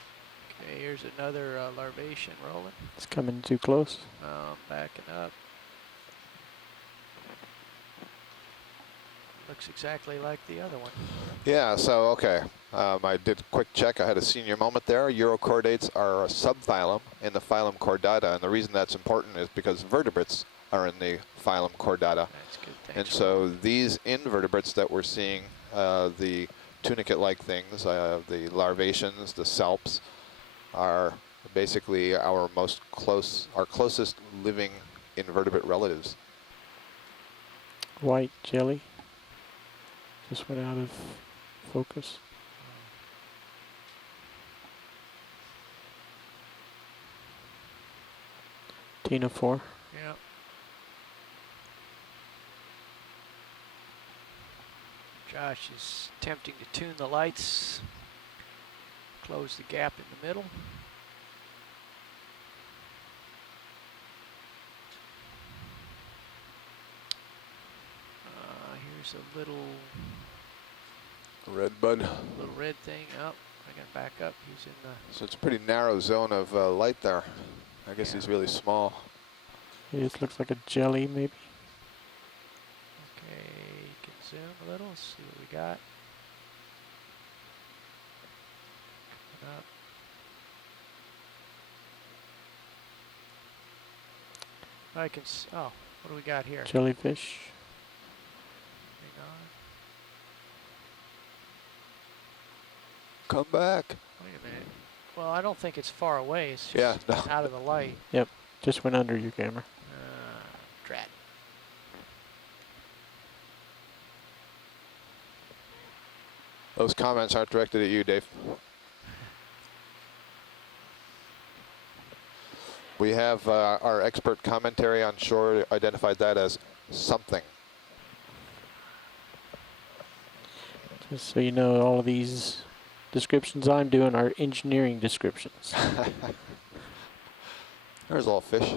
Okay, here's another larvacean rolling. It's coming too close. Backing up. Looks exactly like the other one. Yeah, so okay, I did a quick check. I had a senior moment there. Urochordates are a subphylum in the phylum Chordata, and the reason that's important is because vertebrates are in the phylum Chordata. That's good. Thanks. And so these invertebrates that we're seeing, the tunicate-like things, the larvaceans, the salps, are basically our closest living invertebrate relatives. White jelly. Just went out of focus. Tina 4. Yeah. Josh is attempting to tune the lights, close the gap in the middle. Here's a little Red bud. red thing. Oh, I gotta back up. He's in the. So it's a pretty narrow zone of light there. I guess he's really small. It just looks like a jelly, maybe. Okay, you can zoom a little. See what we got. Coming up. I can. Oh, what do we got here? Jellyfish. Hang on. Come back. Wait a minute. Well, I don't think it's far away. It's just Yeah, no. out of the light. Yep, just went under your camera. Drat. Those comments aren't directed at you, Dave. We have our expert commentary on shore identified that as something. Just so you know, all of these descriptions I'm doing are engineering descriptions. There's all fish.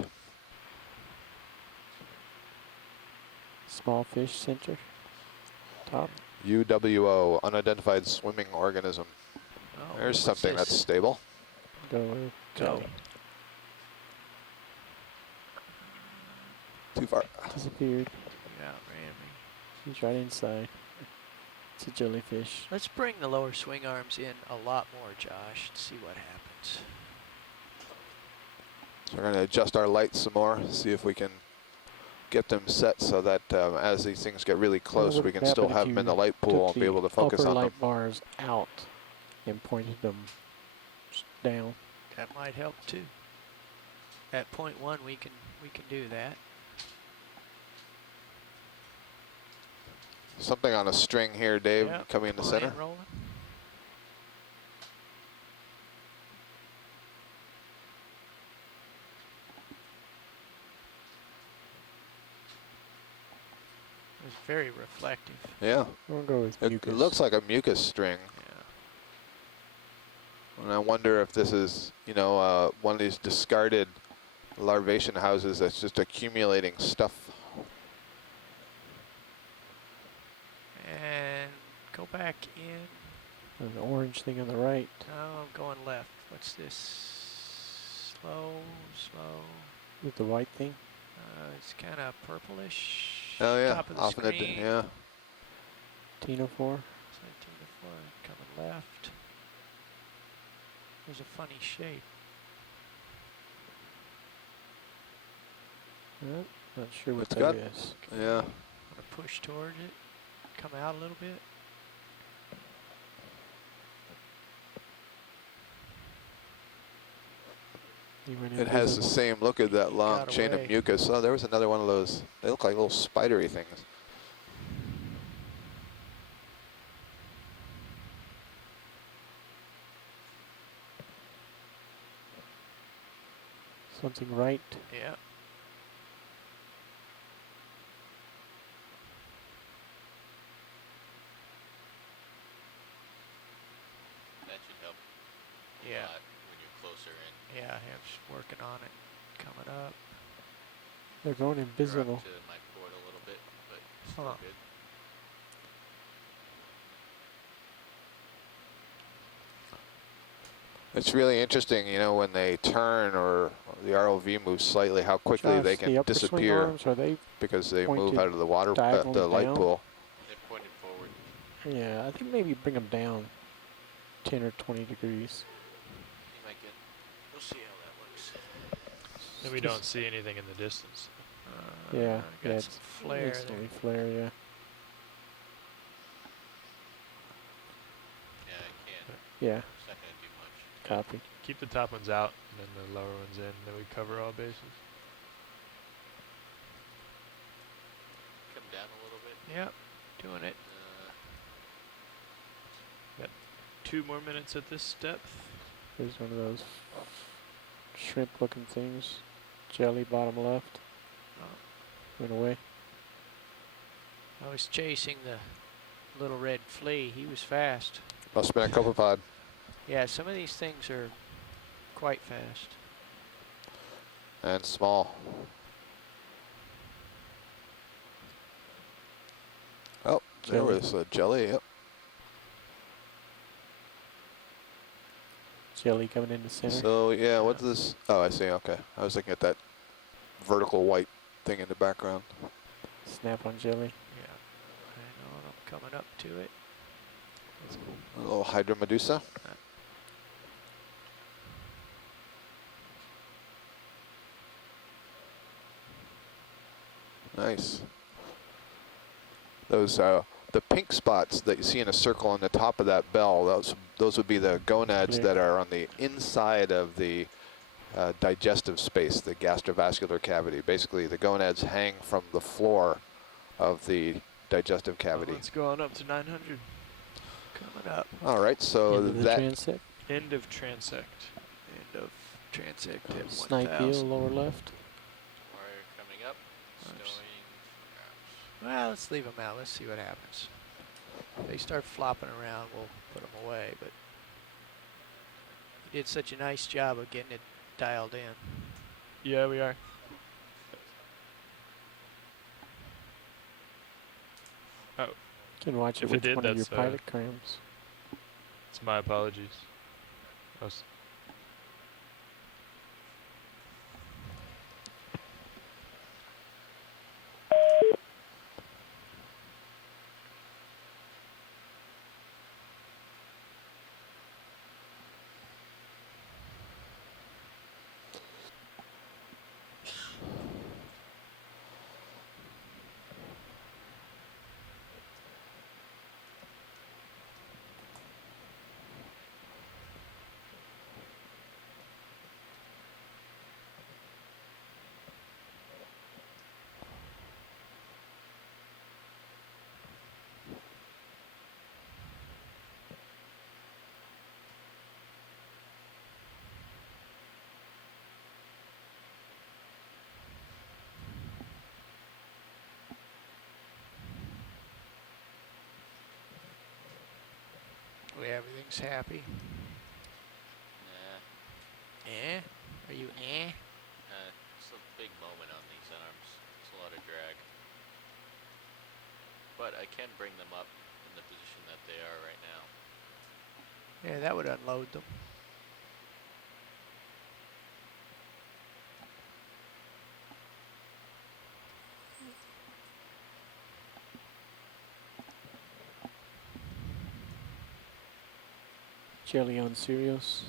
Small fish center. Top. UWO, unidentified swimming organism. Oh, There's what's something this? that's stable. Go with Go. jelly. Too far. Disappeared. Yeah, ran me. He's right inside. It's a jellyfish. Let's bring the lower swing arms in a lot more, Josh, and see what happens. So we're going to adjust our lights some more, see if we can get them set so that as these things get really close, we can still have them in the light pool and be able to focus upper on them. light bars out and pointed them down. That might help too. At point 1, we can do that. Something on a string here, Dave, Yep, coming in the line center. rolling. It's very reflective. Yeah. We'll go with It mucus. looks like a mucus string. Yeah. And I wonder if this is, you know, one of these discarded larvacean houses that's just accumulating stuff. And go back in. And the orange thing on the right. No, I'm going left. What's this? Slow, slow. With the white thing. It's kind of purplish. Oh yeah, Top of the off in the screen. yeah. Ctenophore. 17 to 4, coming left. There's a funny shape. Not sure what It's that got- is. Yeah. I'm gonna push towards it. Come out a little bit. You went It has the invisible. same look as that long got chain away. of mucus. Oh, there was another one of those. They look like little spidery things. Something right. Yeah. That should help a Yeah. lot when you're closer in. Yeah, Ham's working on it. Coming up. They're going We're invisible. up to my port a little bit, but still Huh. good. It's really interesting, you know, when they turn or the ROV moves slightly, how quickly Josh, they the can upper swing disappear arms, are they? because they move pointed out of the water, diagonally the light down? pool. They're pointed forward. Yeah, I think maybe bring them down 10 or 20 degrees. You might get. We'll see how that looks. And we don't see anything in the distance. Yeah, got yeah, some it's flare there. instantly flare, yeah. Yeah, I can't. Yeah, It's not gonna do much. copy. Keep the top ones out, and then the lower ones in, then we cover all bases. Come down a little bit. Yep, doing it. 2 more minutes at this depth. There's one of those shrimp-looking things. Jelly bottom left. Went away. I was chasing the little red flea. He was fast. Must have been a copepod. Yeah, some of these things are quite fast. And small. Oh, there Jelly. was a jelly, yep. Jelly coming in the center. So, yeah, what's this? Oh, I see, okay. I was looking at that vertical white thing in the background. Snap on jelly. Yeah. Hang on, I'm coming up to it. That's cool. A little Hydrozoan Medusa. Nice. Those, the pink spots that you see in a circle on the top of that bell, those would be the gonads Clear. that are on the inside of the digestive space, the gastrovascular cavity. Basically, the gonads hang from the floor of the digestive cavity. Let's go on up to 900. Coming up. All right, so Into the that transect. End of transect. End of transect at Snipe 1000. eel, lower left. Wire coming up. Oops. Stowing. Well, let's leave them out. Let's see what happens. If they start flopping around, we'll put them away. But you did such a nice job of getting it dialed in. Yeah, we are. Oh, You can watch it if it with did, one of your that's, pilot cams. it's my apologies. I was Everything's happy. Nah. Eh? Are you eh? It's a big moment on these arms. It's a lot of drag. But I can bring them up in the position that they are right now. Yeah, that would unload them. Jelly on Sirius.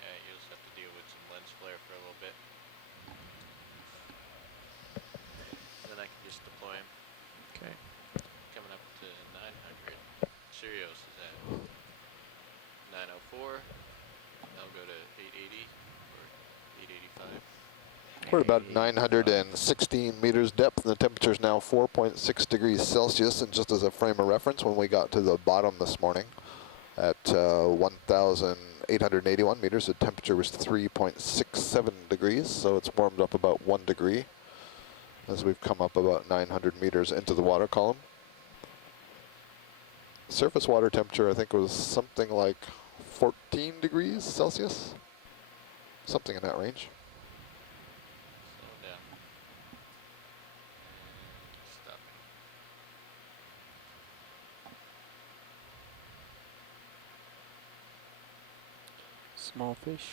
Yeah, you just have to deal with some lens flare for a little bit. And then I can just deploy him. Okay. Coming up to 900. Sirius is at 904. I'll go to 880 or 885. We're about 916 meters depth, and the temperature is now 4.6 degrees Celsius. And just as a frame of reference, when we got to the bottom this morning at 1,881 meters, the temperature was 3.67 degrees, so it's warmed up about 1 degree as we've come up about 900 meters into the water column. Surface water temperature, I think, was something like 14 degrees Celsius, something in that range. Slow down. And stop. Small fish.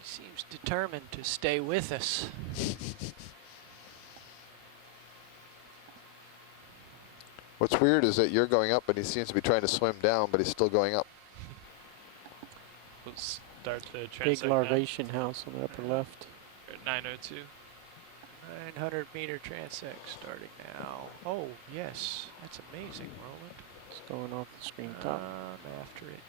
He seems determined to stay with us. What's weird is that you're going up, and he seems to be trying to swim down, but he's still going up. Let's start the Big transect Larvacean House on the upper left. now. At 902. 900 meter transect starting now. Oh, yes. That's amazing, Roland. It's going off the screen top. I'm after it.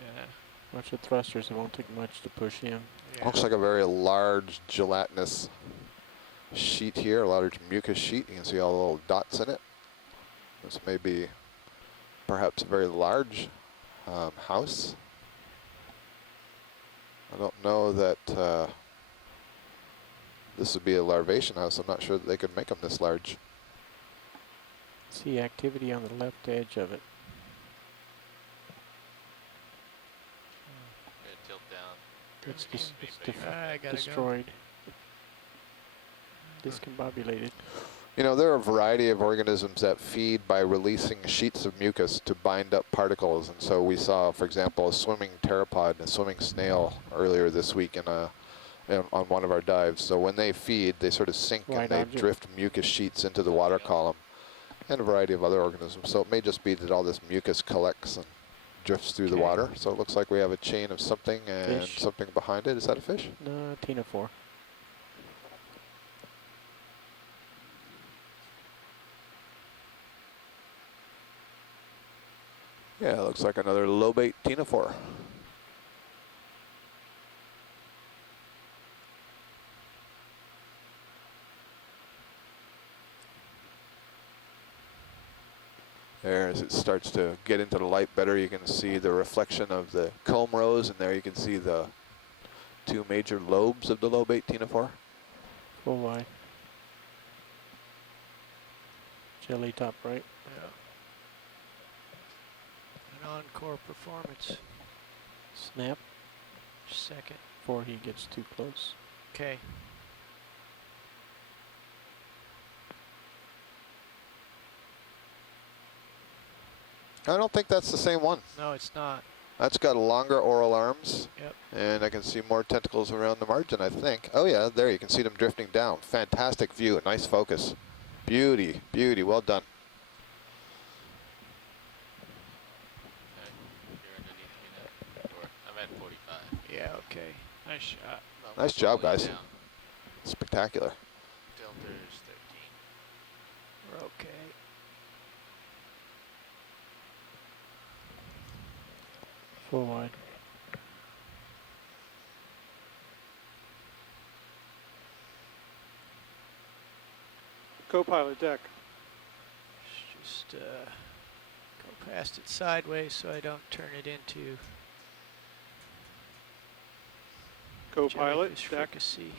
Yeah. Watch the thrusters. It won't take much to push him. Yeah. Looks like a very large gelatinous sheet here, a large mucus sheet. You can see all the little dots in it. This may be perhaps a very large house. I don't know that this would be a larvation house. I'm not sure that they could make them this large. See activity on the left edge of it. Yeah, tilt down. It's, I gotta destroyed. Discombobulated. You know, there are a variety of organisms that feed by releasing sheets of mucus to bind up particles. And so we saw, for example, a swimming pteropod and a swimming snail earlier this week on one of our dives. So when they feed, they sort of sink and they drift mucus sheets into the water column, and a variety of other organisms. So it may just be that all this mucus collects and drifts through the water. So it looks like we have a chain of something and Fish. something behind it. Is that a fish? No, Tina 4. Yeah, it looks like another lobate ctenophore. There, as it starts to get into the light better, you can see the reflection of the comb rows, and there you can see the two major lobes of the lobate ctenophore. Full wide. Jelly top, right? Yeah. An encore performance. Snap Second. before he gets too close. Okay. I don't think that's the same one. No, it's not. That's got longer oral arms. Yep. And I can see more tentacles around the margin, I think. Oh yeah, there you can see them drifting down. Fantastic view, nice focus. Beauty, beauty, well done. You're underneath me now. Or I'm at 45. Yeah, okay. Nice shot. Well, Nice job, all the way guys. down. Spectacular. Delta's 13. We're okay. Full wide. Co-pilot deck. Just go past it sideways so I don't turn it into Co-pilot jellyfish deck. fricassee.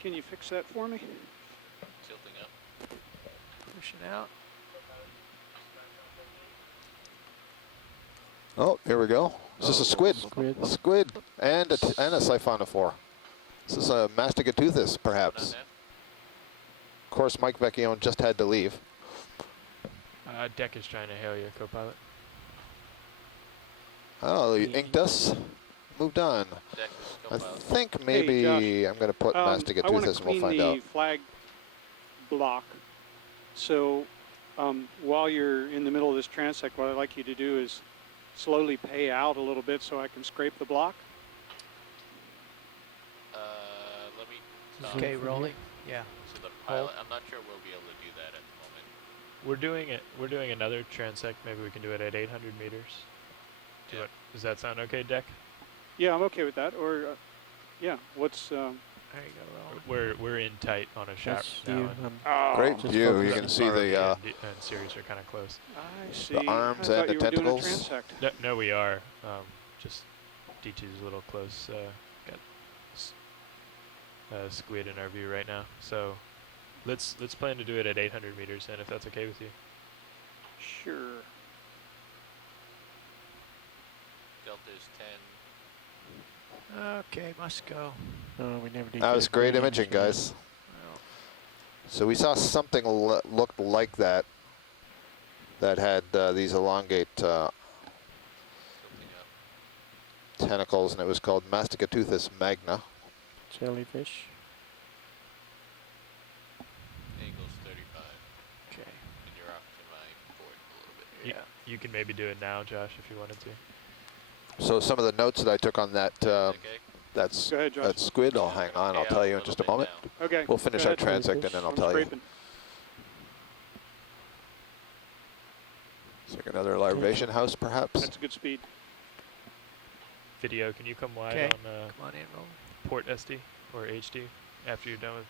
Can you fix that for me? Tilting up. Pushing out. Oh, here we go. Is this a squid? Squid. A squid and a siphonophore. Is this a Masticatus, Coming perhaps? on Of course, Mike Vecchione just had to leave. Deck is trying to hail you, co-pilot. Oh, you inked us. Moved on. Deck is I co-pilot. think maybe Josh, I'm going to put I want Masticatus to and we'll clean find the out. flag block. So while you're in the middle of this transect, what I'd like you to do is slowly pay out a little bit so I can scrape the block. Let me Zoom Okay, from rolling. Yeah. to the pilot. I'm not sure we'll be able to do that at the moment. We're doing it. We're doing another transect. Maybe we can do it at 800 meters. Yeah. Does that sound okay, Deck? Yeah, I'm okay with that. Or, yeah, what's... There you go, rolling. We're in tight on a shot That's now. you. and Oh, Great just view. focus You on can see ROV the and series are kind of close. I see. arms I and thought the you were doing a tentacles. transect. No, we are. Just D2's a little close. Got squid in our view right now. So let's plan to do it at 800 meters, then, if that's okay with you. Sure. Delta's 10. Okay, must go. No, we never did. That get was a great good imaging, image of it. guys. Well, So we saw something looked like that had these elongate Tilting up. tentacles, and it was called Masticatus magna. Jellyfish. Angle's 35. okay. And you're off to my port a little bit here. Yeah. You can maybe do it now, Josh, if you wanted to. So some of the notes that I took on that Okay. that's Go ahead, Josh. that squid. I'll hang on. I'll Pay tell out you in little just a bit moment. now. Okay. We'll finish go our ahead. transect and then I'll I'm tell you. scraping. It's like another Larvacean House, perhaps. That's a good speed. Video, can you come wide Okay. on Come on in, roll. port SD or HD after you're done with